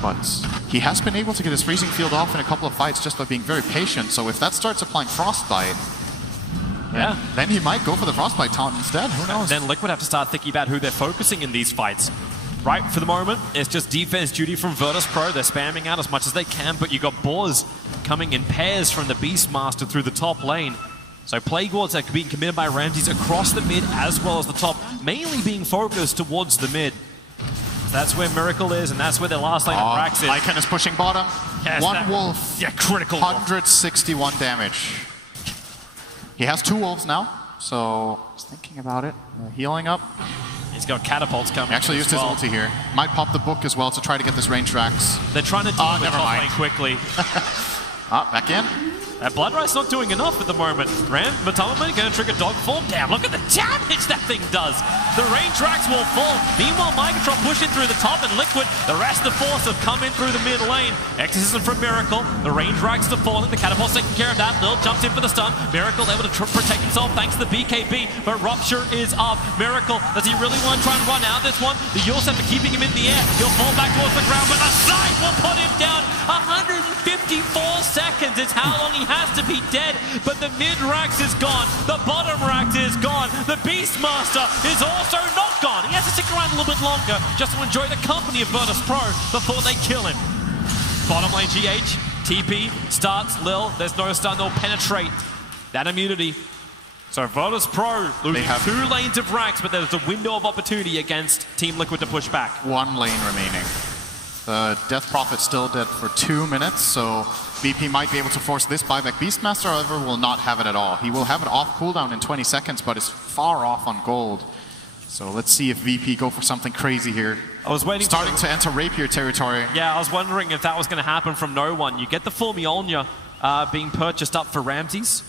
But he has been able to get his Freezing Field off in a couple of fights just by being very patient. So if that starts applying Frostbite, then he might go for the Frostbite talent instead. Who knows? Then Liquid have to start thinking about who they're focusing in these fights. Right, for the moment, it's just defense duty from Virtus Pro. They're spamming out as much as they can, but you got Boars coming in pairs from the Beastmaster through the top lane. So Plague Wards are being committed by Ramses across the mid as well as the top, mainly being focused towards the mid. That's where Miracle is, and that's where their last lane of Rax is. Lycan is pushing bottom. Yes, one wolf. Yeah, critical. 161 damage. He has 2 wolves now, so he's thinking about it. Healing up. He's got catapults coming. He actually used his ulti here. Might pop the book as well to try to get this range Rax. They're trying to deal with top lane quickly. Back in. Bloodright's not doing enough at the moment. Matubberman going to trigger dog form. Damn, look at the damage that thing does. The range Rax will fall. Meanwhile, Mind Control pushing through the top and Liquid. The rest of the force have come in through the mid lane. Exorcism from Miracle. The range Rax are falling. The catapult's taking care of that. Lil jumps in for the stun. Miracle able to protect himself thanks to the BKB. But Rupture is up. Miracle, does he really want to try and run out this one? The Yule Scepter keeping him in the air. He'll fall back towards the ground, but the side will put him down. 154 seconds is how long he has to be dead, but the mid Rax is gone, the bottom Rax is gone, the Beastmaster is also not gone. He has to stick around a little bit longer just to enjoy the company of Virtus Pro before they kill him. Bottom lane GH, TP, starts Lil, there's no stun, they'll penetrate that immunity. So Virtus Pro losing 2 lanes of Rax, but there's a window of opportunity against Team Liquid to push back. 1 lane remaining. The Death Prophet's still dead for 2 minutes, so BP might be able to force this buyback. Beastmaster, however, will not have it at all. He will have it off cooldown in 20 seconds, but is far off on gold. So let's see if VP go for something crazy here. I was waiting Starting to enter Rapier territory. Yeah, I was wondering if that was going to happen from no one. You get the full Mjolnir being purchased up for Ramses.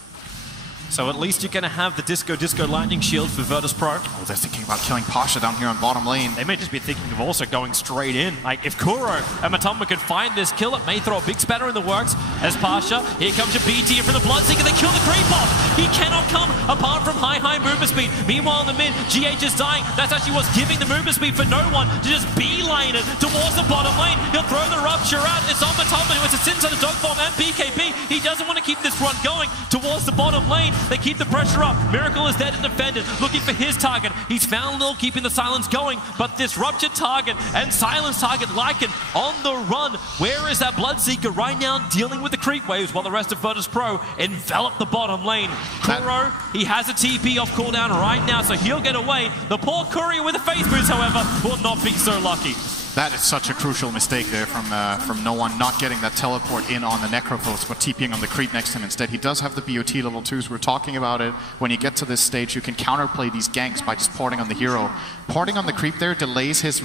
So at least you're going to have the Disco Lightning Shield for Virtus Pro. Oh, they're thinking about killing Pasha down here on bottom lane. They may just be thinking of also going straight in. Like, if Kuro and Matubberman can find this kill, it may throw a big spatter in the works. As Pasha, here comes your BT from the Bloodseeker. They kill the creep off. He cannot come apart from high movement speed. Meanwhile, in the mid, GH is dying. That's actually what's giving the movement speed for no one to just beeline it towards the bottom lane. He'll throw the Rupture out. It's on Matubberman, who has to sit inside the dog form and BKB. He doesn't want to keep this run going towards the bottom lane. They keep the pressure up. Miracle is there to defend it, looking for his target. He's found Lil, keeping the silence going, but this Ruptured target and silence target Lycan on the run. Where is that Bloodseeker right now, dealing with the creep waves while the rest of Virtus Pro envelop the bottom lane? Kuro, he has a TP off cooldown right now, so he'll get away. The poor Courier with a face boost, however, will not be so lucky. That is such a crucial mistake there from No One, not getting that teleport in on the Necrophos, but TPing on the creep next to him instead. He does have the BOT level 2s. We're talking about it. When you get to this stage, you can counterplay these ganks by just porting on the hero. Porting on the creep there delays his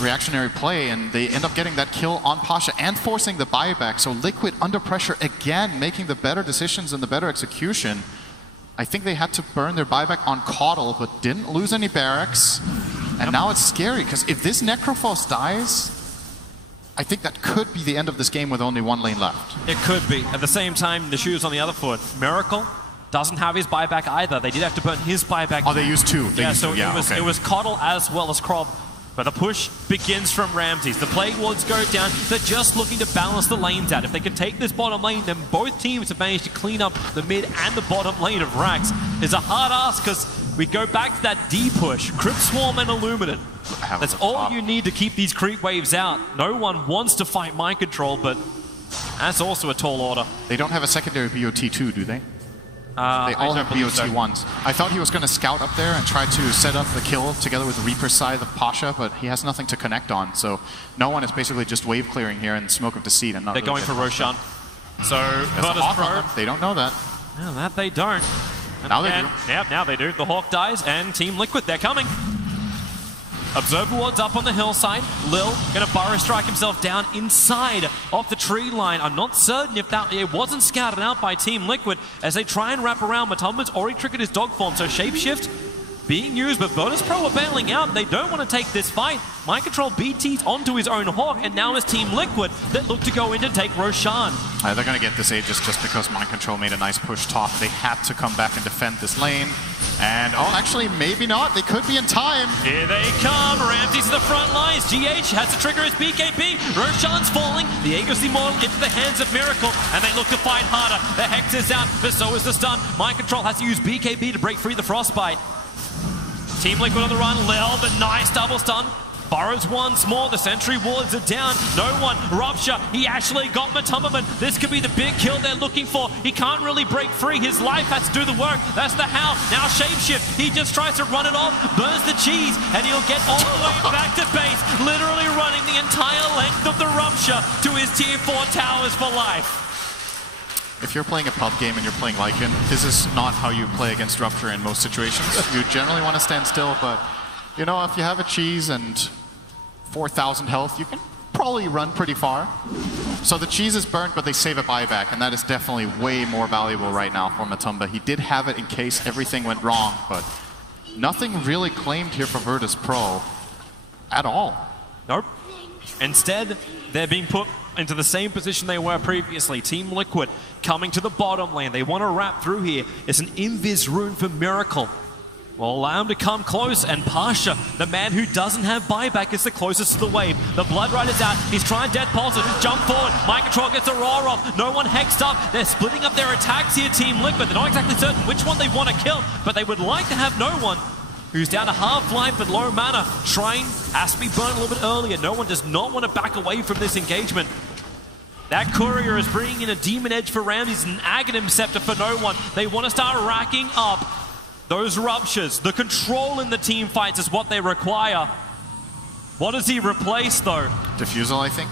reactionary play, and they end up getting that kill on Pasha and forcing the buyback. So Liquid under pressure again, making the better decisions and the better execution. I think they had to burn their buyback on Caudle, but didn't lose any barracks. And now it's scary, because if this Necrophos dies, I think that could be the end of this game with only one lane left. It could be. At the same time, the shoe's on the other foot. Miracle doesn't have his buyback either. They did have to burn his buyback. Oh, they used two. It was Caudle as well as Krob. But the push begins from Ramses. The Plague Wards go down. They're just looking to balance the lanes out. If they can take this bottom lane, then both teams have managed to clean up the mid and the bottom lane of Rax. It's a hard ask because we go back to that D push. Crypt Swarm and Illuminate. That's all you need to keep these creep waves out. No one wants to fight Mind Control, but that's also a tall order. They don't have a secondary BOT2, do they? They all have BOT1s. So. I thought he was going to scout up there and try to set up the kill together with the Reaper side of Pasha, but he has nothing to connect on. So No One is basically just wave clearing here in Smoke of Deceit. And not They're really going for Roshan. So they don't know that. No, that they don't. Now they do. Yeah, now they do. The Hawk dies, and Team Liquid, they're coming. Observer Ward's up on the hillside. Lil gonna burrow strike himself down inside of the tree line. I'm not certain if it wasn't scouted out by Team Liquid as they try and wrap around. Matumba's already triggered his dog form, so Shapeshift being used, but Virtus Pro are bailing out. They don't want to take this fight. Mind Control BT's onto his own Hawk, and now it's Team Liquid that look to go in to take Roshan. They're going to get this Aegis just because Mind Control made a nice push top. They had to come back and defend this lane. And, oh, actually, maybe not. They could be in time. Here they come. Ramses to the front lines. GH has to trigger his BKB. Roshan's falling. The Aegis Immortal into the hands of Miracle, and they look to fight harder. The Hex is out, but so is the stun. Mind Control has to use BKB to break free the Frostbite. Team Liquid on the run. Lil, the nice double stun. Burrows once more. The sentry wards are down. No One. Rupture. He actually got Matumbaman. This could be the big kill they're looking for. He can't really break free. His life has to do the work. That's the how. Now Shapeshift. He just tries to run it off. Burns the cheese. And he'll get all the way back to base. Literally running the entire length of the Rupture to his tier 4 towers for life. If you're playing a pub game and you're playing Lycan, this is not how you play against Rupture in most situations. You generally want to stand still, but you know, if you have a cheese and 4,000 health, you can probably run pretty far. So the cheese is burnt, but they save a buyback, and that is definitely way more valuable right now for Matumba. He did have it in case everything went wrong, but nothing really claimed here for Virtus Pro at all. Nope. Instead, they're being put into the same position they were previously. Team Liquid coming to the bottom lane. They want to wrap through here. It's an Invis rune for Miracle. Will allow him to come close, and Pasha, the man who doesn't have buyback, is the closest to the wave. The Blood Rider's out. He's trying Death Pulse it. Jump forward. Mind Control gets a roar off. No One hexed up. They're splitting up their attacks here, Team Liquid. They're not exactly certain which one they want to kill, but they would like to have No One, who's down to half life at low mana. Shrine has to be burned a little bit earlier. No One does not want to back away from this engagement. That Courier is bringing in a Demon Edge for Ramses and an Aghanim Scepter for No One. They want to start racking up those Ruptures. The control in the team fights is what they require. What does he replace, though? Diffusal, I think.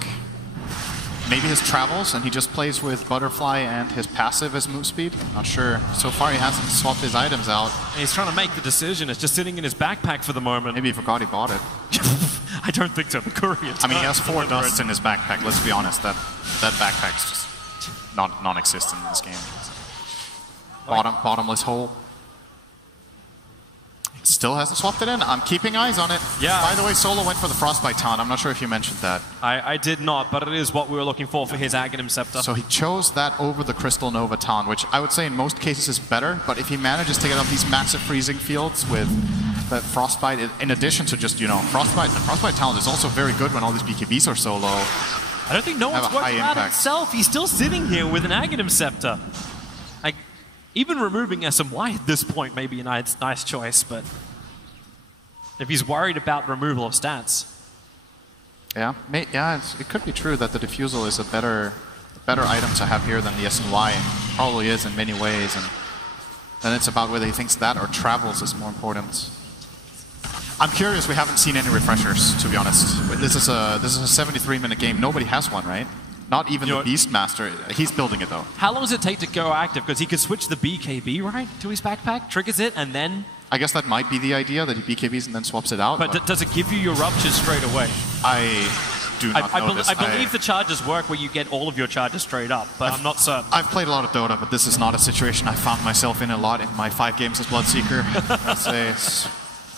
Maybe his travels, and he just plays with Butterfly and his passive as move speed. Not sure. So far, he hasn't swapped his items out. He's trying to make the decision. It's just sitting in his backpack for the moment. Maybe he forgot he bought it. I don't think so. The Courier. I mean, he has 4 dusts in his backpack. Let's be honest. That backpack's just non-existent in this game. Bottomless hole. Still hasn't swapped it in. I'm keeping eyes on it. Yeah. By the way, Solo went for the Frostbite taunt. I'm not sure if you mentioned that. I did not, but it is what we were looking for his Aghanim Scepter. So he chose that over the Crystal Nova taunt, which I would say in most cases is better, but if he manages to get up these massive freezing fields with that Frostbite, in addition to just, you know, Frostbite, the Frostbite talent is also very good when all these BKBs are so low. I don't think No One's working out himself. He's still sitting here with an Aghanim Scepter. Like, even removing SMY at this point may be a nice choice, but if he's worried about removal of stats. Yeah, it could be true that the Diffusal is a better item to have here than the SNY. Probably is in many ways, and then it's about whether he thinks that or travels is more important. I'm curious. We haven't seen any refreshers, to be honest. This is a 73-minute game. Nobody has one, right? Not even the Beastmaster. He's building it though. How long does it take to go active? Because he could switch the BKB right to his backpack, triggers it, and then. I guess that might be the idea, that he BKBs and then swaps it out. But does it give you your ruptures straight away? I do not know this. I believe the charges work where you get all of your charges straight up, but I'm not certain. I've played a lot of Dota, but this is not a situation I found myself in a lot in my 5 games as Bloodseeker. I'd say it's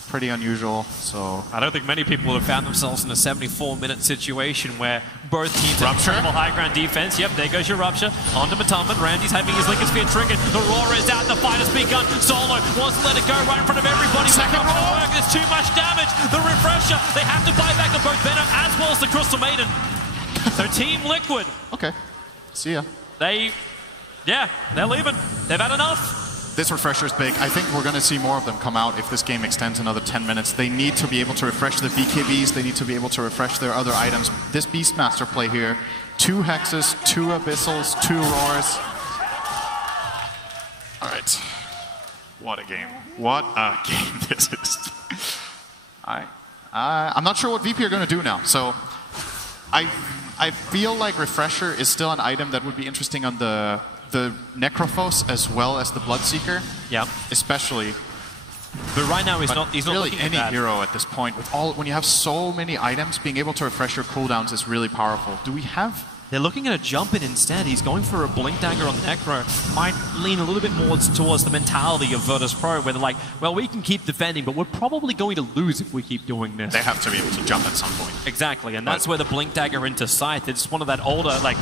pretty unusual. So I don't think many people have found themselves in a 74-minute situation where both teams have incredible high ground defense. Yep, there goes your Rupture. Onto Matumban. Randy's having his Lincoln Sphere triggered. The Roar is out. The fight has begun. Solo wants to let it go right in front of everybody. Second Roar. There's too much damage. The Refresher. They have to buy back on both Venom as well as the Crystal Maiden. So Team.Liquid. Okay. See ya. They're leaving. They've had enough. This refresher is big. I think we're going to see more of them come out if this game extends another 10 minutes. They need to be able to refresh the BKBs. They need to be able to refresh their other items. This Beastmaster play here, 2 Hexes, 2 Abyssals, 2 Roars. All right. What a game. What a game this is. I'm not sure what VP are going to do now. So I feel like Refresher is still an item that would be interesting on the Necrophos as well as the Bloodseeker. Yeah. Especially. But right now he's not really looking any at that. hero at this point. With when you have so many items, being able to refresh your cooldowns is really powerful. Do we have? They're looking at a jump in instead. He's going for a Blink Dagger on the Necro. Might lean a little bit more towards the mentality of Virtus Pro, where they're like, well, we can keep defending, but we're probably going to lose if we keep doing this. They have to be able to jump at some point. Exactly, and that's where the Blink Dagger into Scythe. It's one of that older, like,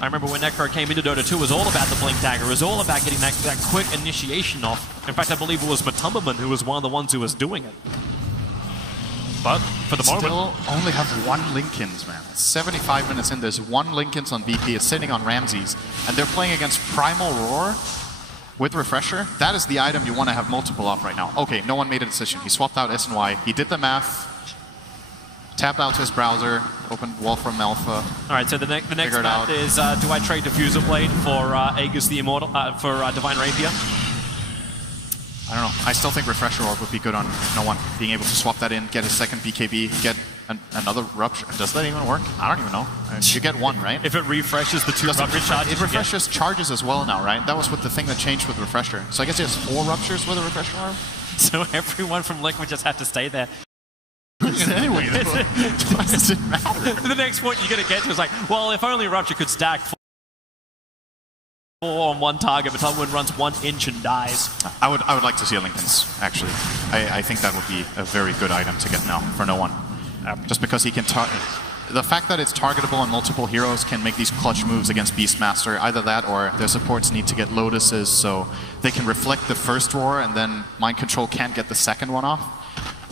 I remember when Necro came into Dota 2, it was all about the Blink Dagger. It was all about getting that quick initiation off. In fact, I believe it was Matumban who was one of the ones who was doing it. But for the moment, still only have 1 Linkins, man. It's 75 minutes in. There's 1 Linkins on VP. It's sitting on Ramses, and they're playing against Primal Roar with Refresher. That is the item you want to have multiple of right now. Okay, no one made a decision. He swapped out SNY. He did the math. Tapped out his browser, opened Wolfram Alpha. All right, so the next math is, do I trade Diffuser Blade for Aegis the Immortal, for Divine Rapier? I don't know. I still think Refresher Orb would be good on no one. Being able to swap that in, get a second BKB, get another Rupture. Does that even work? I don't even know. You get 1, right? If it refreshes the 2 Rupture charges. It refreshes charges as well now, right? That was with the thing that changed with Refresher. So I guess he has 4 Ruptures with a Refresher Orb? So everyone from Liquid just have to stay there. Anyway, why does it matter? The next point you're going to get to is like, well, if only Rupture could stack 4 on 1 target, but someone runs 1 inch and dies. I would like to see a Linken's, actually. I think that would be a very good item to get now for no one. Just because he can the fact that it's targetable on multiple heroes can make these clutch moves against Beastmaster. Either that or their supports need to get Lotuses so they can reflect the first Roar and then Mind Control can't get the second one off.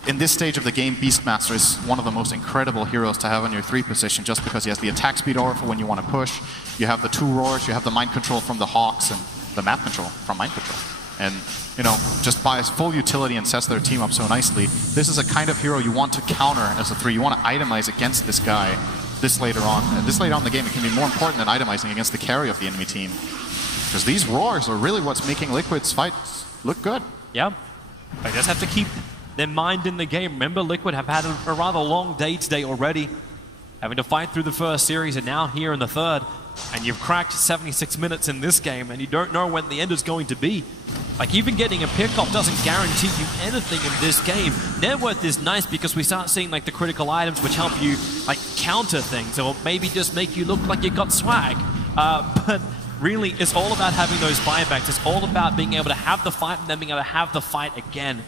In this stage of the game, Beastmaster is one of the most incredible heroes to have on your 3 position just because he has the attack speed aura for when you want to push. You have the 2 Roars, you have the Mind Control from the Hawks, and the Map Control from Mind Control. And, you know, just by his full utility and sets their team up so nicely, this is a kind of hero you want to counter as a 3. You want to itemize against this guy this later on. And this later on in the game, it can be more important than itemizing against the carry of the enemy team. Because these Roars are really what's making Liquid's fights look good. Yeah. They just have to keep their mind in the game. Remember, Liquid have had a rather long day today already, having to fight through the first series and now here in the third. And you've cracked 76 minutes in this game and you don't know when the end is going to be. Like, even getting a pick-off doesn't guarantee you anything in this game. Networth is nice because we start seeing like the critical items which help you like counter things or maybe just make you look like you got swag. But really, it's all about having those buybacks. It's all about being able to have the fight and then being able to have the fight again.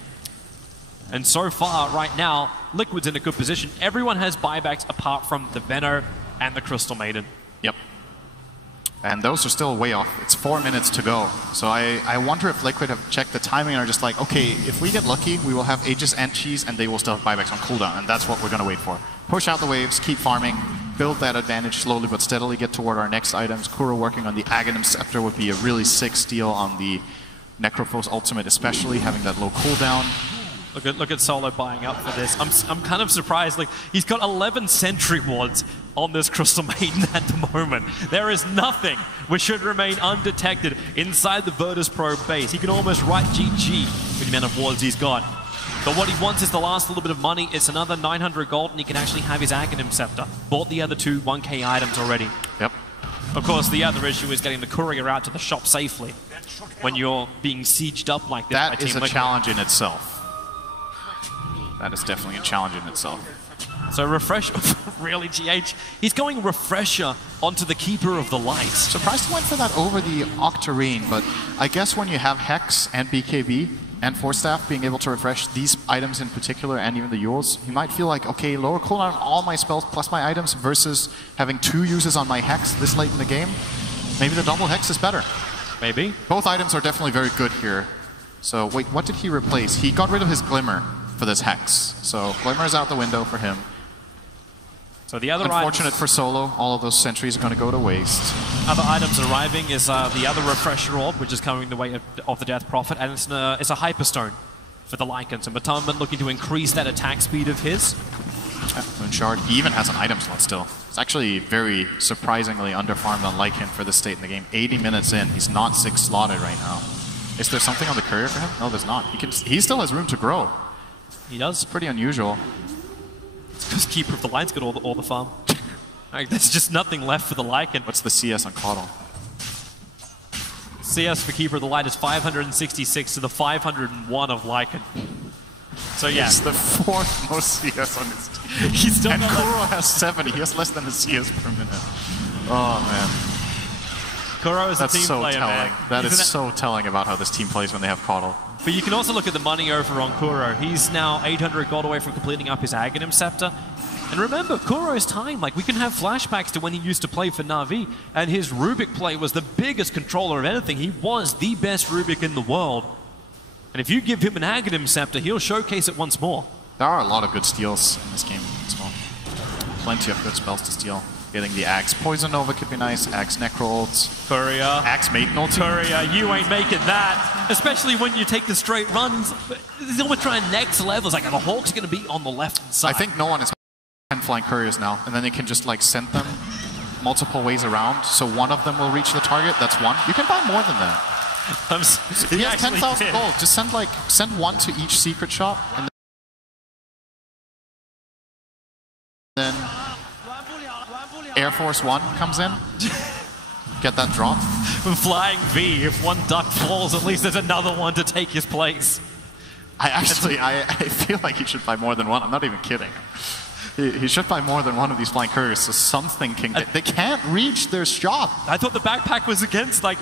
And so far, right now, Liquid's in a good position. Everyone has buybacks apart from the Veno and the Crystal Maiden. Yep. And those are still way off. It's 4 minutes to go. So I wonder if Liquid have checked the timing and are just like, okay, if we get lucky, we will have Aegis and Cheese, and they will still have buybacks on cooldown. And that's what we're going to wait for. Push out the waves, keep farming, build that advantage slowly but steadily, get toward our next items. Kuro working on the Aghanim Scepter would be a really sick steal on the Necrophos ultimate, especially having that low cooldown. Look at Solo buying up for this. I'm kind of surprised. Like, he's got 11 Sentry Wards on this Crystal Maiden at the moment. There is nothing which should remain undetected inside the Virtus Pro base. He can almost write GG with the amount of wards he's got. But what he wants is the last little bit of money. It's another 900 gold, and he can actually have his Aghanim Scepter. Bought the other 2 1k items already. Yep. Of course, the other issue is getting the courier out to the shop safely when you're being sieged up like this. That by is Team a Liquid. challenge in itself. That is definitely a challenge in itself. So refresh, really, GH? He's going refresher onto the Keeper of the Light. Surprised he went for that over the Octarine, but I guess when you have Hex and BKB and Force Staff being able to refresh these items in particular and even the Yules, you might feel like, okay, lower cooldown on all my spells plus my items versus having 2 uses on my Hex this late in the game. Maybe the double Hex is better. Maybe. Both items are definitely very good here. So wait, what did he replace? He got rid of his Glimmer for this Hex. So Glimmer is out the window for him. So the other Unfortunate items, for Solo, all of those sentries are going to go to waste. other items arriving is the other refresher orb, which is coming the way of the Death Prophet, and it's a Hyperstone for the Lycans. And Batumban looking to increase that attack speed of his. Moonshard, he even has an item slot still. It's actually very surprisingly underfarmed on Lycan for this state in the game. 80 minutes in, he's not 6 slotted right now. Is there something on the courier for him? No, there's not. He still has room to grow. He does. It's pretty unusual. It's because Keeper of the Light's got all the farm. Like, there's just nothing left for the Lycan. What's the CS on Caudle? CS for Keeper of the Light is 566 to the 501 of Lycan. So yeah. He's the 4th most CS on his team. He's still and got Kuro has 70. He has less than a CS per minute. Oh, man. Kuro is a team so player, telling. man. That is so telling about how this team plays when they have Caudle. But you can also look at the money over on Kuro. He's now 800 gold away from completing up his Aghanim Scepter. And remember, Kuro's time, like, we can have flashbacks to when he used to play for Na'Vi, and his Rubik play was the biggest controller of anything. He was the best Rubik in the world. And if you give him an Aghanim Scepter, he'll showcase it once more. There are a lot of good steals in this game as well. Plenty of good spells to steal. Getting the Axe Poison Nova could be nice. Axe Necro ults. Courier. Axe Maiden ults. Courier, you ain't making that. Especially when you take the straight runs. He's almost trying next levels. Like, the Hawk's going to be on the left side. I think no one is 10 flying couriers now, and then they can just like send them multiple ways around, so one of them will reach the target. That's one. You can buy more than that. He has 10,000 gold. Just send one to each secret shop, and then Air Force One comes in. Get that drop. Flying V, if one duck falls, at least there's another one to take his place. I feel like he should buy more than one. I'm not even kidding. He should buy more than one of these flying couriers, so something can get. They can't reach their shop. I thought the backpack was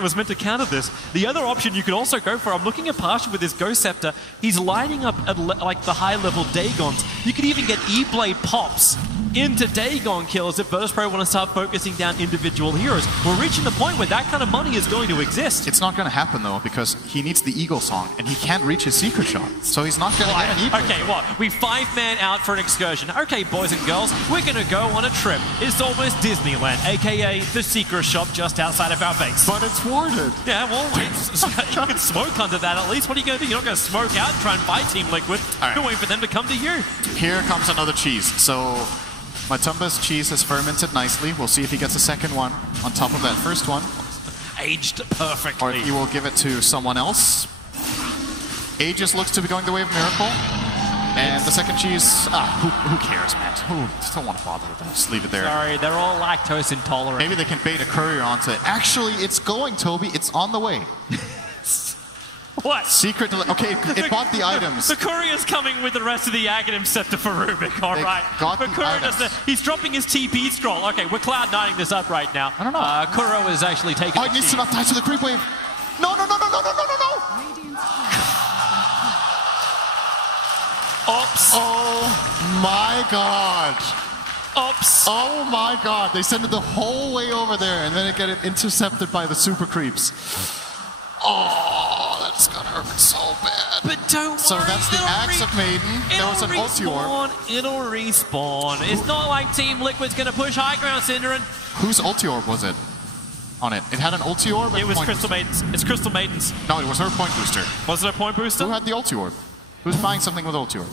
was meant to counter this. The other option you could also go for, I'm looking at Pasha with his Ghost Scepter. He's lining up at like the high-level Dagons. You could even get E-Blade pops into Dagon kills if Virtus Pro want to start focusing down individual heroes. We're reaching the point where that kind of money is going to exist. It's not going to happen though, because he needs the Eagle Song, and he can't reach his secret shot, so he's not going to get an E-Blade. Okay, what? We 5-man out for an excursion. Okay, boys and girls, we're going to go on a trip. It's almost Disneyland, aka the secret shop just outside of our base. But it's warded. Yeah, well, you can smoke under that at least. What are you going to do? You're not going to smoke out and try and fight Team.Liquid. Right. You're waiting for them to come to you. Here comes another cheese. So Matumba's cheese has fermented nicely. We'll see if he gets a second one on top of that first one. Aged perfectly. Or he will give it to someone else. Aegis looks to be going the way of Miracle. And the second cheese, who cares, man? Who just don't want to bother with that. Just leave it there. Sorry, they're all lactose intolerant. Maybe they can bait a courier onto it. Actually, it's going, Toby. It's on the way. What? Secret. Okay, it bought the items. The courier's coming with the rest of the Aghanim Scepter for Rubik, all right. Got But the Kuro items. he's dropping his TP scroll. Okay, we're cloud-9ing this up right now. I don't know. Kuro is actually taking it needs to not die to the creep wave. No. Oops. Oh my god. Oops. Oh my god. They send it the whole way over there and then it get intercepted by the super creeps. Oh, that's gonna hurt so bad. But don't worry. So that's the Axe of Maiden. There was an ulti orb. It'll respawn. It's not like Team.Liquid's gonna push high ground, Cinderin. Whose ulti orb was it? On it. It had an ulti orb and It was point Crystal booster. Maidens. It's Crystal Maidens. No, it was her point booster. Was it a point booster? Who had the ulti orb? Who's buying something with ulti orb?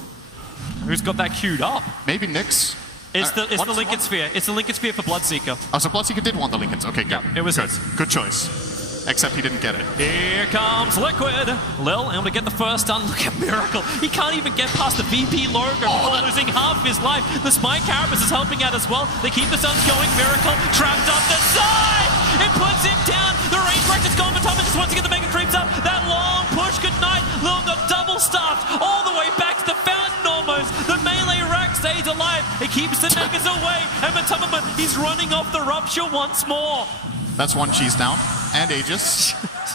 Who's got that queued up? Maybe Nyx. It's the Lincoln Sphere. It's the Lincoln Sphere for Bloodseeker. Oh, so Bloodseeker did want the Lincolns. Okay, good. Yeah, it was good. his. Good choice. Except he didn't get it. Here comes Liquid. Lil able to get the first stun. Look at Miracle. He can't even get past the VP logo before losing half of his life. The Spike Carapace is helping out as well. They keep the stuns going. Miracle trapped up the side. It puts him down. The range break is gone, but Thomas just wants to get the Mega Creeps up. That long push, good night. Lil got double stuffed all the way back to the fountain almost. The melee rack stays alive. It keeps the Megas away. And Matoma, he's running off the Rupture once more. That's one cheese down, and Aegis,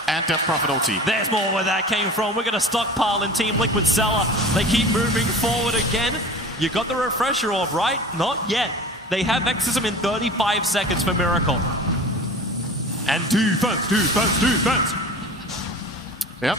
and Death Prophet ulti. There's more where that came from. We're going to stockpile in Team Liquid cellar. They keep moving forward again. You got the refresher orb, right? Not yet. They have Exorcism in 35 seconds for Miracle. And defense. Yep.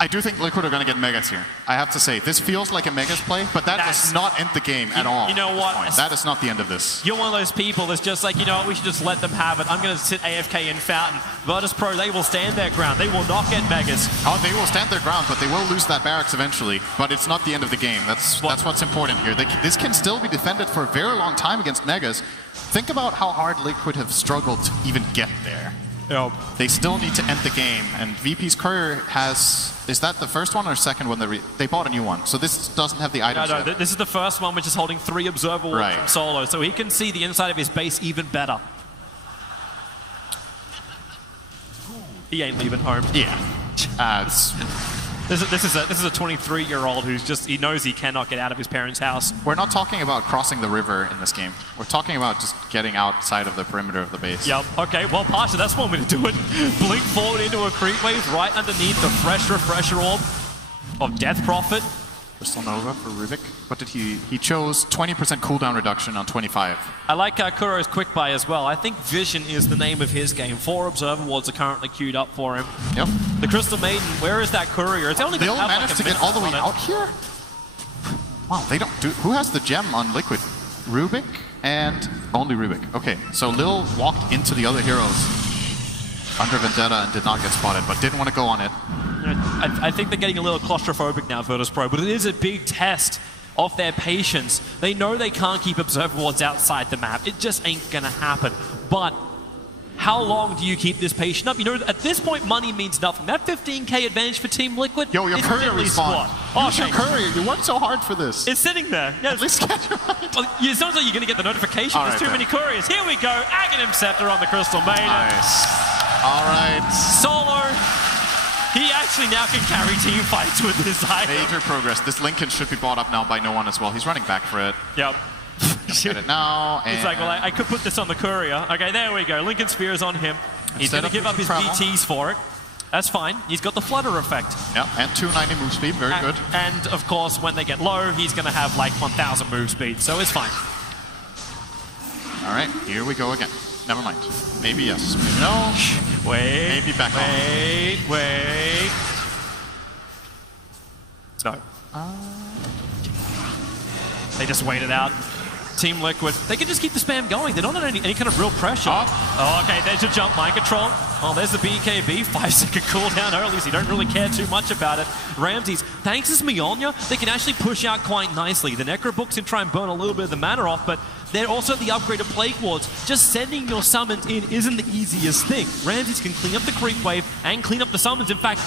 I do think Liquid are going to get Megas here. I have to say, this feels like a Megas play, but that does not end the game at all. You know what? That is not the end of this. You're one of those people that's just like, you know what, we should just let them have it. I'm going to sit AFK in Fountain. Virtus Pro, they will stand their ground. They will not get Megas. Oh, they will stand their ground, but they will lose that barracks eventually. But it's not the end of the game. That's what's important here. This can still be defended for a very long time against Megas. Think about how hard Liquid have struggled to even get there. Yep. They still need to end the game, and VP's courier has... Is that the first one or second one? They bought a new one, so this doesn't have the items No, yet. this is the first one which is holding 3 Observer Wards from Solo, so he can see the inside of his base even better. He ain't leaving home. Yeah. This is a 23-year-old who's just, he knows he cannot get out of his parents' house. We're not talking about crossing the river in this game. We're talking about just getting outside of the perimeter of the base. Yep. Okay, well, Pasha, that's one way to do it. Blink forward into a creep wave right underneath the fresh refresher orb of Death Prophet. Crystal Nova for Rubik. What did he chose 20% cooldown reduction on 25. I like Kuro's quick buy as well. I think Vision is the name of his game. 4 Observer Wards are currently queued up for him. Yep. The Crystal Maiden, where is that courier? It's only they all managed to get all the way out here? Wow, they don't do... Who has the gem on Liquid? Rubik and only Rubik. Okay, so Lil walked into the other heroes under Vendetta and did not get spotted, but didn't want to go on it. I think they're getting a little claustrophobic now, Virtus Pro, but it is a big test of their patience. They know they can't keep Observer Wards outside the map. It just ain't gonna happen. But how long do you keep this patient up? You know, at this point, money means nothing. That 15k advantage for Team Liquid. Yo, your courier respawned. Use your courier. You worked so hard for this. It's sitting there. Yeah, at least get it right. Well, it's not like you're going to get the notification. There's too many couriers. Here we go. Aghanim Scepter on the Crystal Maiden. Nice. All right. Solo. He actually now can carry team fights with this item. Major progress. This Lincoln should be bought up now by no one as well. He's running back for it. Yep. Get it now. He's like, well, I could put this on the courier. Okay, there we go. Lincoln Spear is on him. He's going to give up his BTs for it. That's fine. He's got the flutter effect. Yeah, and 290 move speed. Very good. And, of course, when they get low, he's going to have like 1,000 move speed. So it's fine. All right, here we go again. Never mind. Maybe yes. Maybe no. Wait. Maybe back on. Wait. No. They just wait it out. Team Liquid, they can just keep the spam going. They're not under any kind of real pressure. Oh, okay, there's your jump mind control. Oh, there's the BKB, 5-second cooldown early, so you don't really care too much about it. Ramses, thanks to Mionya, they can actually push out quite nicely. The Necrobooks can try and burn a little bit of the mana off, but they're also the upgraded Plague Wards. Just sending your summons in isn't the easiest thing. Ramses can clean up the creep wave and clean up the summons. In fact,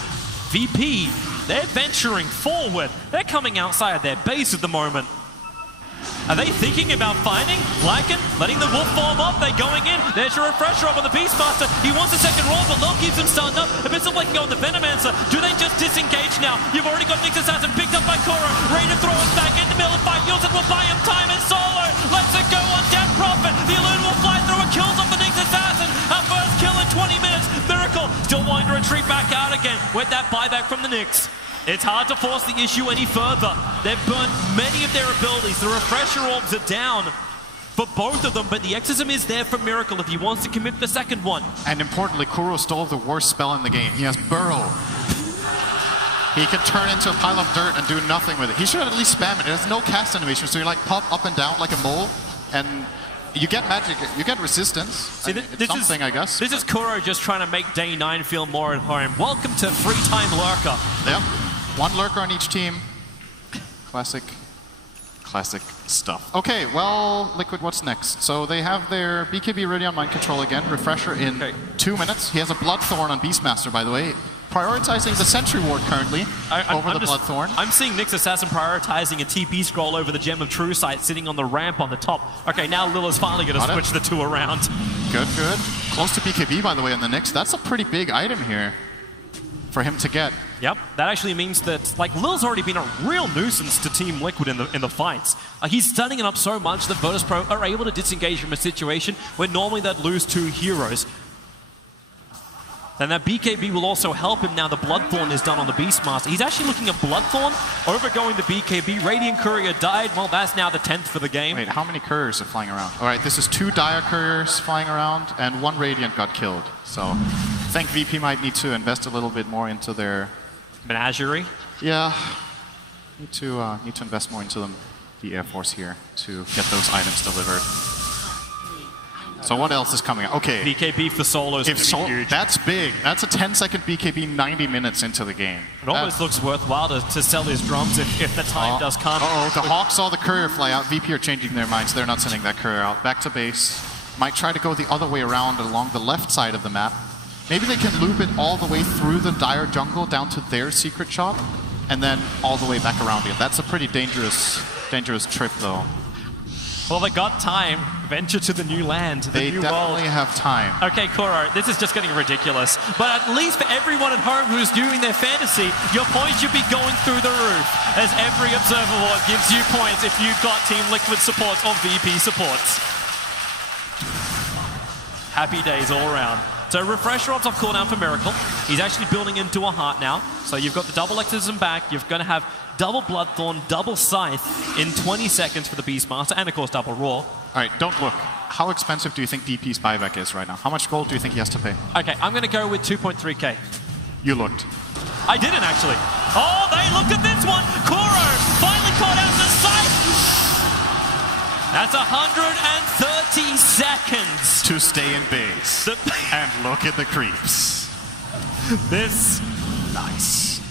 VP, they're venturing forward. They're coming outside of their base at the moment. Are they thinking about finding Lycan, letting the wolf form up? They're going in. There's your refresher up on the Beastmaster. He wants a second roll, but Low keeps him stunned up. A bit of like go on the Venomancer. Do they just disengage now? You've already got Nyx Assassin picked up by Kuro. Ready to throw him back in the middle of the fight. Yulzin will buy him time and Solo. Let's it go on Death Prophet. The Elude will fly through and kills off the Nyx Assassin. Our first kill in 20 minutes. Miracle still wanting to retreat back out again with that buyback from the Nyx. It's hard to force the issue any further. They've burnt many of their abilities. The refresher orbs are down for both of them, but the Exorcism is there for Miracle if he wants to commit the second one. And importantly, Kuro stole the worst spell in the game. He has Burrow. He can turn into a pile of dirt and do nothing with it. He should at least spam it. It has no cast animation, so you like pop up and down like a mole, and you get magic, you get resistance. See, I guess. This is Kuro just trying to make Day 9 feel more at home. Welcome to Free Time Lurker. Yep. One lurker on each team. Classic Classic stuff. Okay, well, Liquid, what's next? So they have their BKB ready on Mind Control again. Refresher in 2 minutes. He has a Bloodthorn on Beastmaster, by the way. Prioritizing the Sentry Ward currently over the Bloodthorn. I'm seeing Nyx Assassin prioritizing a TP scroll over the Gem of True Sight sitting on the ramp on the top. Okay, now Lilla's finally going to switch the two around. Good, good. Close to BKB, by the way, on the Nyx. That's a pretty big item here for him to get. Yep, that actually means that like Lil's already been a real nuisance to Team Liquid in the fights. He's stunning it up so much that Virtus.pro are able to disengage from a situation where normally they'd lose 2 heroes. Then that BKB will also help him now the Bloodthorn is done on the Beastmaster. He's actually looking at Bloodthorn, overgoing the BKB. Radiant Courier died. Well, that's now the 10th for the game. Wait, how many couriers are flying around? All right, this is 2 Dire couriers flying around, and 1 Radiant got killed. So I think VP might need to invest a little bit more into their... Menagerie? Yeah. Need to invest more into the Air Force here to get those items delivered. So what else is coming out? Okay. BKB for solos is huge. That's big. That's a 10-second BKB 90 minutes into the game. It almost looks worthwhile to sell his drums if the time does come. The Hawks saw the courier fly out. VP are changing their minds. They're not sending that courier out. Back to base. Might try to go the other way around along the left side of the map. Maybe they can loop it all the way through the Dire jungle down to their secret shop and then all the way back around it. That's a pretty dangerous trip, though. Well, they got time. Venture to the new land, the they new definitely world. have time. Okay, Koro, this is just getting ridiculous. But at least for everyone at home who's doing their fantasy, your points should be going through the roof. As every observer board gives you points if you've got Team Liquid supports or VP supports. Happy days all around. So Refresher off cooldown for Miracle. He's actually building into a heart now. So you've got the double exorcism back. You're going to have double Bloodthorn, double Scythe in 20 seconds for the Beastmaster, and of course double Roar. All right, don't look. How expensive do you think DP's buyback is right now? How much gold do you think he has to pay? Okay, I'm going to go with 2.3k. You looked. I didn't actually. Oh, they looked at this one. Koro finally caught out the Scythe. That's 130 seconds. To stay in base. And look at the creeps. This. Nice.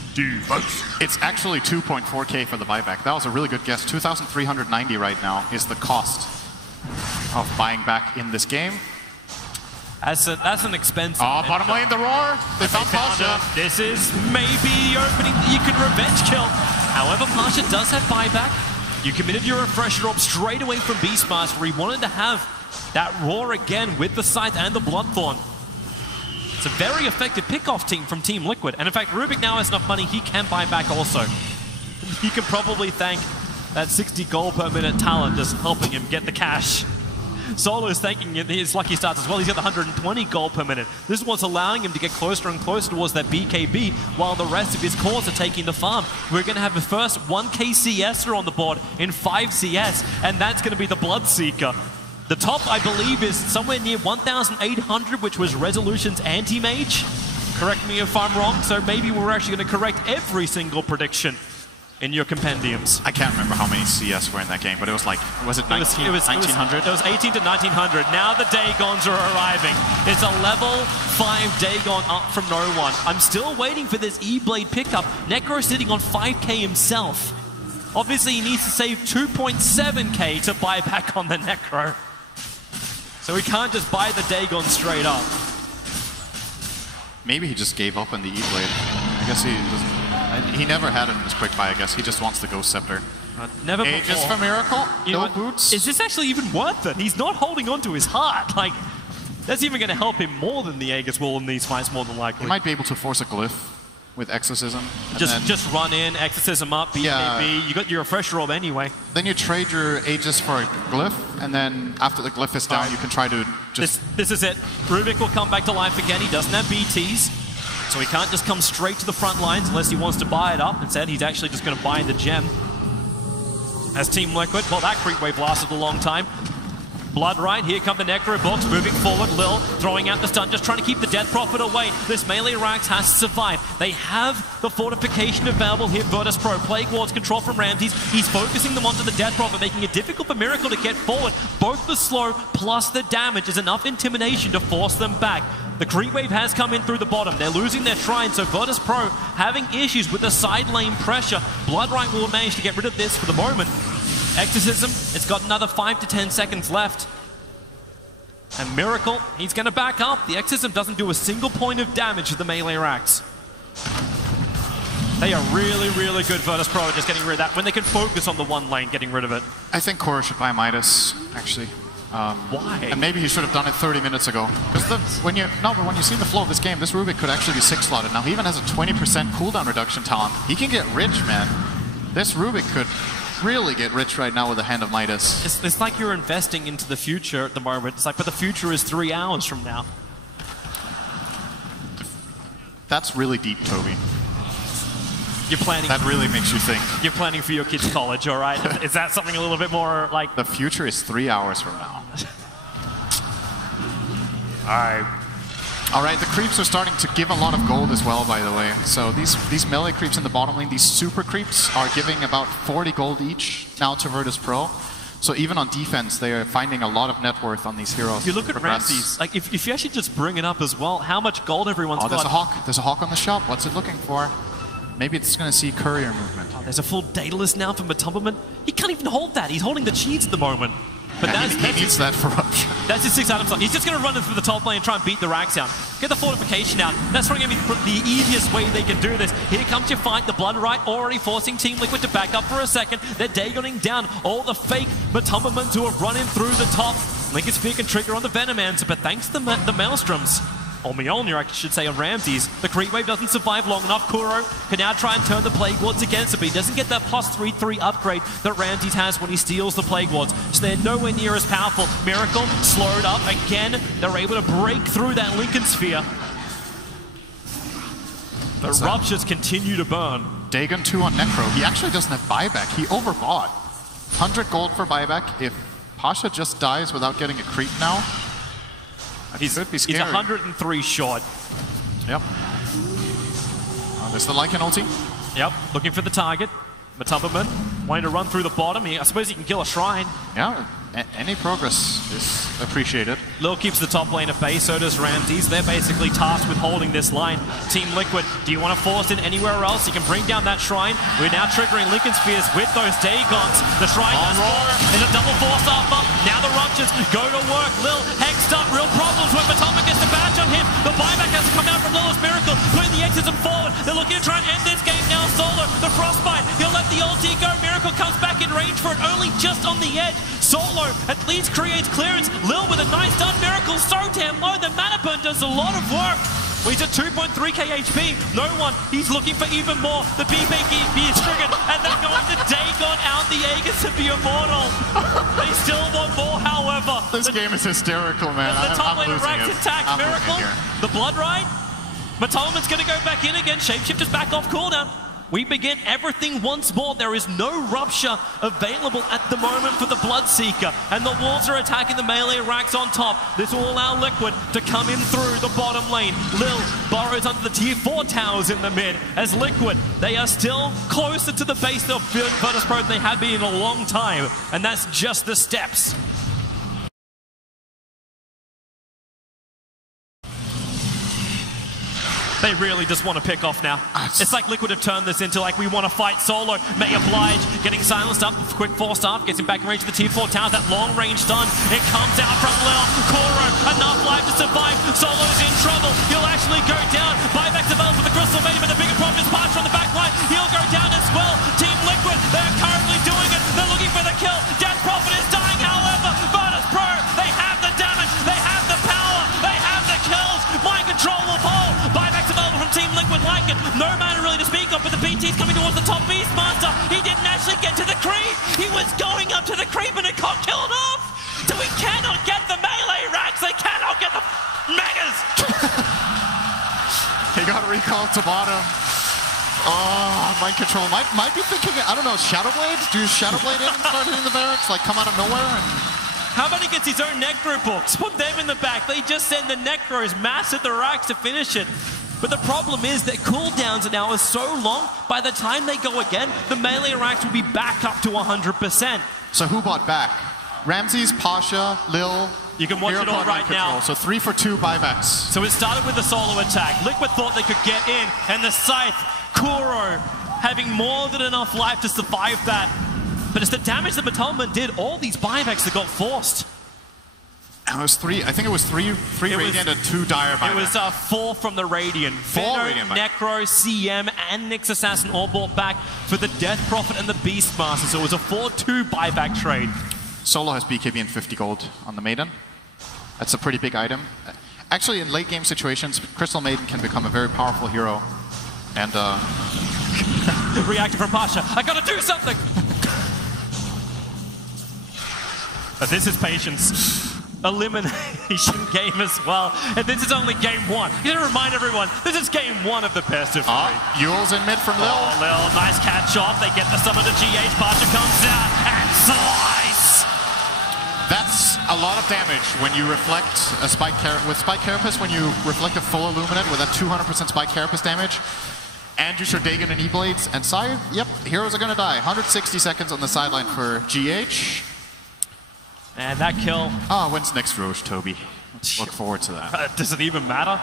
It's actually 2.4k for the buyback. That was a really good guess. 2,390 right now is the cost of buying back in this game. That's an expensive. Oh, bottom lane, the Roar. They found Pasha. This is maybe the opening that you can revenge kill. However, Pasha does have buyback. You committed your Refresher up straight away from Beastmaster. He wanted to have that Roar again with the Scythe and the Bloodthorn. It's a very effective pickoff team from Team Liquid. And in fact, Rubik now has enough money, he can buy back also. He can probably thank that 60 gold per minute talent just helping him get the cash. Solo's thanking his lucky starts as well. He's got the 120 gold per minute. This is what's allowing him to get closer and closer towards that BKB while the rest of his cores are taking the farm. We're going to have the first 1k CSer on the board in 5 CS, and that's going to be the Bloodseeker. The top, I believe, is somewhere near 1,800, which was Resolution's anti-mage. Correct me if I'm wrong, so maybe we're actually going to correct every single prediction in your compendiums. I can't remember how many CS were in that game, but it was like, was it 1900? It was 18 to 1900. Now the Dagons are arriving. It's a level 5 Dagon up from no one. I'm still waiting for this E-Blade pickup. Necro sitting on 5k himself. Obviously, he needs to save 2.7k to buy back on the Necro. So we can't just buy the Dagon straight up. Maybe he just gave up on the E-Blade. I guess he doesn't. He never had it in his quick buy, I guess. He just wants the Ghost Scepter. Never Aegis before. for Miracle? You no know, boots? Is this actually even worth it? He's not holding on to his heart. Like, that's even going to help him more than the Aegis will in these fights, more than likely. He might be able to force a Glyph with Exorcism. Just run in, Exorcism up, BKB. Yeah. You got your Refresher Orb anyway. Then you trade your Aegis for a Glyph, and then after the Glyph is down, you can try to just... This is it. Rubik will come back to life again. He doesn't have BTs. So he can't just come straight to the front lines unless he wants to buy it up. Instead, he's actually just going to buy the gem. As Team Liquid, well, that creep wave lasted a long time. Blood right, here come the Necro Books, moving forward, Lil throwing out the stun, just trying to keep the Death Prophet away. This melee Rax has to survive. They have the fortification available here, Virtus.pro, Plague Ward's control from Ramses. He's focusing them onto the Death Prophet, making it difficult for Miracle to get forward. Both the slow plus the damage is enough intimidation to force them back. The creep wave has come in through the bottom. They're losing their shrine, so Virtus.pro having issues with the side lane pressure. Bloodright will manage to get rid of this for the moment. Exorcism, it's got another 5 to 10 seconds left. And Miracle, he's going to back up. The Exorcism doesn't do a single point of damage to the melee racks. They are really, really good, Virtus Pro, at just getting rid of that. When they can focus on the one lane, getting rid of it. I think Korra should buy Midas, actually. Why? And maybe he should have done it 30 minutes ago. Because when you see the flow of this game, this Rubik could actually be 6-slotted. Now he even has a 20% cooldown reduction talent. He can get rich, man. This Rubik could really get rich right now with the Hand of Midas. It's like you're investing into the future at the moment. It's like, but the future is 3 hours from now. That's really deep, Toby. You're planning. That really makes you think. You're planning for your kids' college, all right? Is that something a little bit more like... The future is 3 hours from now. All right, the creeps are starting to give a lot of gold as well, by the way. So these melee creeps in the bottom lane, these super creeps, are giving about 40 gold each now to Virtus Pro. So even on defense, they are finding a lot of net worth on these heroes. If you look at Ramses, like if you actually just bring it up as well, how much gold everyone's got. There's a hawk. There's a hawk on the shop. What's it looking for? Maybe it's going to see courier movement. There's a full Daedalus now from Matumberman. He can't even hold that. He's holding the cheese at the moment. But yeah, he needs that for Rupture. That's his 6 item slot. He's just going to run through the top lane and try and beat the racks down. Get the fortification out. That's probably going to be the easiest way they can do this. Here comes your fight. The Blood Right already forcing Team.Liquid to back up for a second. They're Dagoning down all the fake Matumbermans who are running through the top. Lincoln Sphere can trigger on the Venom Answer, but thanks to the Maelstroms, or Mjolnir, I should say, on Ramses, the creep wave doesn't survive long enough. Kuro can now try and turn the Plague Wards against it, but he doesn't get that plus 3/3 upgrade that Ramses has when he steals the Plague Wards, so they're nowhere near as powerful. Miracle slowed up again. They're able to break through that Lincoln Sphere. The Ruptures continue to burn. Dagon 2 on Necro. He actually doesn't have buyback. He overbought. 100 gold for buyback. If Pasha just dies without getting a creep now, He's 103 short. Yep. There's the Lycan ulti. Yep, looking for the target. Matumberman wanting to run through the bottom. I suppose he can kill a shrine. Yeah, any progress is appreciated. Lil keeps the top lane at bay, so does Ramses. They're basically tasked with holding this line. Team.Liquid, do you want to force it anywhere else? You can bring down that shrine. We're now triggering Lincoln Spheres with those Dagons. The shrine does more. There's a double force up. Now the Ruptures go to work. Lil hexed up. Real problems when Matumberman gets the badge on him. The buyback has to come out from Lil's Miracle. Putting the Exorcism forward. They're looking to try and end this game now. Solo, the Frostbite. He'll let the ulti go. Miracle comes back in range for it, only just on the edge. Solo at least creates clearance. Lil with a nice done. Miracle so damn low. The mana burn does a lot of work. Well, he's at 2.3k HP. No one. He's looking for even more. The BPK is triggered, and they're going to Dagon out the Aegis to be immortal. They still want more, however. This game is hysterical, man. The top lane losing Rax it. attack. I'm Miracle. The Blood Right. Matumberman's going to go back in again. Shapeshifter's back off cooldown. We begin everything once more. There is no Rupture available at the moment for the Bloodseeker, and the Wolves are attacking the melee racks on top. This will allow Liquid to come in through the bottom lane. Lil burrows under the tier 4 towers in the mid. As Liquid, they are still closer to the base of Virtus Pro than they have been in a long time, and that's just the steps. They really just want to pick off now. It's like Liquid have turned this into like, we want to fight Solo. May Oblige getting silenced up. Quick force up. Gets him back in range of the tier 4 towers. That long range stun. It comes out from Lil. Koro, enough life to survive. Solo's in trouble. He'll actually go down. Buyback develops with the Crystal Maiden, but the bigger problem is Pasha on the back line. He'll go down as well. Team.Liquid, they're currently doing it. They're looking for the kill. Death Prophet is dying, however. Virtus Pro, they have the damage. They have the power. They have the kills. Mind control will fall. Buyback's available from Team.Liquid like it. No mana really to speak of, but the BT's coming towards the top. Beastmaster, he didn't actually get to the creep. He was going up to the creep and it got killed off. So we cannot get the melee racks. They cannot get the megas. He got recalled to bottom. Oh, mind control. Might be thinking, I don't know, Shadowblade? Do Shadowblade in and start hitting the barracks? Like come out of nowhere? How about he gets his own Necro books? Put them in the back. They just send the Necros mass at the racks to finish it. But the problem is that cooldowns now are so long, by the time they go again, the melee racks will be back up to 100%. So who bought back? Ramses, Pasha, Lil. You can watch it all right now. So 3 for 2 buybacks. So it started with the solo attack. Liquid thought they could get in, and the Scythe, Kuro, having more than enough life to survive that. but it's the damage that Mattelman did, all these buybacks that got forced. It was three. I think it was three Radiant and 2 Dire buybacks. It was 4 from the Radiant. 4 Radiant Necro, CM, and Nyx Assassin all bought back for the Death Prophet and the Beastmaster. So it was a 4-2 buyback trade. Solo has BKB and 50 gold on the Maiden. That's a pretty big item. Actually, in late game situations, Crystal Maiden can become a very powerful hero. And reacting from Pasha. I gotta do something. But this is patience. Elimination game as well. And this is only game 1. You gotta remind everyone, this is game 1 of the best of 3. Yule's in mid from Lil. Oh, Lil, nice catch off. They get the summon to GH. Pasha comes out and slice. That's a lot of damage when you reflect a Spike with Spike Carapace, when you reflect a full Illuminate with a 200% Spike Carapace damage, and use your Dagon and E-Blades, and side, yep, heroes are gonna die. 160 seconds on the sideline for GH. And that kill. When's next Roche, Toby? Let's look forward to that. Does it even matter?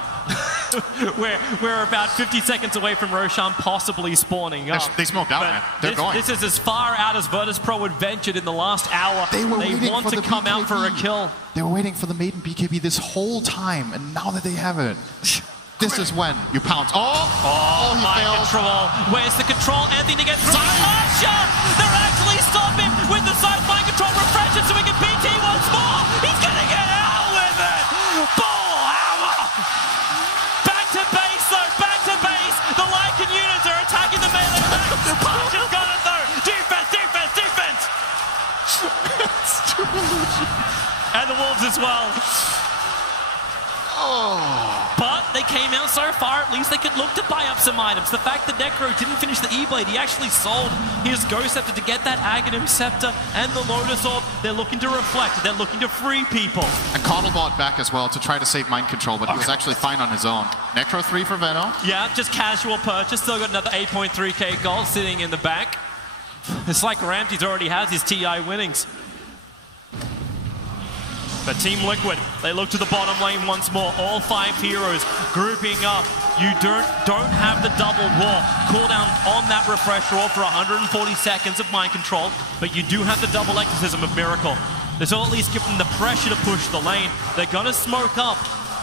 we're about 50 seconds away from Roshan possibly spawning up. They smoked out, man. They're going. This is as far out as Virtus Pro had ventured in the last hour. They want to come out for a kill. They were waiting for the Maiden BKB this whole time, and now that they have it, this is when you pounce. He failed. Control. Where's the control? Anthony gets through. They're actually stopping with the side mind control. Refresh it so we can BT once more. He's gonna get out with it. Ball hammer. Back to base though. Back to base. The Lycan units are attacking the melee back. Pasha's got it though. Defense, defense, defense. And the Wolves as well. But they came out so far, at least they could look to buy up some items. The fact that Necro didn't finish the E-Blade, he actually sold his Ghost Scepter to get that Aghanim Scepter and the Lotus Orb. They're looking to reflect, they're looking to free people. And Coddle bought back as well to try to save mind control, but he was actually fine on his own. Necro 3 for Venom. Yeah, just casual purchase. Still got another 8.3k gold sitting in the back. It's like Ramsey's already has his TI winnings. But Team.Liquid, they look to the bottom lane once more. All 5 heroes grouping up. You don't have the double war cooldown on that refresh roll for 140 seconds of mind control, but you do have the double exorcism of Miracle. This will at least give them the pressure to push the lane. They're gonna smoke up.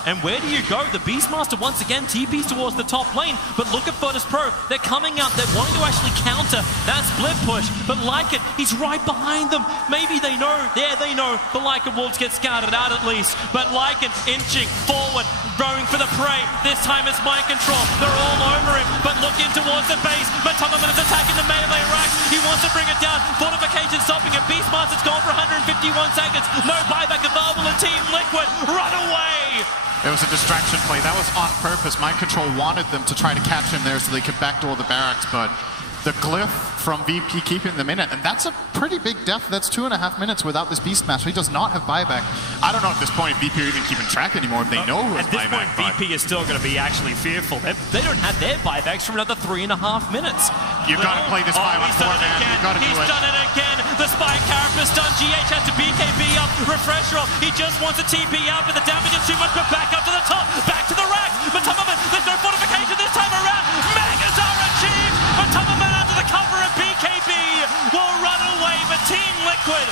And where do you go? The Beastmaster once again TPs towards the top lane, but look at Virtus Pro. They're coming out, they're wanting to actually counter that split push, but Lycan, he's right behind them. Maybe they know, they know the Lycan Wolves get scouted out at least, but Lycan inching forward, going for the prey. This time it's mind control. They're all over him, but looking towards the base. Mattelman is attacking the melee rack. He wants to bring it down. Fortification stopping it. Beastmaster's gone for 151 seconds. No buyback available in Team.Liquid. Run away! It was a distraction play. That was on purpose. Mind Control wanted them to try to catch him there so they could backdoor the barracks, but the glyph from VP keeping them in it, and that's a pretty big death. That's 2.5 minutes without this Beastmaster. He does not have buyback. I don't know at this point if VP are even keeping track anymore, if they know who has buyback. At this point, VP is still going to be actually fearful. They don't have their buybacks for another 3.5 minutes. You've got to play this 5-on-4, man. You've got to do it. He's done it again. The Spike Carapace done. GH has to BKB up. Refresh roll. He just wants a TP out, but the damage is too much. But back up to the top. Back to the rack. Mattelman, there's no fortification this time around. Megas are achieved. Mattelman under the cover of BKB will run away. But Team.Liquid,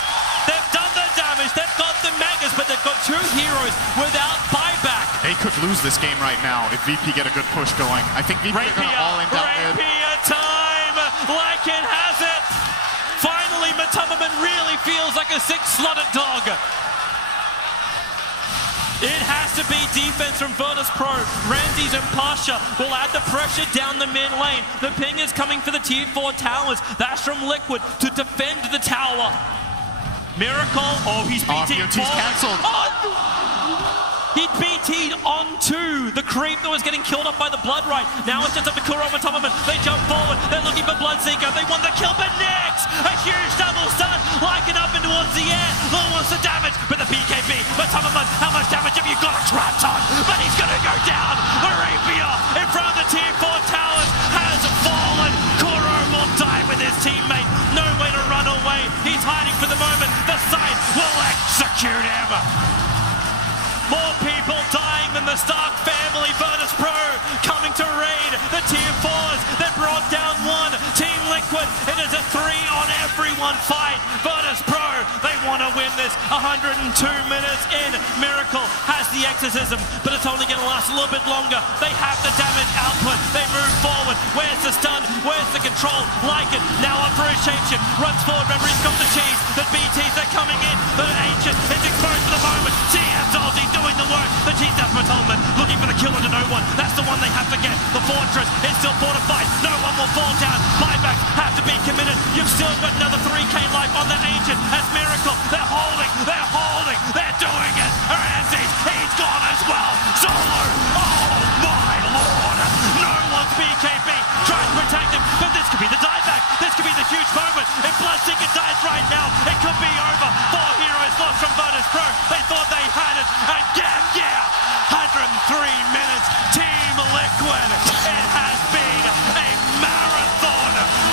they've done the damage. They've got the Megas, but they've got 2 heroes without buyback. They could lose this game right now if VP get a good push going. I think VP are going to all in down mid. Rapier time. Lycan has it. Finally, Mattelman really feels like a 6-slotted dog. It has to be defense from Virtus Pro. Ramses and Pasha will add the pressure down the mid lane. The ping is coming for the tier 4 towers. That's from Liquid to defend the tower. Miracle. He's BT'd. BOT's cancelled. He BT'd onto the creep that was getting killed off by the Blood Rite. Now it's just up to Kuro and Mattelman. They jump forward. They're looking for Bloodseeker. They want the kill, but next, a huge double stun. Lycan up and towards the air. Low wants the damage, but the BKB. Mattelman, how much damage have you got? A crap ton, but he's going to go down. Rapier in front of the tier 4 towers has fallen. Kuro will die with his teammate. No way to run away. He's hiding for the moment. The side will execute him. More people dying than the Stark family. Virtus Pro coming to raid the tier 4s. They brought down 1. Team.Liquid, it is a 3 on everyone. 3-1 fight. Virtus Pro, they want to win this. 102 minutes in. Miracle has the exorcism, but it's only going to last a little bit longer. They have the damage output. They move forward. Where's the stun? Where's the control? Like it. Now up for his shapeshift. Runs forward. Remember, he's got the cheese. The BTs are coming in. The Ancient is exposed for the moment. CF's ulti doing the work. The cheese down from Atonement. Looking for the killer to no one. That's the one they have to get. The fortress is still fortified. No one will fall down. Buybacks have to be committed. You've still got another 3k life on the Ancient as Miracle. They're holding. They're holding. They're doing it. Ramses, he's gone as well. Solo. Oh my lord. No one's BKB. Trying to protect him, but this could be the dieback. This could be the huge moment. If Bloodseeker dies right now, it could be over. 4 heroes lost from Virtus Pro. They thought they had it. And yeah. 103 minutes. Team Liquid. It has been a marathon,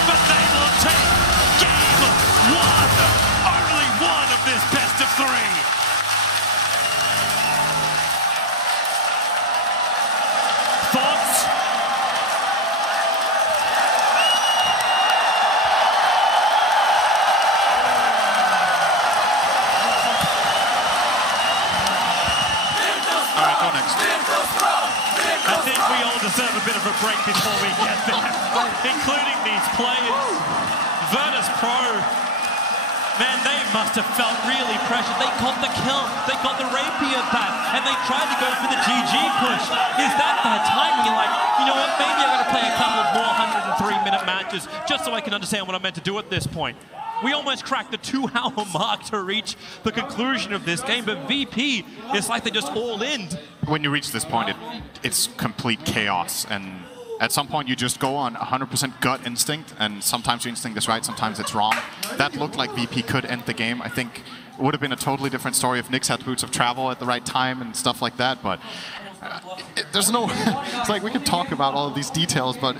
but they will take game 1. Only one of this best of 3. Thoughts? All right, go next. I think we all deserve a bit of a break before we get there, including these players. Virtus Pro, man, they must have felt really pressured. They got the kill, they got the rapier back, and they tried to go for the GG push. Is that bad timing? You're like, you know what, maybe I'm going to play a couple of more 103-minute matches just so I can understand what I'm meant to do at this point. We almost cracked the 2-hour mark to reach the conclusion of this game, but VP, it's like they just all in. When you reach this point, it's complete chaos, and at some point you just go on 100% gut instinct, and sometimes your instinct is right, sometimes it's wrong. That looked like VP could end the game. I think it would have been a totally different story if Nyx had Boots of Travel at the right time and stuff like that, but there's no... It's like we could talk about all of these details, but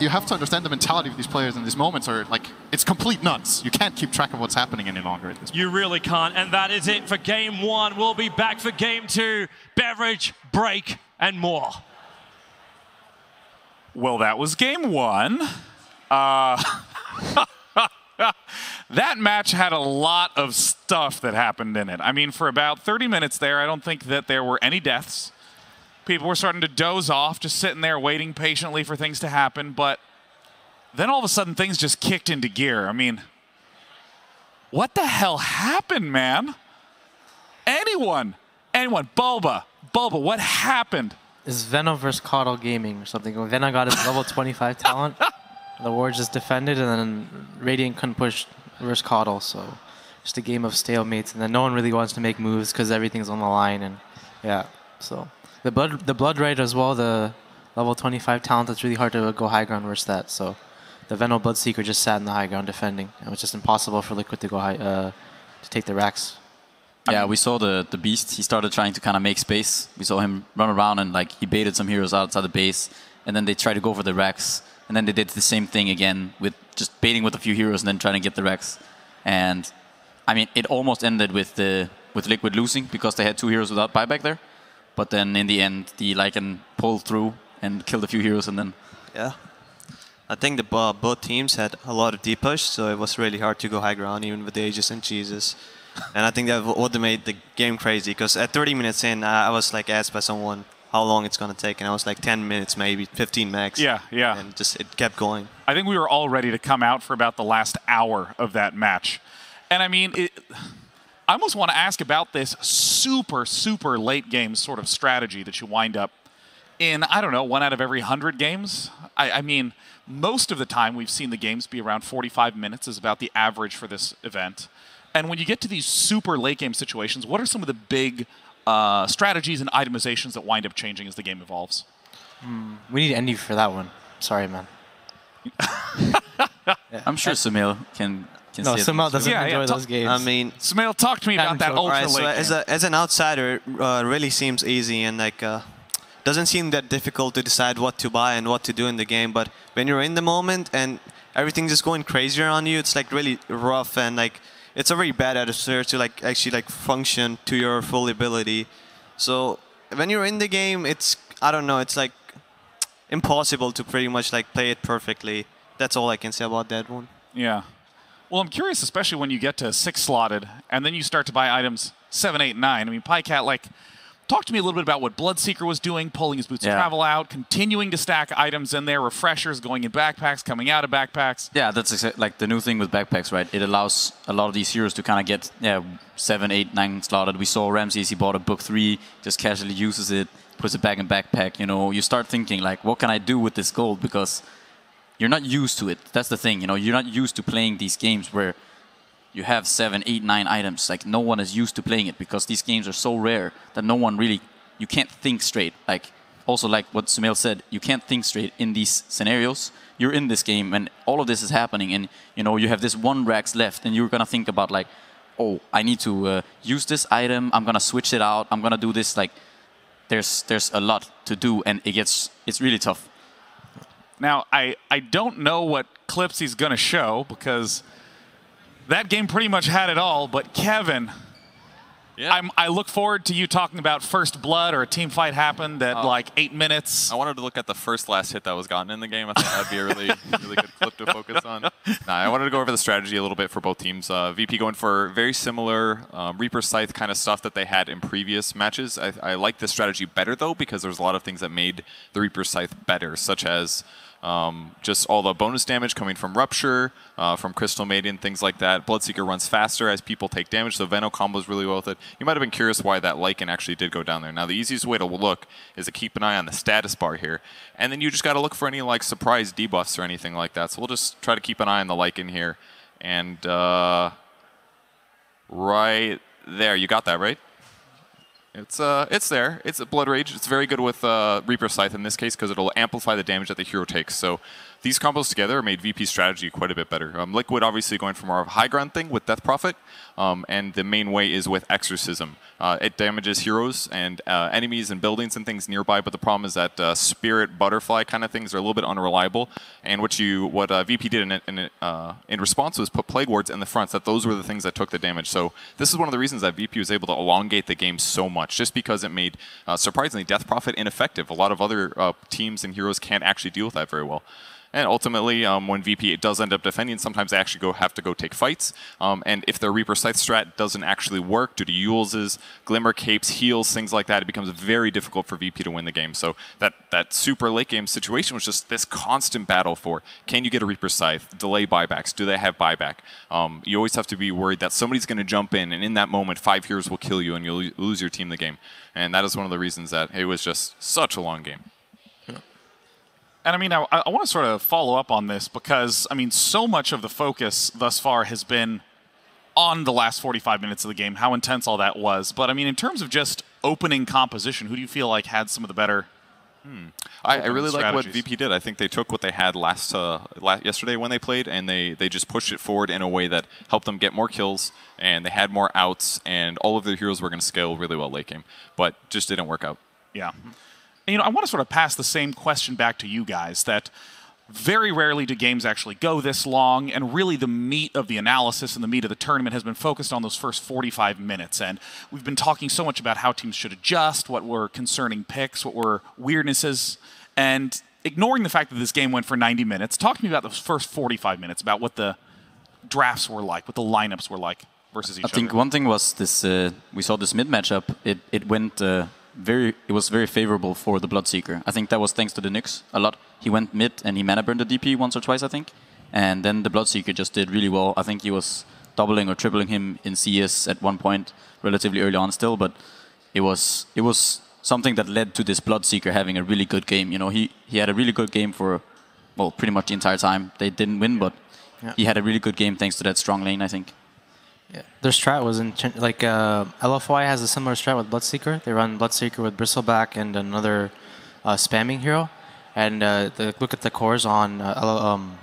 you have to understand the mentality of these players in these moments, or like, it's complete nuts. You can't keep track of what's happening any longer at this point. You really can't, and that is it for game 1. We'll be back for game 2, beverage, break, and more. Well, that was game 1. That match had a lot of stuff that happened in it. I mean, for about 30 minutes there, I don't think that there were any deaths. People were starting to doze off, just sitting there waiting patiently for things to happen, but then all of a sudden things just kicked into gear. I mean, what the hell happened, man? Anyone, Bulba, what happened? Is Veno versus Caudle Gaming or something. When Veno got his level 25 talent, the ward just defended, and then Radiant couldn't push versus Caudle, so just a game of stalemates, and then no one really wants to make moves because everything's on the line, and yeah, so... The Blood Right as well, the level 25 talent, it's really hard to go high ground versus that. So the Veno Bloodseeker just sat in the high ground defending. It was just impossible for Liquid to go high, to take the racks. Yeah, we saw the Beast. He started trying to kind of make space. We saw him run around and like he baited some heroes outside the base, and then they tried to go for the racks, and then they did the same thing again with just baiting with a few heroes and then trying to get the racks. And I mean, it almost ended with Liquid losing because they had 2 heroes without buyback there. But then in the end, the Lycan pulled through and killed a few heroes, and then... Yeah. I think the both teams had a lot of deep push, so it was really hard to go high ground, even with the Aegis and Jesus. And I think that would have made the game crazy, because at 30 minutes in, I was like asked by someone how long it's going to take, and I was like 10 minutes, maybe 15 max. Yeah. And just it kept going. I think we were all ready to come out for about the last hour of that match. And I mean... I almost want to ask about this super late game sort of strategy that you wind up in, I don't know, 1 out of every 100 games. I mean, most of the time we've seen the games be around 45 minutes is about the average for this event. And when you get to these super late game situations, what are some of the big strategies and itemizations that wind up changing as the game evolves? We need Endy for that one. Sorry, man. I'm sure Sumail can no, Sumail doesn't enjoy those games. I mean, Sumail, talk to me about that ultra late so as an outsider, really seems easy and like doesn't seem that difficult to decide what to buy and what to do in the game. But when you're in the moment and everything's just going crazier on you, it's like really rough, and like it's a very bad atmosphere to like actually like function to your full ability. So when you're in the game, it's, I don't know, it's like impossible to pretty much like play it perfectly. That's all I can say about that one. Yeah. Well, I'm curious, especially when you get to 6 slotted, and then you start to buy items 7, 8, 9. I mean, PyCat, like, talk to me a little bit about what Bloodseeker was doing, pulling his boots of travel out, continuing to stack items in there, refreshers going in backpacks, coming out of backpacks. Yeah, that's like the new thing with backpacks, right? It allows a lot of these heroes to kind of get 7, 8, 9 slotted. We saw Ramses, he bought a book 3, just casually uses it, puts it back in backpack. You know, you start thinking like, what can I do with this gold? Because you're not used to it. That's the thing, you know, you're not used to playing these games where you have 7, 8, 9 items. Like, no one is used to playing it because these games are so rare that no one really, you can't think straight. Like, also like what Sumail said, you can't think straight in these scenarios. You're in this game and all of this is happening and, you know, you have this 1 Rax left and you're going to think about like, oh, I need to use this item. I'm going to switch it out. I'm going to do this. Like, there's a lot to do and it's really tough. Now, I don't know what clips he's going to show because that game pretty much had it all, but Kevin, I look forward to you talking about First Blood or a team fight happened at like 8 minutes. I wanted to look at the first last hit that was gotten in the game. I think that'd be a really good clip to focus on. I wanted to go over the strategy a little bit for both teams. VP going for very similar Reaper Scythe kind of stuff that they had in previous matches. I like this strategy better though because there's a lot of things that made the Reaper Scythe better, such as just all the bonus damage coming from Rupture, from Crystal Maiden, things like that. Bloodseeker runs faster as people take damage, so Veno combos really well with it. You might have been curious why that Lycan actually did go down there. Now, the easiest way to look is to keep an eye on the status bar here, and then you just got to look for any like surprise debuffs or anything like that. So we'll just try to keep an eye on the Lycan here, and right there, you got that right? It's there. It's a Blood Rage. It's very good with Reaper Scythe in this case because it'll amplify the damage that the hero takes. So these combos together made VP's strategy quite a bit better. Liquid obviously going for more of a high ground thing with Death Prophet, and the main way is with Exorcism. It damages heroes and enemies and buildings and things nearby, but the problem is that Spirit Butterfly kind of things are a little bit unreliable. And what VP did in response was put Plague Wards in the front, so that those were the things that took the damage. So this is one of the reasons that VP was able to elongate the game so much, just because it made, surprisingly, Death Prophet ineffective. A lot of other teams and heroes can't actually deal with that very well. And ultimately, when VP does end up defending, sometimes they actually have to go take fights. And if their Reaper Scythe strat doesn't actually work due to Eul's, Glimmer Capes, heals, things like that, it becomes very difficult for VP to win the game. So that super late game situation was just this constant battle for, can you get a Reaper Scythe? Delay buybacks. Do they have buyback? You always have to be worried that somebody's going to jump in, and in that moment, 5 heroes will kill you, and you'll lose your team the game. And that is one of the reasons that it was just such a long game. And I mean, I want to sort of follow up on this because, I mean, so much of the focus thus far has been on the last 45 minutes of the game, how intense all that was. But I mean, in terms of just opening composition, who do you feel like had some of the better I really like what VP did. I think they took what they had yesterday when they played, and they just pushed it forward in a way that helped them get more kills, and they had more outs, and all of their heroes were going to scale really well late game, but just didn't work out. Yeah. And, you know, I want to sort of pass the same question back to you guys, that very rarely do games actually go this long, and really the meat of the analysis and the meat of the tournament has been focused on those first 45 minutes. And we've been talking so much about how teams should adjust, what were concerning picks, what were weirdnesses, and ignoring the fact that this game went for 90 minutes. Talk to me about those first 45 minutes, about what the drafts were like, what the lineups were like versus each other. I think one thing was this, we saw this mid matchup, it went... it was very favorable for the Bloodseeker. I think that was thanks to the Nyx a lot. He went mid and he mana burned the DP once or twice, I think. And then the Bloodseeker just did really well. I think he was doubling or tripling him in CS at one point, relatively early on still, but it was something that led to this Bloodseeker having a really good game. You know, he had a really good game for, well, pretty much the entire time. They didn't win, but he had a really good game thanks to that strong lane, I think. Yeah. Their strat was LFY has a similar strat with Bloodseeker. They run Bloodseeker with Bristleback and another spamming hero. And look at the cores on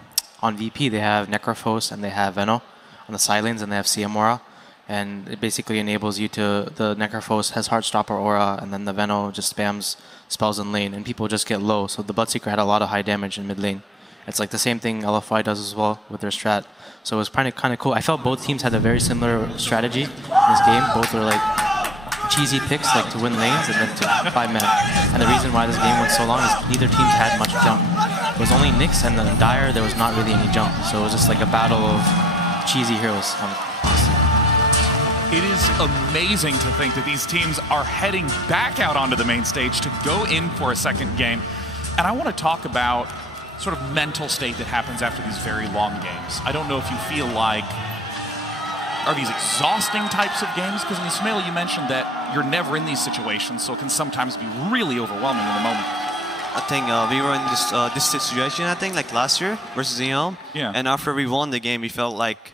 VP. They have Necrophos and they have Veno on the side lanes, and they have Siamora. And it basically enables you to, the Necrophos has Heartstopper aura, and then the Veno just spams spells in lane, and people just get low. So the Bloodseeker had a lot of high damage in mid lane. It's like the same thing LFY does as well with their strat. So it was kind of cool. I felt both teams had a very similar strategy in this game. Both were like cheesy picks, like to win lanes and then to 5-man. And the reason why this game went so long is neither teams had much jump. It was only Nyx and then Dire, there was not really any jump. So it was just like a battle of cheesy heroes. It is amazing to think that these teams are heading back out onto the main stage to go in for a second game. And I want to talk about sort of mental state that happens after these very long games. I don't know if you feel like, are these exhausting types of games? Because, I mean, Smail, you mentioned that you're never in these situations, so it can sometimes be really overwhelming in the moment. I think we were in this situation, I think, like last year versus Eon. Yeah. And after we won the game, we felt like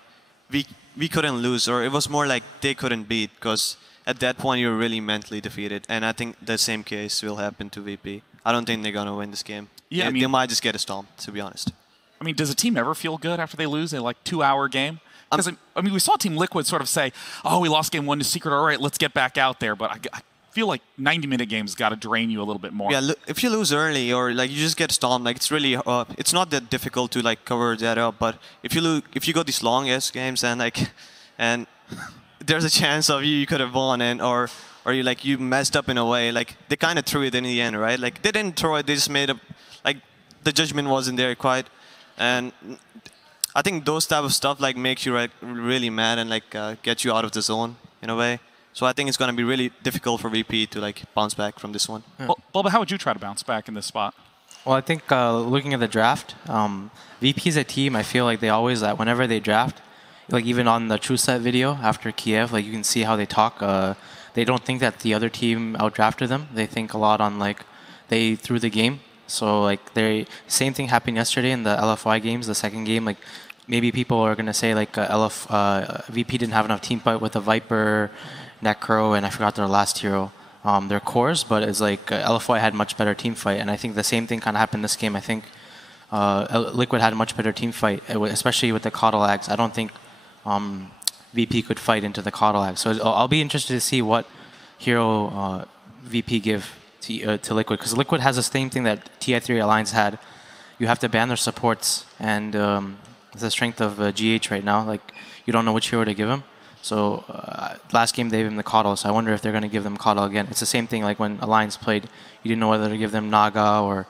we couldn't lose, or it was more like they couldn't beat, because at that point you were really mentally defeated. And I think the same case will happen to VP. I don't think they're going to win this game. Yeah, they might just get a stomp, to be honest. I mean, does a team ever feel good after they lose a like 2-hour game? Because I mean, we saw Team.Liquid sort of say, "Oh, we lost game 1 to Secret. All right, let's get back out there." But I feel like 90-minute games got to drain you a little bit more. Yeah, if you lose early or like you just get stomped, like it's really it's not that difficult to like cover that up. But if you go these long ass games and there's a chance of you could have won or you messed up in a way. Like they kind of threw it in the end, right? Like they didn't throw it; they just made up. Like the judgment wasn't there quite, and I think those type of stuff like makes you like really mad and like get you out of the zone in a way. So I think it's going to be really difficult for VP to like bounce back from this one. Yeah. Well, but how would you try to bounce back in this spot? Well, I think looking at the draft, VP is a team. I feel like they always, whenever they draft, like even on the True Set video after Kiev, like you can see how they talk. They don't think that the other team outdrafted them. They think a lot on like they threw the game. So like same thing happened yesterday in the LFY games, the second game. Like maybe people are gonna say like VP didn't have enough team fight with the Viper, Necro, and I forgot their last hero. Their cores, but it's like LFY had much better team fight, and I think the same thing kind of happened this game. I think Liquid had a much better team fight, especially with the Coddle Axe. I don't think VP could fight into the Coddle Axe. So I'll be interested to see what hero VP give to Liquid, because Liquid has the same thing that Ti3 Alliance had. You have to ban their supports, and the strength of GH right now, like you don't know which hero to give him. So last game they gave him the Coddle, so I wonder if they're going to give them Coddle again. It's the same thing like when Alliance played. You didn't know whether to give them Naga or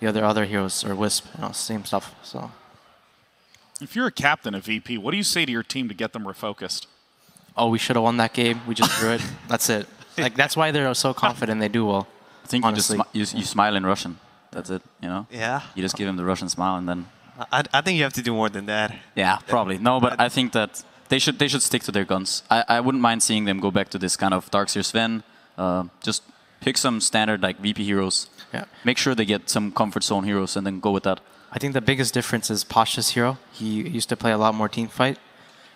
the other heroes or Wisp, same stuff. So, if you're a captain of VP, what do you say to your team to get them refocused? Oh, we should have won that game. We just drew it. That's it. Like that's why they're so confident they do well. I think honestly. you smile in Russian. That's it, Yeah. You just give him the Russian smile and then... I think you have to do more than that. Yeah, probably. No, but I think that they should stick to their guns. I wouldn't mind seeing them go back to this kind of Darkseer Sven. Just pick some standard like VP heroes. Yeah. Make sure they get some comfort zone heroes and then go with that. I think the biggest difference is Pasha's hero. He used to play a lot more team fight,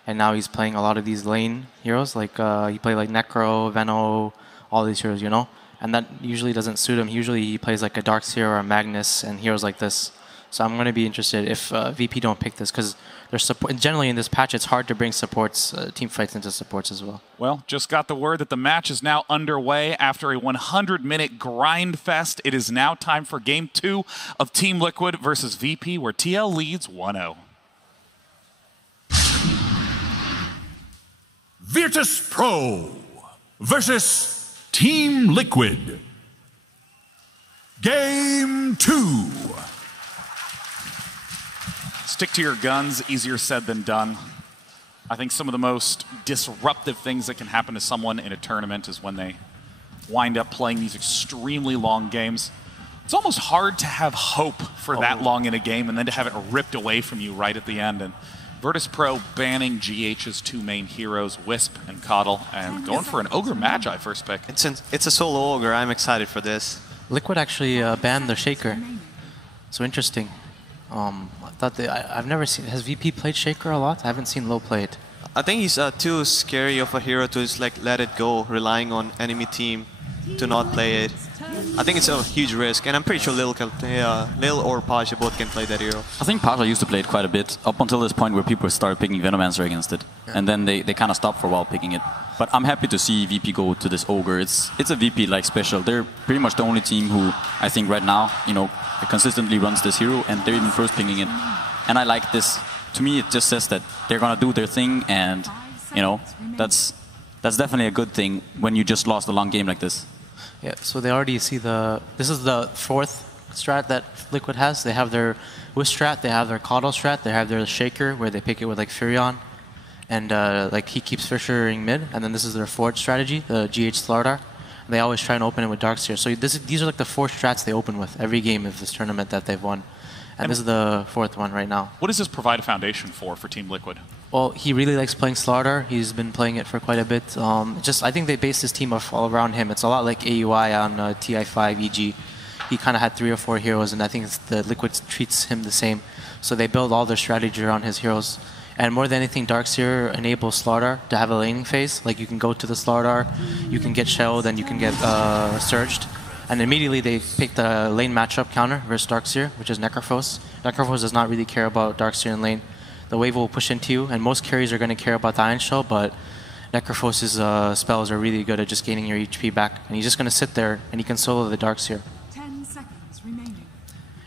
and now he's playing a lot of these lane heroes. Like he played like Necro, Veno, all these heroes, And that usually doesn't suit him. Usually he plays like a Darkseer or a Magnus and heroes like this. So I'm going to be interested if VP don't pick this, because there's support. Generally in this patch, it's hard to bring supports, team fights into supports as well. Well, just got the word that the match is now underway after a 100-minute grind fest. It is now time for Game 2 of Team.Liquid versus VP, where TL leads 1-0. Virtus Pro versus Team.Liquid. Game 2. Stick to your guns, easier said than done. I think some of the most disruptive things that can happen to someone in a tournament is when they wind up playing these extremely long games. It's almost hard to have hope for that long in a game and then to have it ripped away from you right at the end. And Virtus Pro banning GH's two main heroes, Wisp and Coddle, and going for an Ogre Magi first pick. It's a solo Ogre. I'm excited for this. Liquid actually banned their Shaker. So interesting. I thought I've never seen. Has VP played Shaker a lot? I haven't seen Low play it. I think he's too scary of a hero to just like let it go, relying on enemy team to not play it. I think it's a huge risk, and I'm pretty sure Lil or Pasha both can play that hero. I think Pasha used to play it quite a bit, up until this point where people started picking Venomancer against it. Yeah. And then they kind of stopped for a while picking it. But I'm happy to see VP go to this Ogre. It's a VP-like special. They're pretty much the only team who, I think right now, consistently runs this hero, and they're even first picking it. And I like this. To me, it just says that they're going to do their thing, and, that's definitely a good thing when you just lost a long game like this. Yeah, so they already see this is the fourth strat that Liquid has. They have their Wisp strat, they have their Coddle strat, they have their Shaker, where they pick it with like Furion. and like he keeps fissuring mid, and then this is their forward strategy, the GH Slardar. They always try and open it with Darkseer. So these are like the 4 strats they open with every game of this tournament that they've won. And this is the 4th one right now. What does this provide a foundation for Team.Liquid? Well, he really likes playing Slardar. He's been playing it for quite a bit. I think they based his team off all around him. It's a lot like AUI on Ti7 EG. He kind of had 3 or 4 heroes, and I think the Liquid treats him the same. So they build all their strategy around his heroes. And more than anything, Darkseer enables Slardar to have a laning phase. Like you can go to the Slardar, you can get shelled, and you can get surged. And immediately they pick the lane matchup counter versus Darkseer, which is Necrophos. Necrophos does not really care about Darkseer in lane. The wave will push into you, and most carries are going to care about the Iron Shell, but Necrophos' spells are really good at just gaining your HP back. And he's just going to sit there, and he can solo the Darkseer. 10 seconds remaining.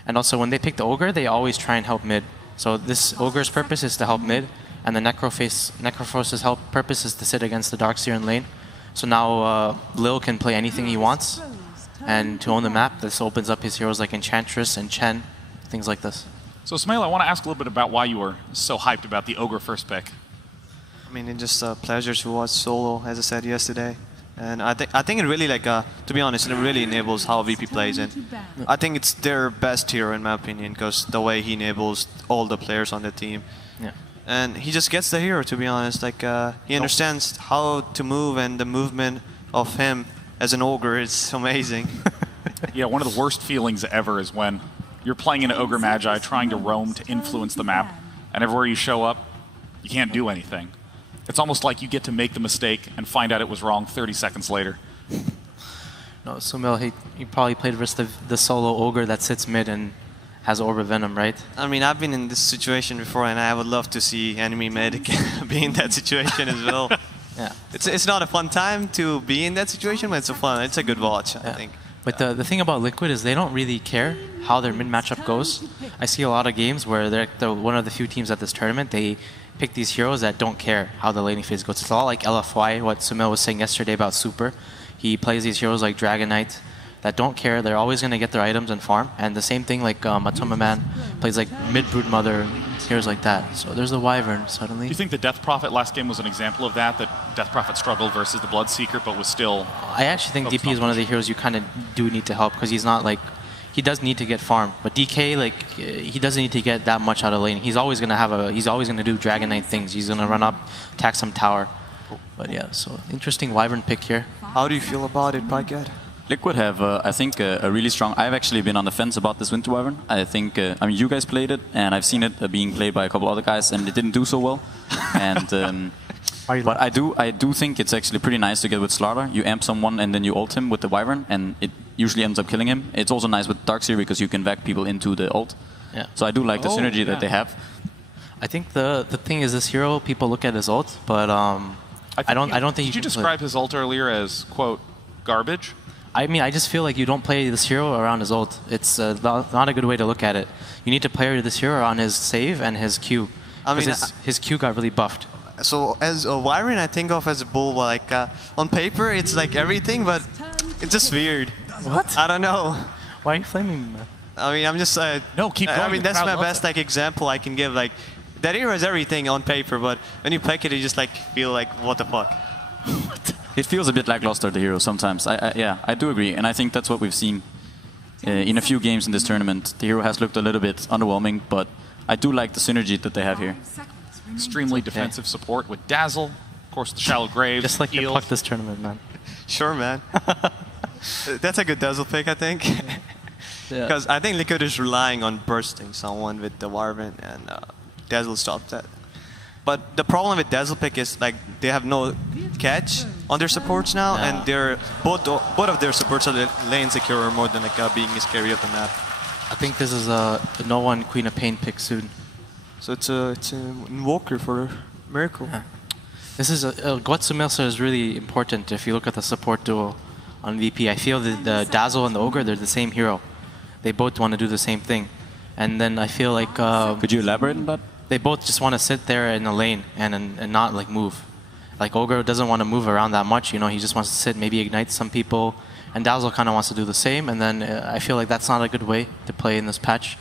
And also, when they pick the Ogre, they always try and help mid. So this Ogre's purpose is to help mid, and the Necrophos' purpose is to sit against the Darkseer in lane. So now Lil can play anything he wants, and to own the map, this opens up his heroes like Enchantress and Chen, things like this. So Smail, I want to ask a little bit about why you were so hyped about the Ogre first pick. I mean, it's just a pleasure to watch solo, as I said yesterday. And I think it really, like, to be honest, it really enables how VP plays. And I think it's their best hero, in my opinion, because the way he enables all the players on the team. Yeah. And he just gets the hero, to be honest. Like, he understands how to move, and the movement of him as an Ogre is amazing. Yeah, one of the worst feelings ever is when you're playing an Ogre Magi trying to roam to influence the map, and everywhere you show up, you can't do anything. It's almost like you get to make the mistake and find out it was wrong 30 seconds later. No, Sumil, he probably played versus the solo Ogre that sits mid and has Orb Venom, right? I mean, I've been in this situation before, and I would love to see enemy mid be in that situation as well. Yeah. It's not a fun time to be in that situation, but it's a good watch, I think. But the thing about Liquid is they don't really care how their mid matchup goes. I see a lot of games where they're one of the few teams at this tournament, they pick these heroes that don't care how the laning phase goes. It's a lot like LFY, what Sumil was saying yesterday about Super. He plays these heroes like Dragon Knight that don't care. They're always going to get their items and farm. And the same thing like Matoma Man plays like mid Broodmother, heroes like that. So there's the Wyvern suddenly. Do you think the Death Prophet last game was an example of that Death Prophet struggled versus the Bloodseeker, but was still... I actually think DP is one of the heroes you kind of do need to help, because he's not like... He does need to get farm, but DK, like, he doesn't need to get that much out of lane. He's always gonna do Dragon Knight things. He's gonna run up, attack some tower. But yeah, so interesting Wyvern pick here. How do you feel about it, Paget? Liquid have, I think, a really strong... I've actually been on the fence about this Winter Wyvern. I think, I mean, you guys played it, and I've seen it being played by a couple other guys, and it didn't do so well. And but I do think it's actually pretty nice to get with Slardar. You amp someone, and then you ult him with the Wyvern, and it usually ends up killing him. It's also nice with Darkseer because you can vac people into the ult. Yeah. So I do like the synergy that they have. I think the thing is this hero, people look at his ult, but I don't think Did you describe his ult earlier as, quote, garbage? I mean, I just feel like you don't play this hero around his ult. It's not a good way to look at it. You need to play this hero on his save and his Q. I mean, his Q got really buffed. So as a Wyvern, I think of as a bull. Like on paper, it's like everything, but it's just weird. What? I don't know. Why are you flaming me? I mean, I'm just. No, keep going. I mean, that's my best like example I can give. Like that hero is everything on paper, but when you pick it, you just like feel like what the fuck. It feels a bit lackluster, the hero, sometimes. Yeah, I do agree, and I think that's what we've seen in a few games in this tournament. The hero has looked a little bit underwhelming, but I do like the synergy that they have here. Extremely defensive support with Dazzle, of course the Shallow Graves. Just like your puck this tournament, man. Sure, man. That's a good Dazzle pick, I think. Because I think Liquid is relying on bursting someone with the Wyvern, and Dazzle stopped that. But the problem with Dazzle pick is like they have no catch on their supports now, and they're both of their supports are lane secure more than like being as carry of the map. I think this is a no one Queen of Pain pick soon. So it's a Invoker for Miracle. Yeah. This is what Sumilsa is really important if you look at the support duo on VP. I feel that the Dazzle and the Ogre, they're the same hero. They both want to do the same thing. And then I feel like... Could you elaborate on that? They both just want to sit there in the lane and not like move. Like Ogre doesn't want to move around that much, you know, he just wants to sit, maybe ignite some people. And Dazzle kind of wants to do the same, and then I feel like that's not a good way to play in this patch.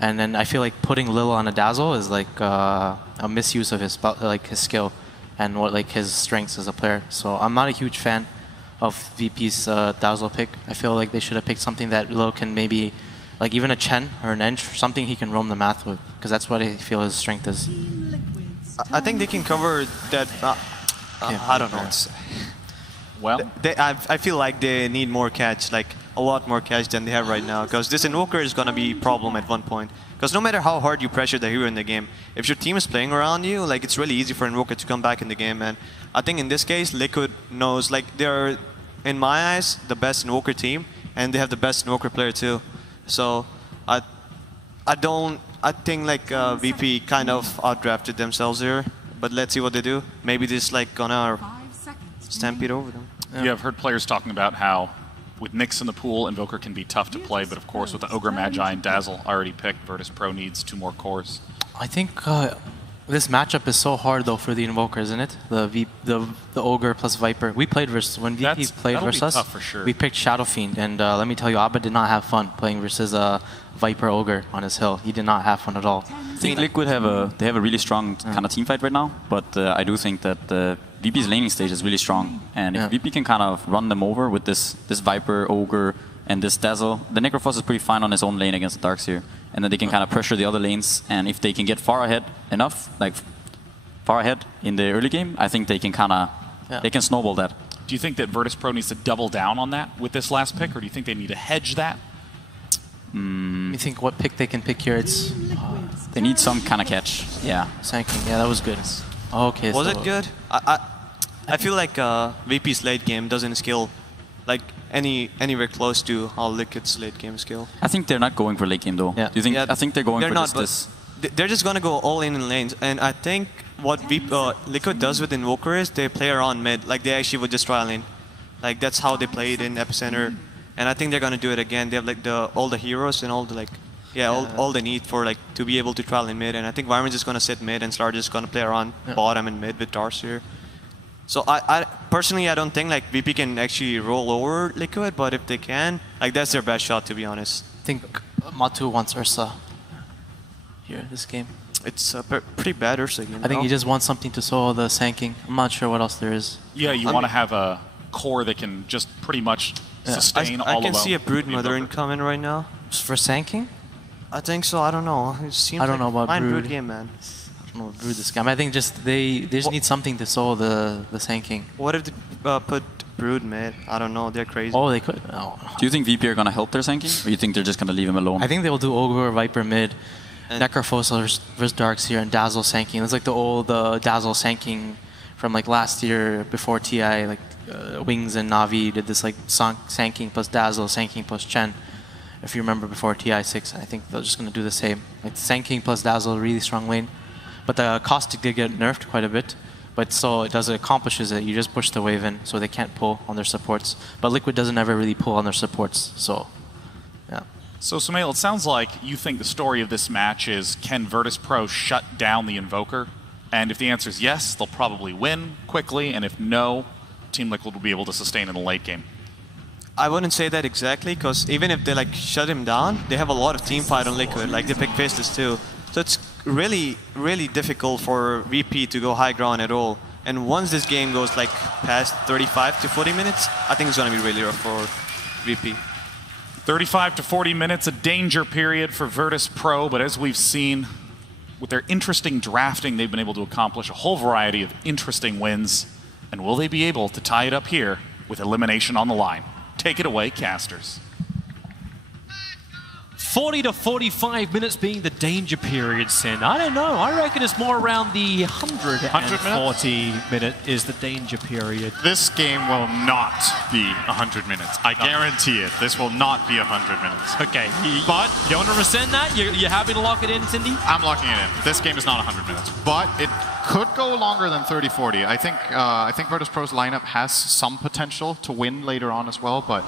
And then I feel like putting Lil on a Dazzle is like a misuse of his skill. and what like his strengths as a player. So I'm not a huge fan of VP's Dazzle pick. I feel like they should have picked something that Lo can maybe, like even a Chen or an Ench, something he can roam the map with, because that's what I feel his strength is. I think they can cover that. I don't know. Well, I feel like they need more catch, like a lot more catch than they have right now, because this Invoker is going to be a problem at one point. Because no matter how hard you pressure the hero in the game, if your team is playing around you, like it's really easy for Invoker to come back in the game. And I think in this case, Liquid knows, like they're, in my eyes, the best Invoker team, and they have the best Invoker player too. So I think like VP kind of outdrafted themselves here. But let's see what they do. Maybe this like gonna stampede over them. Yeah, I've heard players talking about how with Nyx in the pool, Invoker can be tough to play, but of course with the Ogre Magi and Dazzle already picked, Virtus Pro needs 2 more cores. I think this matchup is so hard though for the Invoker, isn't it? The Ogre plus Viper. We played versus, when VP played versus us, tough for sure. we picked Shadow Fiend, and let me tell you, Abba did not have fun playing versus Viper Ogre on his hill. He did not have fun at all. I think Liquid have a really strong kind of team fight right now, but I do think that VP's laning stage is really strong, and if VP can kind of run them over with this Viper, Ogre, and this Dazzle, the Necrophos is pretty fine on his own lane against the Darkseer, and then they can kind of pressure the other lanes, and if they can get far ahead enough, like far ahead in the early game, I think they can kind of they can snowball that. Do you think that Virtus Pro needs to double down on that with this last pick, or do you think they need to hedge that? You think what pick they can pick here? It's they need some kind of catch. Yeah, Sanking. Yeah, that was good. Okay. Was it good? I feel like VP's late game doesn't skill like anywhere close to how Liquid's late game skill. I think they're not going for late game though. Yeah. Do you think? I think they're going for not, this. They're just gonna go all in lanes, and I think what Liquid does with Invoker is they play around mid, like they actually would just try lane, like that's how they played in Epicenter, and I think they're gonna do it again. They have like all the heroes and all the all they need for like to be able to trial in mid, and I think Vyron's just gonna sit mid and Star just gonna play around bottom and mid with Darkseer. So I personally I don't think like VP can actually roll over Liquid, but if they can, like that's their best shot to be honest. I think Matu wants Ursa here this game. It's a pretty bad Ursa game. I think he just wants something to solo the Sanking. I'm not sure what else there is. Yeah, you want to have a core that can just pretty much sustain all of them. I can see a Broodmother incoming right now. For Sanking? I think so. I don't know. It seems I don't know about Brood game, man. I don't know about Brood this game. I think just they just need something to solo the Sanking. What if they put Brood mid? I don't know. They're crazy. Oh, they could. Oh. Do you think VP are going to help their Sanking, or you think they're just going to leave him alone? I think they'll do Ogre, Viper mid, Necrophos versus Darkseer, and Dazzle Sanking. It's like the old Dazzle Sanking from like last year before TI, like Wings and Navi did this like Sanking plus Dazzle, Sanking plus Chen. If you remember before TI6, I think they're just going to do the same. Like Sanking plus Dazzle, really strong lane. But the Caustic did get nerfed quite a bit. But so it accomplishes it. You just push the wave in, so they can't pull on their supports. But Liquid doesn't ever really pull on their supports, so yeah. So Sumail, it sounds like you think the story of this match is, can Virtus Pro shut down the Invoker? And if the answer is yes, they'll probably win quickly, and if no, Team.Liquid will be able to sustain in the late game. I wouldn't say that exactly, because even if they like shut him down, they have a lot of team fight on Liquid, like they pick Faceless too. So it's really, really difficult for VP to go high ground at all. And once this game goes like past 35 to 40 minutes, I think it's going to be really rough for VP. 35 to 40 minutes, a danger period for Virtus Pro, but as we've seen, with their interesting drafting, they've been able to accomplish a whole variety of interesting wins. And will they be able to tie it up here with elimination on the line? Take it away, casters. 40 to 45 minutes being the danger period, Sin. I don't know. I reckon it's more around the 140 minute is the danger period. This game will not be 100 minutes. I guarantee it. This will not be 100 minutes. Okay. But you want to rescind that? You're happy to lock it in, Cindy? I'm locking it in. This game is not 100 minutes. But it could go longer than 30-40. I think Virtus Pro's lineup has some potential to win later on as well, but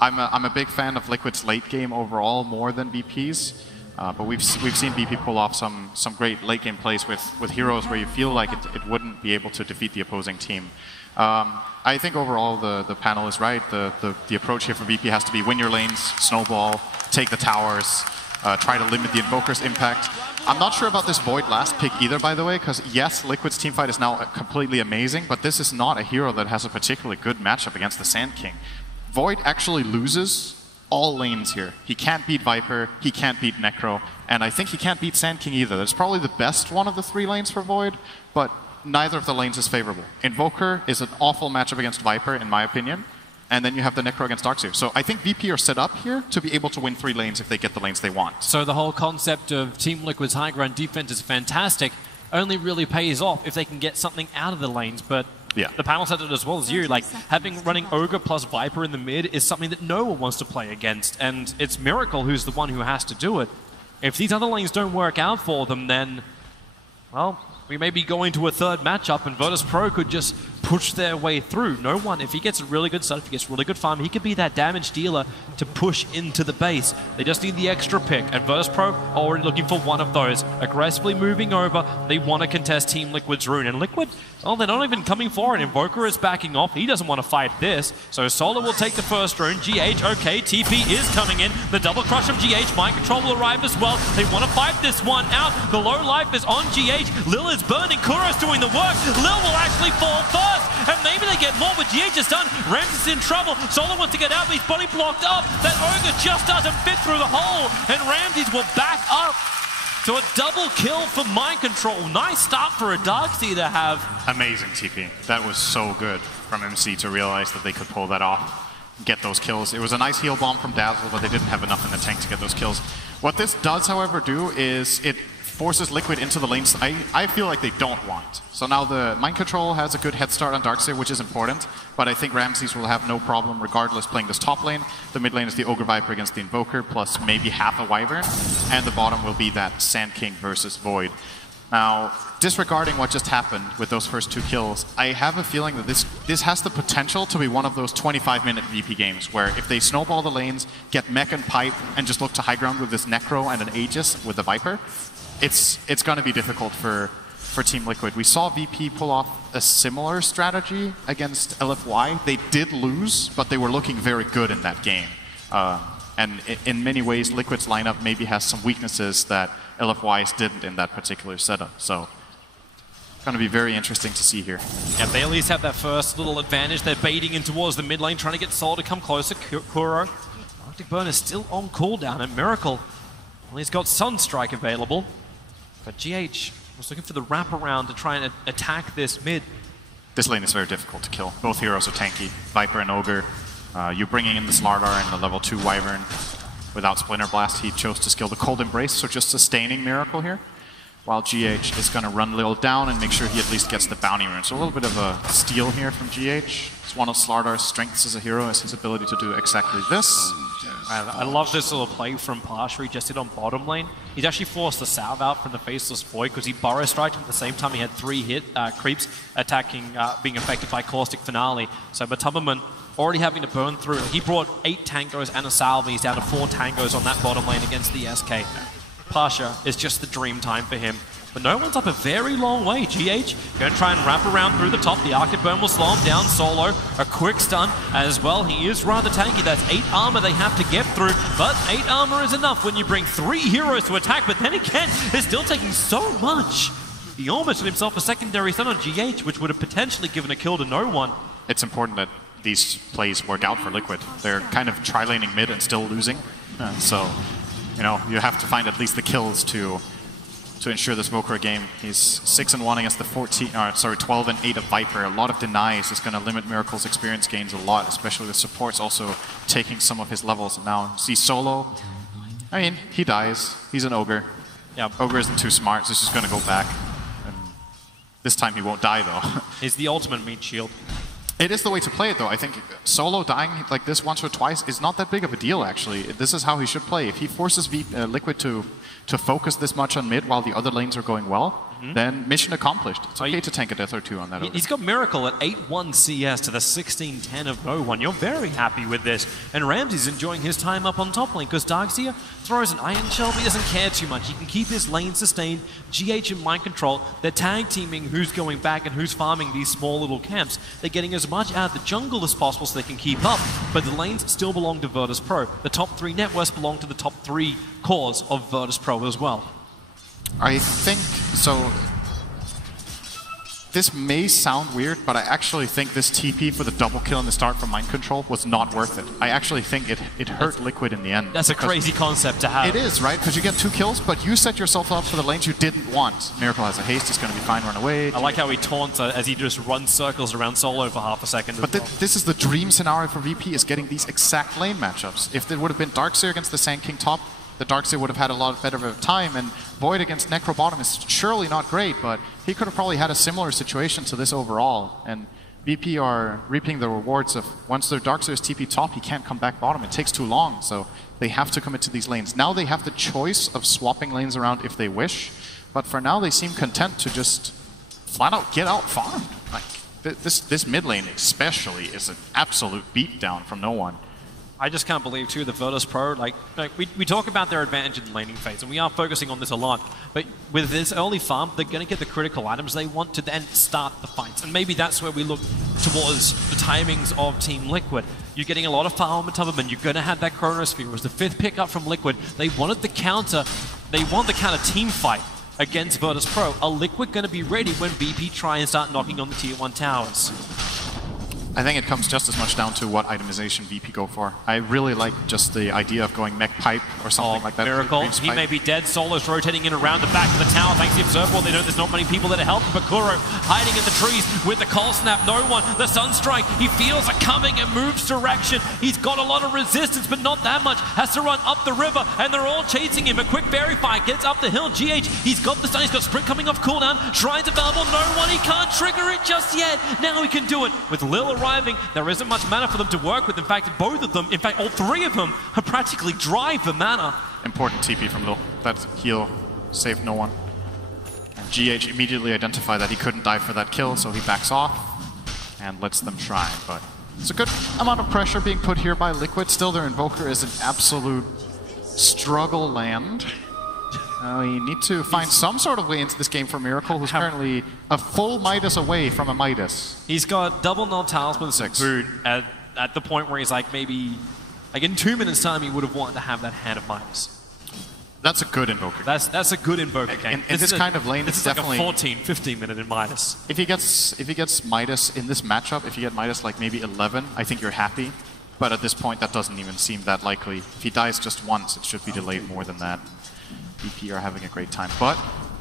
I'm a big fan of Liquid's late game overall more than VP's, but we've seen VP pull off some great late game plays with heroes where you feel like it wouldn't be able to defeat the opposing team. I think overall the panel is right. The approach here for VP has to be win your lanes, snowball, take the towers, try to limit the Invoker's impact. I'm not sure about this Void last pick either, by the way, because yes, Liquid's teamfight is now completely amazing, but this is not a hero that has a particularly good matchup against the Sand King. Void actually loses all lanes here. He can't beat Viper, he can't beat Necro, and I think he can't beat Sand King either. That's probably the best one of the 3 lanes for Void, but neither of the lanes is favorable. Invoker is an awful matchup against Viper, in my opinion, and then you have the Necro against Darkseer. So I think VP are set up here to be able to win 3 lanes if they get the lanes they want. So the whole concept of Team Liquid's high ground defense is fantastic, only really pays off if they can get something out of the lanes, but yeah. The panel said it as well as you, like running Ogre plus Viper in the mid is something that no one wants to play against, and it's Miracle who's the one who has to do it. If these other lanes don't work out for them, then, well, we may be going to a 3rd matchup and Virtus.pro could just push their way through. No one, if he gets a really good start, if he gets really good farm, he could be that damage dealer to push into the base. They just need the extra pick, and Virtus.pro already looking for one of those. Aggressively moving over, they want to contest Team Liquid's rune. And Liquid, well, they're not even coming forward. Invoker is backing off. He doesn't want to fight this. So Solo will take the first rune. GH, okay, TP is coming in. The double crush from GH. Mind Control will arrive as well. They want to fight this one out. The low life is on GH. Lil is burning. Kuro's doing the work. Lil will actually fall first. And maybe they get more, but GH is done. Ramsey's in trouble. Solo wants to get out, but he's body blocked up. That Ogre just doesn't fit through the hole. And Ramsey's will back up. So a double kill for Mind Control. Nice start for a Darkseer to have. Amazing TP. That was so good from MC to realize that they could pull that off, get those kills. It was a nice heal bomb from Dazzle, but they didn't have enough in the tank to get those kills. What this does, however, do is it forces Liquid into the lanes I feel like they don't want. So now the Mind Control has a good head start on Darkseer, which is important, but I think Ramses will have no problem regardless playing this top lane. The mid lane is the Ogre Viper against the Invoker, plus maybe half a Wyvern, and the bottom will be that Sand King versus Void. Now, disregarding what just happened with those first 2 kills, I have a feeling that this has the potential to be one of those 25-minute VP games where if they snowball the lanes, get mech and pipe, and just look to high ground with this Necro and an Aegis with the Viper, it's going to be difficult for Team Liquid. We saw VP pull off a similar strategy against LFY. They did lose, but they were looking very good in that game. And in many ways, Liquid's lineup maybe has some weaknesses that LFY's didn't in that particular setup. So it's going to be very interesting to see here. Yeah, they at least have that first little advantage. They're baiting in towards the mid lane, trying to get Sol to come closer. Kuro. Arctic Burn is still on cooldown, and Miracle, well, he's got Sunstrike available. But GH was looking for the wraparound to try and attack this mid. This lane is very difficult to kill. Both heroes are tanky. Viper and Ogre. You're bringing in the Slardar and the level 2 Wyvern. Without Splinter Blast, he chose to skill the Cold Embrace, so just sustaining Miracle here. While GH is going to run Lil down and make sure he at least gets the Bounty Rune. So a little bit of a steal here from GH. It's one of Slardar's strengths as a hero, is his ability to do exactly this. I love this little play from Pasha. He just did on bottom lane. He's actually forced the salve out from the Faceless Void because he Burrow Striked him at the same time. He had 3 creeps attacking, being affected by Caustic Finale. So Batumberman already having to burn through. He brought 8 tangos and a salve. He's down to 4 tangos on that bottom lane against the SK. Pasha is just the dream time for him. But no one's up a very long way. GH going to try and wrap around through the top. The Arctic Burn will slow him down. Solo, a quick stun as well. He is rather tanky. That's 8 armor they have to get through. But 8 armor is enough when you bring 3 heroes to attack. But then again, they're still taking so much. He almost did himself a secondary stun on GH, which would have potentially given a kill to no one. It's important that these plays work out for Liquid. They're kind of tri-laning mid and still losing. So, you know, you have to find at least the kills to ensure the Smoker game. He's 6-1 against the 12-8 of Viper. A lot of denies is going to limit Miracle's experience gains a lot, especially with supports also taking some of his levels. And now see Solo. I mean, he dies. He's an Ogre. Yeah, Ogre isn't too smart, so he's just going to go back. And this time he won't die though. He's the ultimate meat shield. It is the way to play it, though. I think Solo dying like this once or twice is not that big of a deal, actually. This is how he should play. If he forces Liquid to focus this much on mid while the other lanes are going well, then mission accomplished. It's okay to tank a death or two on that. He's got Miracle at 8-1 CS to the 16-10 of no one. You're very happy with this. And Ramsey's enjoying his time up on top lane because Darkseer throws an Iron Shell, but he doesn't care too much. He can keep his lane sustained. GH and Mind Control, they're tag teaming who's going back and who's farming these small little camps. They're getting as much out of the jungle as possible so they can keep up, but the lanes still belong to Virtus Pro. The top 3 networks belong to the top 3 cores of Virtus Pro as well. I think, so this may sound weird, but I actually think this TP for the double kill in the start from Mind Control was not worth it. I actually think it hurt Liquid in the end. That's a crazy concept to have. It is, right? Because you get 2 kills, but you set yourself up for the lanes you didn't want. Miracle has a haste, he's going to be fine, run away. I like how he taunts as he just runs circles around Solo for half a second. But this is the dream scenario for VP, is getting these exact lane matchups. If there would have been Darkseer against the Sand King top, the Darkseer would have had a lot better of a time, and Void against Necro bottom is surely not great, but he could have probably had a similar situation to this overall. And VP are reaping the rewards of once their Darkseer is TP top, he can't come back bottom. It takes too long, so they have to commit to these lanes. Now they have the choice of swapping lanes around if they wish, but for now they seem content to just flat out get out farmed. Like this mid lane especially is an absolute beatdown from no one. I just can't believe, too, the Virtus Pro, like we talk about their advantage in the laning phase, and we are focusing on this a lot, but with this early farm, they're going to get the critical items they want to then start the fights, and maybe that's where we look towards the timings of Team Liquid. You're getting a lot of farm on top of them, and you're going to have that Chronosphere. It was the 5th pickup from Liquid. They wanted the counter, team fight against Virtus Pro. Are Liquid going to be ready when VP try and start knocking on the Tier 1 towers? I think it comes just as much down to what itemization VP go for. I really like just the idea of going mech pipe or something like that. Miracle, he may be dead. Solo's rotating in around the back of the tower thanks to the observable. They know there's not many people there to help. Bakuro hiding in the trees with the cold snap. No one. The Sunstrike, he feels it coming and moves direction. He's got a lot of resistance, but not that much. Has to run up the river, and they're all chasing him. A quick berry fight gets up the hill. GH, he's got the stun. He's got Sprint coming off cooldown. Shrines available. No one. He can't trigger it just yet. Now he can do it. With Lil arriving, there isn't much mana for them to work with. In fact, both of them, in fact, all 3 of them are practically dry for mana. Important TP from Lil. That heal saved no one. And GH immediately identified that he couldn't die for that kill, so he backs off and lets them try. But it's a good amount of pressure being put here by Liquid. Still, their Invoker is an absolute struggle land. We need to find some sort of way into this game for Miracle, who's currently a full Midas away from a Midas. He's got double null talismans boot at the point where he's like maybe, like in 2 minutes time he would have wanted to have that hand of Midas. That's a good Invoker. That's a good Invoker game. In this kind of lane, this it's is definitely like a 14, 15 minute in Midas. If he gets Midas in this matchup, if you get Midas like maybe 11, I think you're happy. But at this point, that doesn't even seem that likely. If he dies just once, it should be delayed more than that. VP are having a great time, but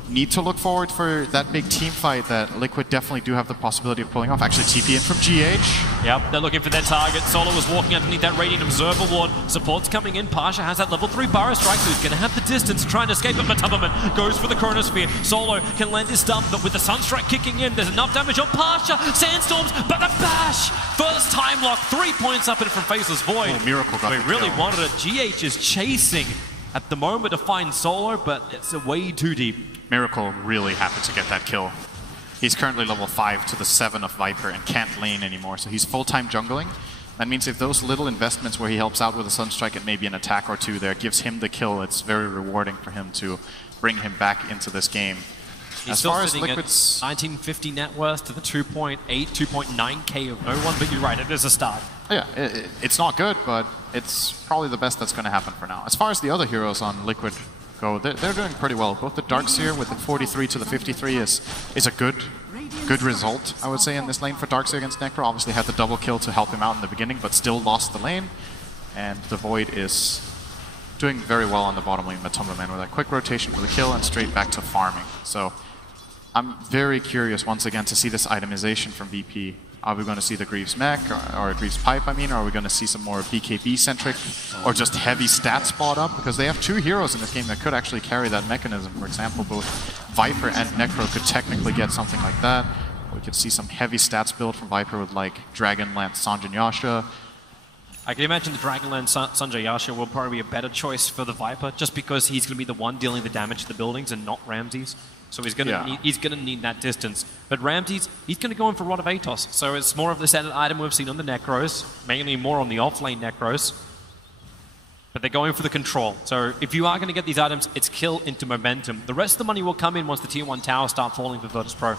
need to look forward for that big team fight that Liquid definitely do have the possibility of pulling off. Actually, TP in from GH. Yep, they're looking for their target. Solo was walking underneath that Radiant Observer Ward. Support's coming in. Pasha has that level 3 Burrow Strike, so he's going to have the distance trying to escape it. Matubberman goes for the Chronosphere. Solo can land his stun, but with the Sunstrike kicking in, there's enough damage on Pasha. Sandstorms, but the bash! First time lock, 3 points up in from Faceless Void. Oh, Miracle got We the really kill. wanted it. GH is chasing at the moment to find Solo, but it's way too deep. Miracle really happy to get that kill. He's currently level 5 to the 7 of Viper and can't lane anymore, so he's full-time jungling. That means if those little investments where he helps out with a Sunstrike and maybe an attack or 2 there gives him the kill, it's very rewarding for him to bring him back into this game. He's as still far as sitting Liquid's at 1950 net worth to the 2.8, 2.9k of no one, but you're right, it is a start. Yeah, it's not good, but it's probably the best that's going to happen for now. As far as the other heroes on Liquid go, they're doing pretty well. Both the Darkseer with the 43 to the 53 is a good result, I would say, in this lane for Darkseer against Necro. Obviously had the double kill to help him out in the beginning, but still lost the lane. And the Void is doing very well on the bottom lane, Matubberman, with a quick rotation for the kill and straight back to farming. So I'm very curious once again to see this itemization from VP. Are we going to see the Greaves mech, or Greaves pipe, I mean, or are we going to see some more BKB-centric, or just heavy stat spot up? Because they have 2 heroes in this game that could actually carry that mechanism. For example, both Viper and Necro could technically get something like that. We could see some heavy stats build from Viper with like Dragonlance Sanjay Yasha. I can imagine the Dragonlance Sanjay Yasha will probably be a better choice for the Viper, just because he's going to be the one dealing the damage to the buildings and not Ramses. So he's gonna need that distance. But Ramses, he's gonna go in for Rod of Atos. So it's more of the standard item we've seen on the Necros, mainly more on the offlane Necros. But they're going for the control. So if you are going to get these items, it's kill into momentum. The rest of the money will come in once the tier 1 towers start falling for Virtus.pro.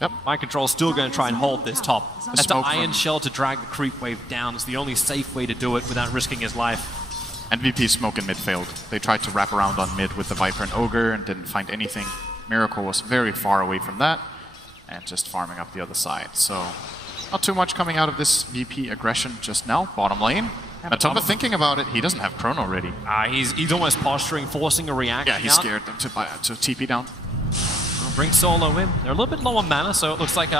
Yep. Mind Control's still going to try and hold this top. That's the Iron Shell to drag the creep wave down. It's the only safe way to do it without risking his life. And VP's smoke in mid failed. They tried to wrap around on mid with the Viper and Ogre and didn't find anything. Miracle was very far away from that and just farming up the other side. So not too much coming out of this VP aggression just now. Bottom lane. Matoma thinking about it, he doesn't have chrono ready. He's almost posturing, forcing a reaction. Yeah, he's scared to TP down. Bring Solo in. They're a little bit low on mana, so it looks like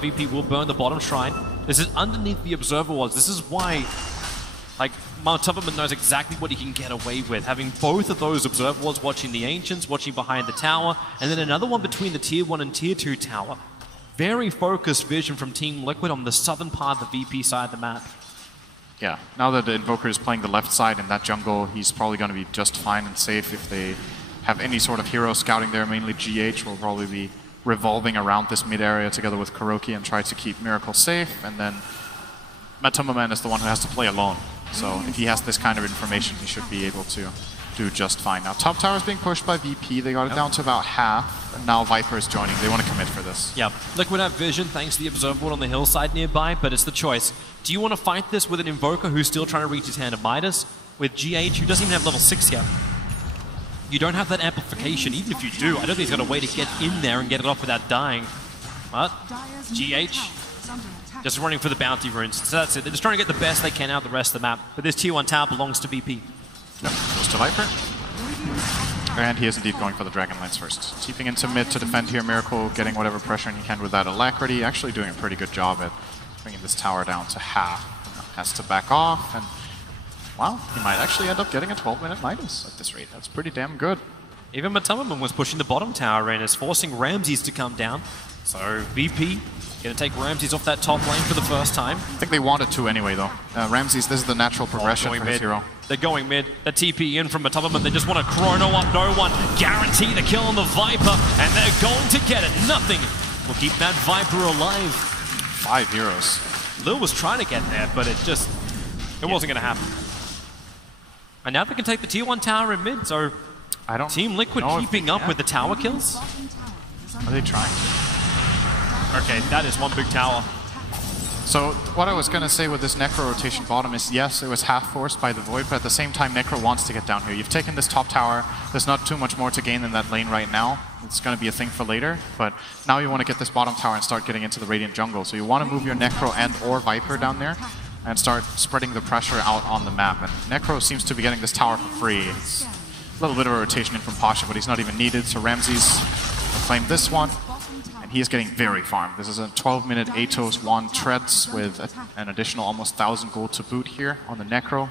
VP will burn the bottom shrine. This is underneath the Observer Wards. This is why, like, Matoma knows exactly what he can get away with. Having both of those Observer Wards watching the Ancients, watching behind the tower, and then another one between the tier 1 and tier 2 tower. Very focused vision from Team.Liquid on the southern part of the VP side of the map. Yeah, now that the Invoker is playing the left side in that jungle, he's probably going to be just fine and safe. If they have any sort of hero scouting there, mainly GH will probably be revolving around this mid area together with Kuroki and try to keep Miracle safe. And then Matoma is the one who has to play alone. So if he has this kind of information, he should be able to do just fine. Now top tower is being pushed by VP. They got it down to about half. And now Viper is joining. They want to commit for this. Yeah, Liquid have vision thanks to the Observer Ward on the hillside nearby, but it's the choice. Do you want to fight this with an Invoker who's still trying to reach his hand of Midas? With GH, who doesn't even have level 6 yet? You don't have that amplification. Even if you do, I don't think he's got a way to get in there and get it off without dying. But GH, just running for the bounty runes. So that's it. They're just trying to get the best they can out of the rest of the map. But this tier 1 tower belongs to VP. Yep, goes to Viper. And he is indeed going for the Dragon Lance first. Teeping into mid to defend here. Miracle getting whatever pressure he can with that alacrity. Actually doing a pretty good job at bringing this tower down to half. Has to back off, and wow, he might actually end up getting a 12-minute Midas at this rate. That's pretty damn good. Even Matoma was pushing the bottom tower and is forcing Ramses to come down. So VP going to take Ramses off that top lane for the first time. I think they wanted to anyway, though. Ramses, this is the natural progression for his hero. They're going mid. The TP in from Matoma, they just want to chrono up no one. Guarantee the kill on the Viper, and they're going to get it. Nothing will keep that Viper alive. 5 heroes. Lil was trying to get there, but it wasn't going to happen. And now they can take the tier 1 tower in mid, so Team.Liquid keeping up with the tower kills. Are they trying? Okay, that is one big tower. So what I was going to say with this Necro rotation bottom is, yes, it was half forced by the Void, but at the same time, Necro wants to get down here. You've taken this top tower. There's not too much more to gain in that lane right now. It's going to be a thing for later, but now you want to get this bottom tower and start getting into the Radiant jungle. So you want to move your Necro and or Viper down there and start spreading the pressure out on the map. And Necro seems to be getting this tower for free. It's a little bit of a rotation in from Pasha, but he's not even needed. So Ramses will claim this one. And he is getting very farmed. This is a 12-minute Atos 1 treads with an additional almost 1,000 gold to boot here on the Necro.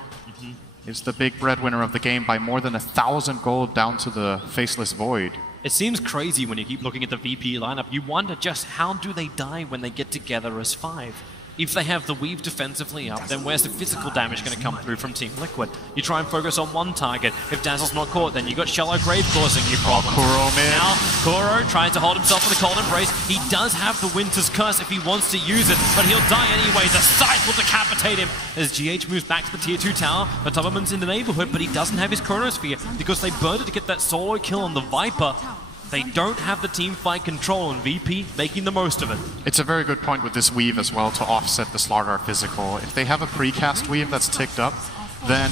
Is the big breadwinner of the game by more than 1,000 gold down to the Faceless Void. It seems crazy when you keep looking at the VP lineup. You wonder just how do they die when they get together as 5? If they have the weave defensively up, then where's the physical damage going to come through from Team.Liquid? You try and focus on one target. If Dazzle's not caught, then you got Shallow Grave causing you problems. Now, Kuro trying to hold himself in the Cold Embrace. He does have the Winter's Curse if he wants to use it, but he'll die anyway. The Scythe will decapitate him as GH moves back to the tier 2 tower. The Tubberman's in the neighborhood, but he doesn't have his Chronosphere because they burned it to get that solo kill on the Viper. They don't have the team fight control, and VP making the most of it. It's a very good point with this weave as well to offset the Slargar physical. If they have a precast weave that's ticked up, then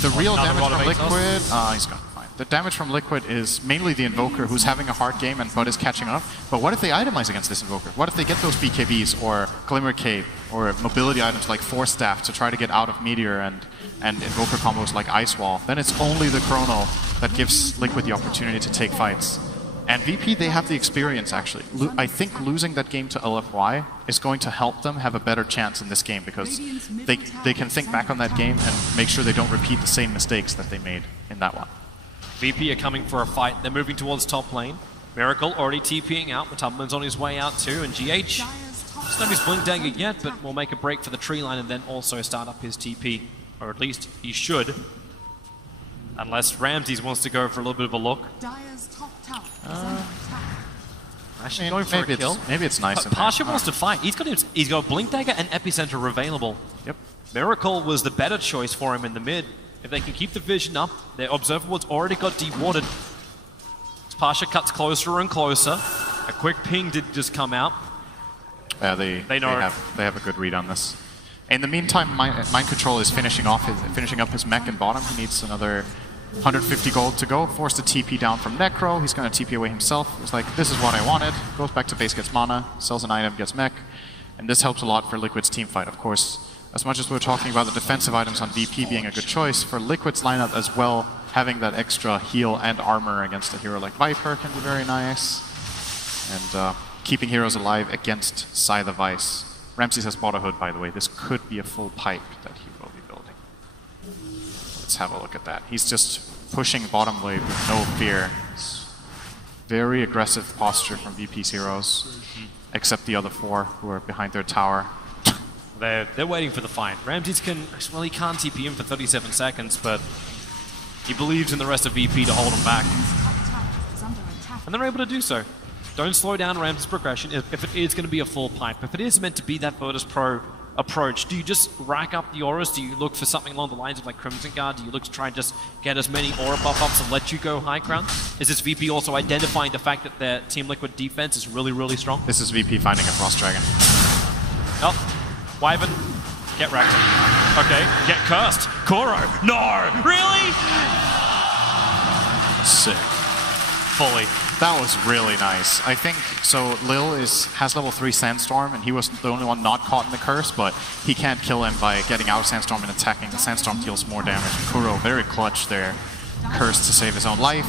the real damage from Liquid... he's gonna be fine. The damage from Liquid is mainly the Invoker, who's having a hard game and Bud is catching up. But what if they itemize against this Invoker? What if they get those BKBs or Glimmer Cape or mobility items like Force Staff to try to get out of Meteor and Invoker combos like Ice Wall? Then it's only the Chrono that gives Liquid the opportunity to take fights. And VP, they have the experience, actually. I think losing that game to LFY is going to help them have a better chance in this game because they can think back on that game and make sure they don't repeat the same mistakes that they made in that one. VP are coming for a fight. They're moving towards top lane. Miracle already TPing out. The Tubman's on his way out too. And GH, it's not his Blink Dagger yet, but will make a break for the tree line and then also start up his TP. Or at least he should. Unless Ramses wants to go for a little bit of a look. Dire's top tower is under attack. Actually going for a kill. Maybe it's nice. Pasha wants to fight. He's got Blink Dagger and Epicenter available. Yep. Miracle was the better choice for him in the mid. If they can keep the vision up, their Observer Ward's already got dewarded. As Pasha cuts closer and closer. A quick ping did just come out. Yeah, they have a good read on this. In the meantime, Mind Control is finishing up his mech in bottom. He needs another 150 gold to go. Forced the TP down from Necro. He's going to TP away himself. It's like, this is what I wanted. Goes back to base, gets mana, sells an item, gets mech. And this helps a lot for Liquid's team fight. Of course, as much as we're talking about the defensive items on VP being a good choice, for Liquid's lineup as well, having that extra heal and armor against a hero like Viper can be very nice. And keeping heroes alive against Scythe of Ice. Ramses has bought a hood, by the way. This could be a full pipe that he will be building. Let's have a look at that. He's just pushing bottom wave with no fear. It's very aggressive posture from VP's heroes, except the other 4 who are behind their tower. They're waiting for the fight. Ramses can, well, he can't TP him for 37 seconds, but he believes in the rest of VP to hold him back. And they're able to do so. Don't slow down Ramses' progression if it is going to be a full pipe. If it is meant to be that Virtus Pro approach, do you just rack up the auras? Do you look for something along the lines of like Crimson Guard? Do you look to try and just get as many aura buff-ups and let you go high ground? Is this VP also identifying the fact that their Team Liquid defense is really, really strong? This is VP finding a Frost Dragon. Oh, Wyvern, get wrecked. Okay, get cursed. Koro, no, really? Sick. Fully. That was really nice. I think, so Lil has level 3 Sandstorm, and he was the only one not caught in the curse, but he can't kill him by getting out of Sandstorm and attacking. The Sandstorm deals more damage. Kuro, very clutch there. Curse to save his own life.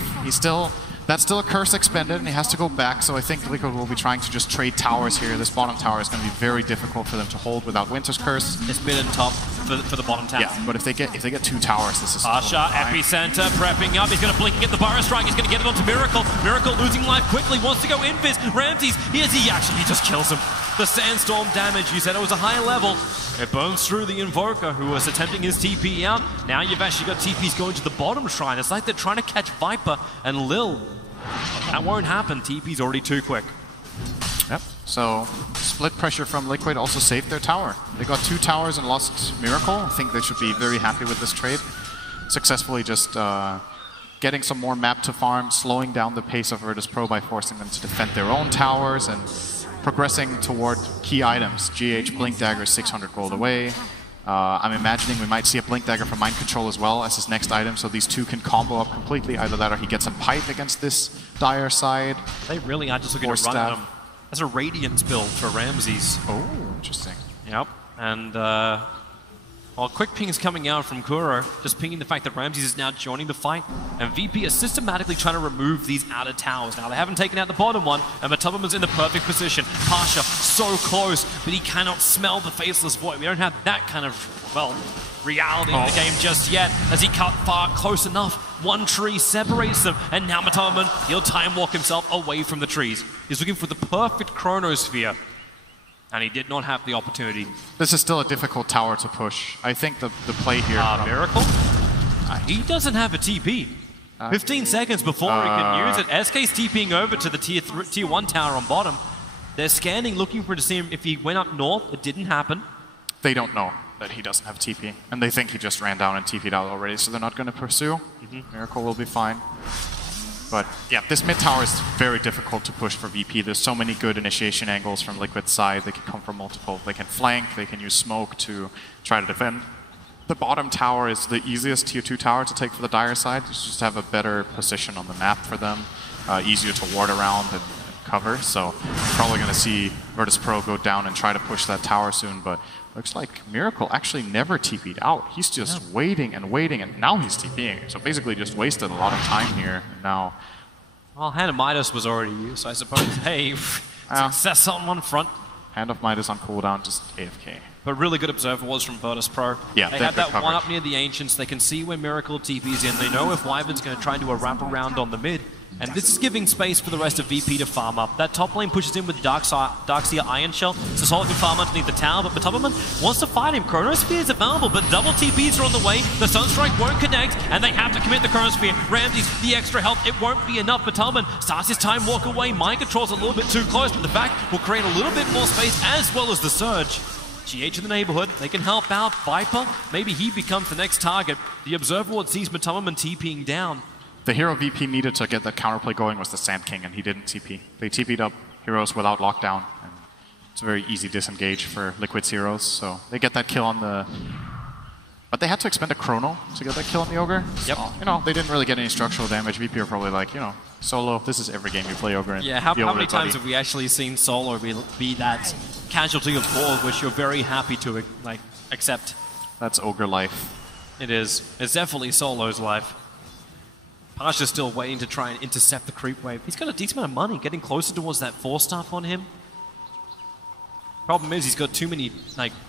That's still a curse expended, and he has to go back, so I think Liquid will be trying to just trade towers here. This bottom tower is going to be very difficult for them to hold without Winter's Curse. It's mid and top for the bottom tower. Yeah, but if they get 2 towers, this is Pasha, Epicenter, prepping up. He's going to blink and get the Burrow Strike. He's going to get it onto Miracle. Miracle losing life quickly, wants to go invis. Ramses, he just kills him. The Sandstorm damage, you said it was a high level. It burns through the Invoker, who was attempting his TP out. Now you've actually got TPs going to the bottom shrine. It's like they're trying to catch Viper and Lil. That won't happen. TP's already too quick. Yep. So split pressure from Liquid also saved their tower. They got 2 towers and lost Miracle. I think they should be very happy with this trade. Successfully just getting some more map to farm, slowing down the pace of Virtus Pro by forcing them to defend their own towers and progressing toward key items. GH Blink Dagger 600 gold away. I'm imagining we might see a Blink Dagger from Mind Control as well as his next item, so these 2 can combo up completely. Either that or he gets a pipe against this dire side. They really are just looking to run them as a Radiance build for Ramses. Oh, interesting. Yep, and well, quick ping is coming out from Kuro, just pinging the fact that Ramses is now joining the fight, and VP is systematically trying to remove these outer towers. Now, they haven't taken out the bottom one, and Matubman's in the perfect position. Pasha, so close, but he cannot smell the Faceless Void. We don't have that kind of, well, reality in the game just yet, as he cut far close enough. One tree separates them, and now Matubman, he'll time walk himself away from the trees. He's looking for the perfect Chronosphere, and he did not have the opportunity. This is still a difficult tower to push. I think the play here... Miracle? He doesn't have a TP. 15 seconds before he can use it. SK's TPing over to the tier 1 tower on bottom. They're scanning, looking for to see if he went up north. It didn't happen. They don't know that he doesn't have TP, and they think he just ran down and TP'd out already, so they're not going to pursue. Miracle will be fine. But yeah, this mid tower is very difficult to push for VP. There's so many good initiation angles from Liquid's side. They can come from multiple. They can flank, they can use smoke to try to defend. The bottom tower is the easiest tier 2 tower to take for the dire side. You just have a better position on the map for them, easier to ward around and cover. So probably going to see Virtus Pro go down and try to push that tower soon, but looks like Miracle actually never TP'd out. He's just waiting, and now he's TPing. So basically just wasted a lot of time here, and now... Well, Hand of Midas was already used, so I suppose, hey, success on one front. Hand of Midas on cooldown, just AFK. But really good observer was from Virtus Pro. Yeah, they have that one up near the Ancients. They can see when Miracle TP's in. They know if Wyvern's going to try and do a wraparound on the mid. And this is giving space for the rest of VP to farm up. That top lane pushes in with Darkseer Iron Shell, so Solo can farm underneath the tower, but Matubberman wants to fight him. Chronosphere is available, but double TPs are on the way. The Sunstrike won't connect, and they have to commit the Chronosphere. Ramsey's the extra health, it won't be enough. Matubberman starts his time walk away. Mind Control's a little bit too close, but the back will create a little bit more space as well as the Surge. GH in the neighborhood, they can help out. Viper, maybe he becomes the next target. The Observer sees Matubberman TPing down. The hero VP needed to get the counterplay going was the Sand King, and he didn't TP. They TP'd up heroes without lockdown, and it's a very easy disengage for Liquid's heroes, so they get that kill on the... But they had to expend a Chrono to get that kill on the Ogre. Yep. So, you know, they didn't really get any structural damage. VP are probably like, you know, Solo, this is every game you play Ogre in. Yeah, how many times have we actually seen Solo be that casualty of war, which you're very happy to like accept? That's Ogre life. It is. It's definitely Solo's life. Pasha's still waiting to try and intercept the creep wave. He's got a decent amount of money, getting closer towards that 4-star on him. Problem is, he's got too many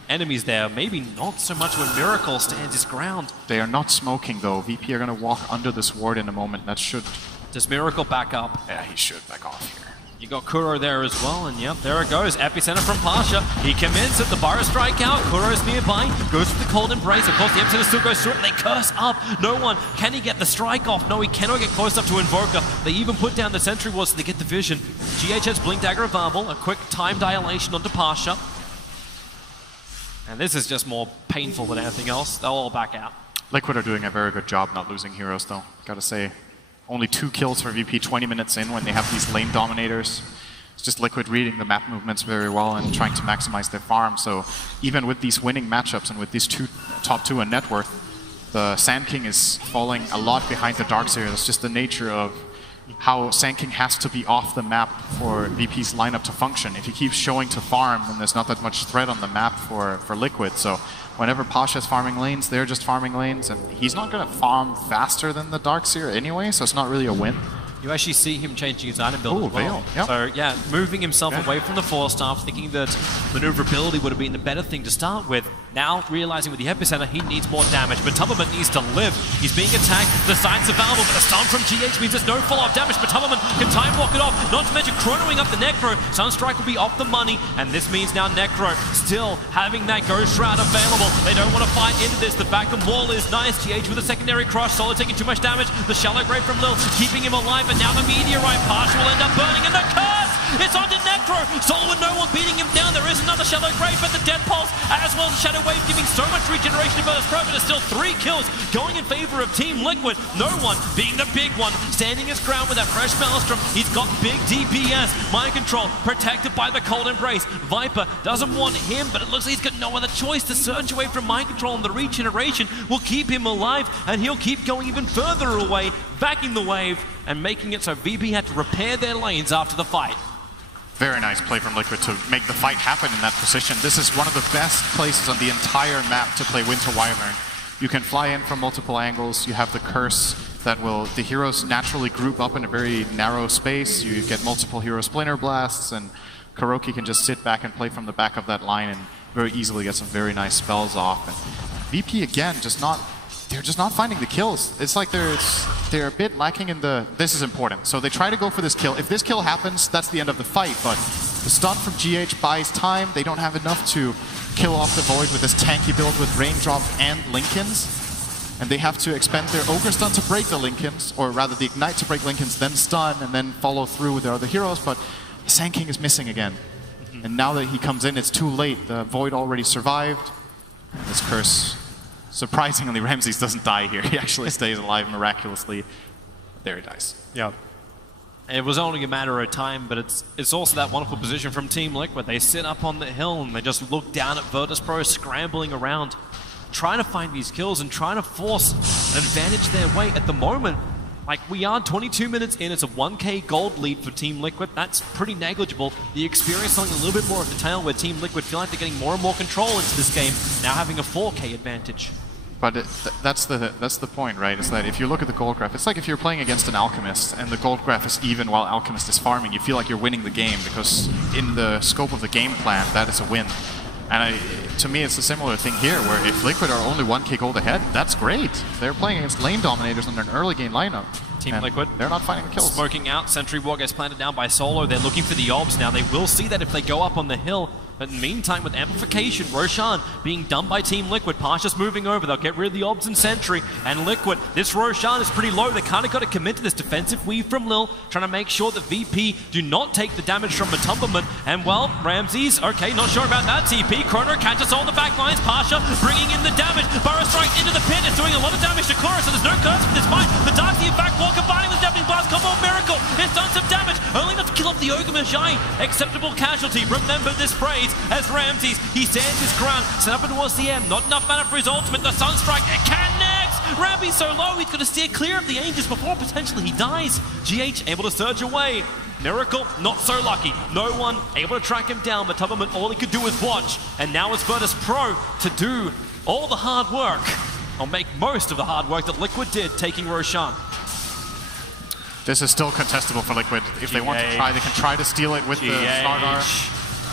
enemies there. Maybe not so much when Miracle stands his ground. They are not smoking, though. VP are going to walk under this ward in a moment. That should... Does Miracle back up? Yeah, he should back off here. You got Kuro there as well, and yep, there it goes. Epicenter from Pasha. He commits at the Bar Strike out. Kuro's nearby. Goes for the Cold Embrace. Of course, the Epicenter still goes through it, and they curse up. No one. Can he get the strike off? No, he cannot get close enough to Invoker. They even put down the Sentry Ward so they get the vision. GH has Blink Dagger available. A quick time dilation onto Pasha. And this is just more painful than anything else. They'll all back out. Liquid are doing a very good job not losing heroes, though. Gotta say. Only 2 kills for VP 20 minutes in when they have these lane dominators. It's just Liquid reading the map movements very well and trying to maximize their farm. So even with these winning matchups and with these top 2 in net worth, the Sand King is falling a lot behind the Darkseer. That's just the nature of how Sand King has to be off the map for VP's lineup to function. If he keeps showing to farm, then there's not that much threat on the map for Liquid. So whenever Pasha's farming lanes, they're just farming lanes, and he's not going to farm faster than the Darkseer anyway, so it's not really a win. You actually see him changing his item build as well. Veil. Yep. So yeah, moving himself away from the 4-star, thinking that maneuverability would have been the better thing to start with. Now, realizing with the Epicenter, he needs more damage, but Matubberman needs to live. He's being attacked, the sight's available, but the stun from GH means there's no follow-up damage. Matubberman can time walk it off, not to mention chronoing up the Necro. Sunstrike will be off the money, and this means now Necro still having that Ghost Shroud available. They don't want to fight into this. The back and wall is nice. GH with a secondary crush, Solo taking too much damage. The Shallow Grave from Lil keeping him alive, and now the Meteorite Pasha will end up burning, and the curse! It's onto Necro! Solo with no one beating him down. There is another Shallow Grave, but the Death Pulse, as well as the Shadow Wave, giving so much regeneration to Virtus Pro, but there's still 3 kills going in favor of Team Liquid. No one being the big one, standing his ground with that fresh Maelstrom. He's got big DPS. Mind Control, protected by the Cold Embrace. Viper doesn't want him, but it looks like he's got no other choice to surge away from Mind Control, and the regeneration will keep him alive, and he'll keep going even further away, backing the wave, and making it so VP had to repair their lanes after the fight. Very nice play from Liquid to make the fight happen in that position. This is one of the best places on the entire map to play Winter Wyvern. You can fly in from multiple angles. You have the curse that will... The heroes naturally group up in a very narrow space. You get multiple hero Splinter Blasts, and Kuroki can just sit back and play from the back of that line and very easily get some very nice spells off. And VP, again, they're just not finding the kills. It's like they're a bit lacking in the... This is important. So they try to go for this kill. If this kill happens, that's the end of the fight. But the stun from GH buys time. They don't have enough to kill off the Void with this tanky build with Raindrop and Lincolns. And they have to expend their Ogre stun to break the Lincolns, or rather the Ignite to break Lincolns, then stun, and then follow through with their other heroes. But the Sand King is missing again. And now that he comes in, it's too late. The Void already survived. This curse... Surprisingly, Ramses doesn't die here. He actually stays alive miraculously. There he dies. Yeah. It was only a matter of time, but it's also that wonderful position from Team Liquid. They sit up on the hill and they just look down at Virtus Pro scrambling around, trying to find these kills and trying to force an advantage their way. At the moment, like, we are 22 minutes in, it's a 1k gold lead for Team Liquid. That's pretty negligible. The experience something a little bit more at the tail, where Team Liquid feel like they're getting more and more control into this game, now having a 4k advantage. But that's the point, right? Is that if you look at the gold graph, it's like if you're playing against an Alchemist and the gold graph is even while Alchemist is farming, you feel like you're winning the game, because in the scope of the game plan, that is a win. And to me, it's a similar thing here, where if Liquid are only 1k gold ahead, that's great. They're playing against lane dominators in an early game lineup. Team.Liquid. They're not finding kills. Smoking out. Sentry War gets planted down by Solo. They're looking for the obs now. They will see that if they go up on the hill. But in the meantime, with amplification, Roshan being done by Team.Liquid. Pasha's moving over. They'll get rid of the obs and Sentry. And Liquid, this Roshan is pretty low. They kind of got to commit to this defensive weave from Lil, trying to make sure that VP do not take the damage from Matumberman. And well, Ramses, okay, not sure about that TP. Chrono catches all the back lines. Pasha bringing in the damage. Burrow strike into the pit. It's doing a lot of damage to Kura, so there's no curse for this fight. The Darcy and back wall combining with Deafening Blast combo Miracle. It's done some damage. Only enough to kill off the Ogre Magi. Acceptable casualty. Remember this phrase as Ramses. He stands his ground. Set up towards the end. Not enough mana for his ultimate. The Sunstrike. It connects. Ramsey's so low. He's got to steer clear of the Angels before potentially he dies. GH able to surge away. Miracle, not so lucky. No one able to track him down, but Tubberman, all he could do was watch. And now it's Virtus Pro to do all the hard work, or make most of the hard work that Liquid did, taking Roshan. This is still contestable for Liquid. If they want to try, they can try to steal it with the Slardar.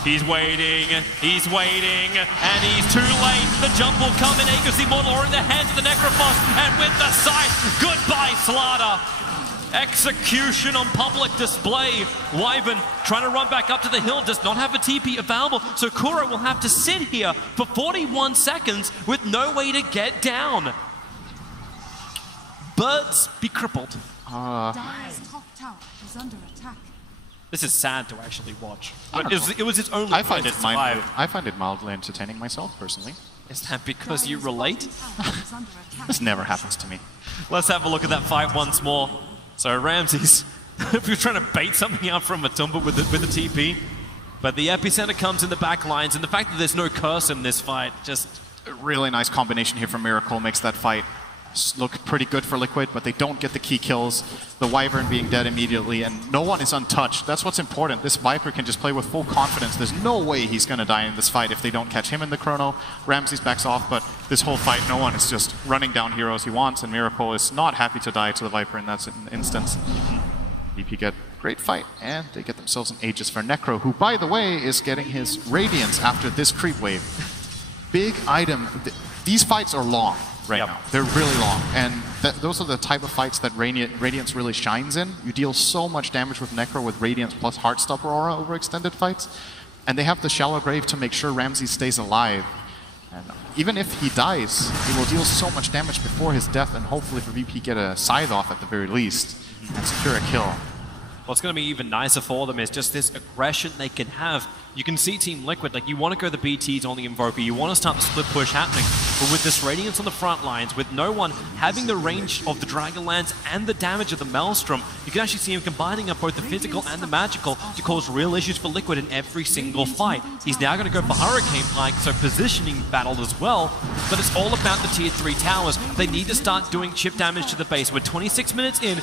He's waiting, and he's too late. The jump will come in. Aegis Immortal are in the hands of the Necrophos, and with the sight, goodbye Slaughter. Execution on public display. Wyvern trying to run back up to the hill, does not have a TP available, so Kuro will have to sit here for 41 seconds with no way to get down. Birds be crippled. Dire's top tower is under attack. This is sad to actually watch. But it was its only I find it mildly entertaining myself, personally. Is that because you relate? This never happens to me. Let's have a look at that fight once more. So Ramses, if you're trying to bait something out from Matumba with the TP, but the epicenter comes in the back lines, and the fact that there's no curse in this fight, just a really nice combination here from Miracle makes that fight look pretty good for Liquid, but they don't get the key kills. The Wyvern being dead immediately, and no one is untouched. That's what's important. This Viper can just play with full confidence. There's no way he's going to die in this fight if they don't catch him in the chrono. Ramses backs off, but this whole fight, no one is just running down heroes he wants, and Miracle is not happy to die to the Viper in that instance. VP get great fight, and they get themselves an Aegis for Necro, who, by the way, is getting his Radiance after this creep wave. Big item. These fights are long. Right now. They're really long, and those are the type of fights that Radiance really shines in. You deal so much damage with Necro with Radiance plus Heartstopper Aura over extended fights, and they have the Shallow Grave to make sure Ramses stays alive. And even if he dies, he will deal so much damage before his death, and hopefully for VP get a Scythe off at the very least, and secure a kill. What's going to be even nicer for them is just this aggression they can have. You can see Team.Liquid, like you want to go the BTs on the Invoker, you want to start the split push happening, but with this Radiance on the front lines, with no one having the range of the Dragonlance and the damage of the Maelstrom, you can actually see him combining up both the physical and the magical to cause real issues for Liquid in every single fight. He's now going to go for Hurricane Pike, so positioning battle as well, but it's all about the tier 3 towers. They need to start doing chip damage to the base. We're 26 minutes in,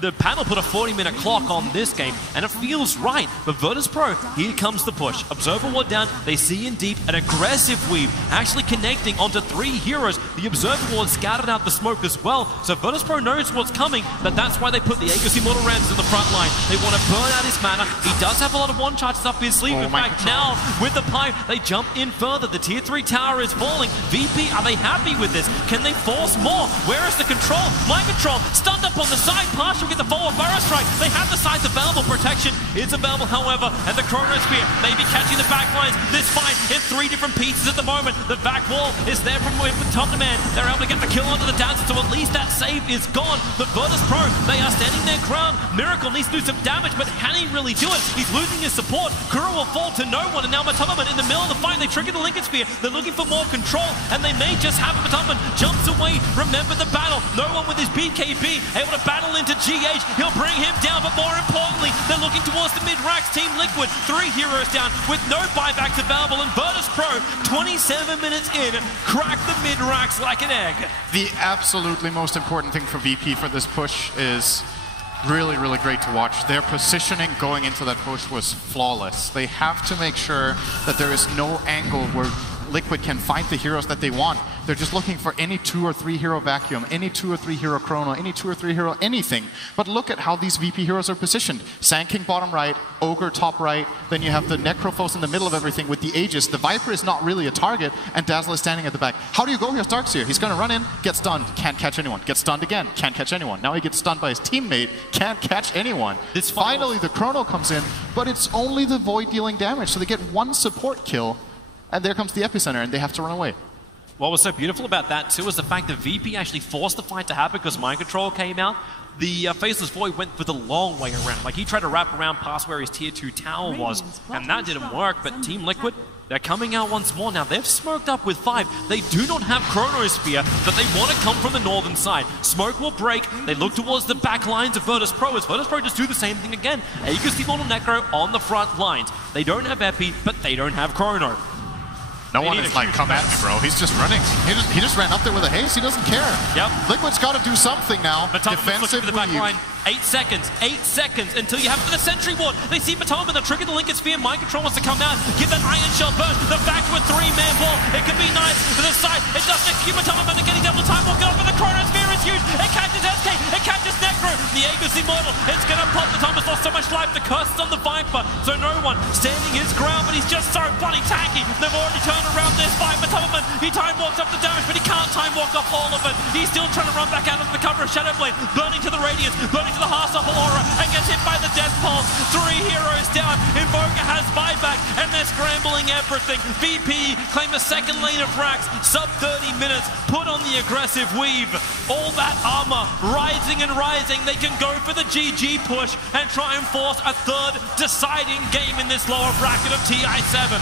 the panel put a 40-minute clock on this game, and it feels right, but Virtus Pro, here comes the push. Observer Ward down, they see in deep an aggressive weave, actually connecting onto 3 heroes. The Observer Ward scattered out the smoke as well, so Virtus Pro knows what's coming, but that's why they put the Aegis Immortal Ramses in the front line. They want to burn out his mana. He does have a lot of one charges up his sleeve. In fact, now with the pipe, they jump in further. The tier 3 tower is falling. VP, are they happy with this? Can they force more? Where is the control? Mind control, stunned up on the side. Partial get the forward Burrow Strike. They have the sides available. Protection is available, however, and the Chrono Spear maybe catching the back lines. This fight in 3 different pieces at the moment. The back wall is there from with top to man. They're able to get the kill onto the dancer, so at least that save is gone. But Virtus Pro, they are standing their ground. Miracle needs to do some damage, but can he really do it? He's losing his support. Kuro will fall to no one, and now Matumberman in the middle of the fight. They trigger the Lincoln Spear. They're looking for more control, and they may just have it. Matumberman jumps away. Remember the battle. No one with his BKB able to battle into GH. He'll bring him down, but more importantly, they're looking towards the mid-racks. Team.Liquid, 3 heroes down with no buybacks available, and Virtus Pro, 27 minutes in, crack the mid-racks like an egg. The absolutely most important thing for VP for this push is really, really great to watch. Their positioning going into that push was flawless. They have to make sure that there is no angle where Liquid can find the heroes that they want. They're just looking for any 2 or 3 hero vacuum, any 2 or 3 hero chrono, any 2 or 3 hero anything. But look at how these VP heroes are positioned. Sand King bottom right, Ogre top right, then you have the Necrophos in the middle of everything with the Aegis. The Viper is not really a target, and Dazzle is standing at the back. How do you go here, Darkseer? He's going to run in, get stunned, can't catch anyone. Get stunned again, can't catch anyone. Now he gets stunned by his teammate, can't catch anyone. Finally, the chrono comes in, but it's only the Void dealing damage, so they get 1 support kill, and there comes the epicenter, and they have to run away. What was so beautiful about that too is the fact that VP actually forced the fight to happen because Mind Control came out. The Faceless Void went for the long way around. Like, he tried to wrap around past where his tier 2 tower was, and that didn't work. But Team.Liquid, they're coming out once more now. They've smoked up with 5. They do not have Chronosphere, but they want to come from the northern side. Smoke will break. They look towards the back lines of Virtus Pro as Virtus Pro just do the same thing again. Aegis Immortal Necro on the front lines. They don't have Epi, but they don't have Chrono. No one is like, come at me, bro. He's just running. He just ran up there with a haste. He doesn't care. Yep. Liquid's got to do something now. Defensive the back line. 8 seconds until you have the Sentry Ward. They see Matoma, they're triggering the Lincoln Sphere. Mind Control wants to come out, give that Iron Shell burn. The fact with 3-man ball, it could be nice for the side. It doesn't execute Matoma, but they're getting double time walk off, but the Chronosphere is huge. It catches SK, it catches Necro. The Aegis Immortal, it's gonna pop. Matoma's lost so much life. The curse is on the Viper, so no one standing his ground, but he's just so bloody tanky. They've already turned around this fight. Matoma, he time walks up the damage, but he can't time walk off all of it. He's still trying to run back out of the cover of Shadowblade, burning to the Radiance, burning to the Heartstopper Aura, and gets hit by the Death Pulse. 3 heroes down. Invoker has buyback, and they're scrambling everything. VP claim a second lane of racks, sub 30 minutes, put on the aggressive weave. All that armor rising and rising. They can go for the GG push and try and force a 3rd deciding game in this lower bracket of Ti7.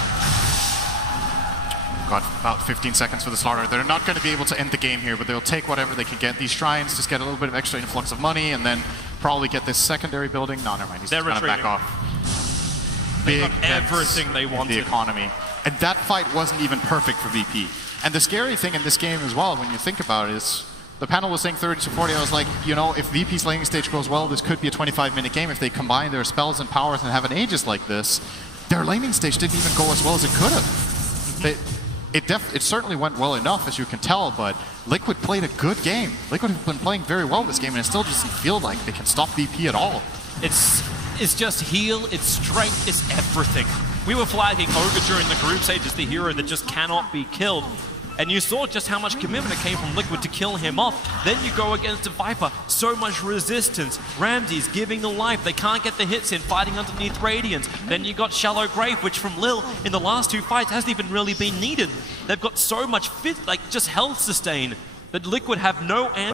Got about 15 seconds for the slaughter. They're not going to be able to end the game here, but they'll take whatever they can get. These shrines just get a little bit of extra influx of money, and then probably get this secondary building. No, never mind. He's just going to back off. Big everything they wanted. The economy. And that fight wasn't even perfect for VP. And the scary thing in this game as well, when you think about it, is the panel was saying 30 to 40. I was like, you know, if VP's laning stage goes well, this could be a 25-minute game. If they combine their spells and powers and have an Aegis like this, their laning stage didn't even go as well as it could have. It certainly went well enough, as you can tell, but Liquid played a good game. Liquid have been playing very well this game, and it still doesn't feel like they can stop VP at all. It's just heal, it's strength, it's everything. We were flagging Ogre during the group stage as the hero that just cannot be killed. And you saw just how much commitment it came from Liquid to kill him off. Then you go against a Viper, so much resistance. Ramsey's giving the life, they can't get the hits in, fighting underneath Radiance. Then you got Shallow Grave, which from Lil, in the last 2 fights, hasn't even really been needed. They've got so much just health sustain that Liquid have no answer.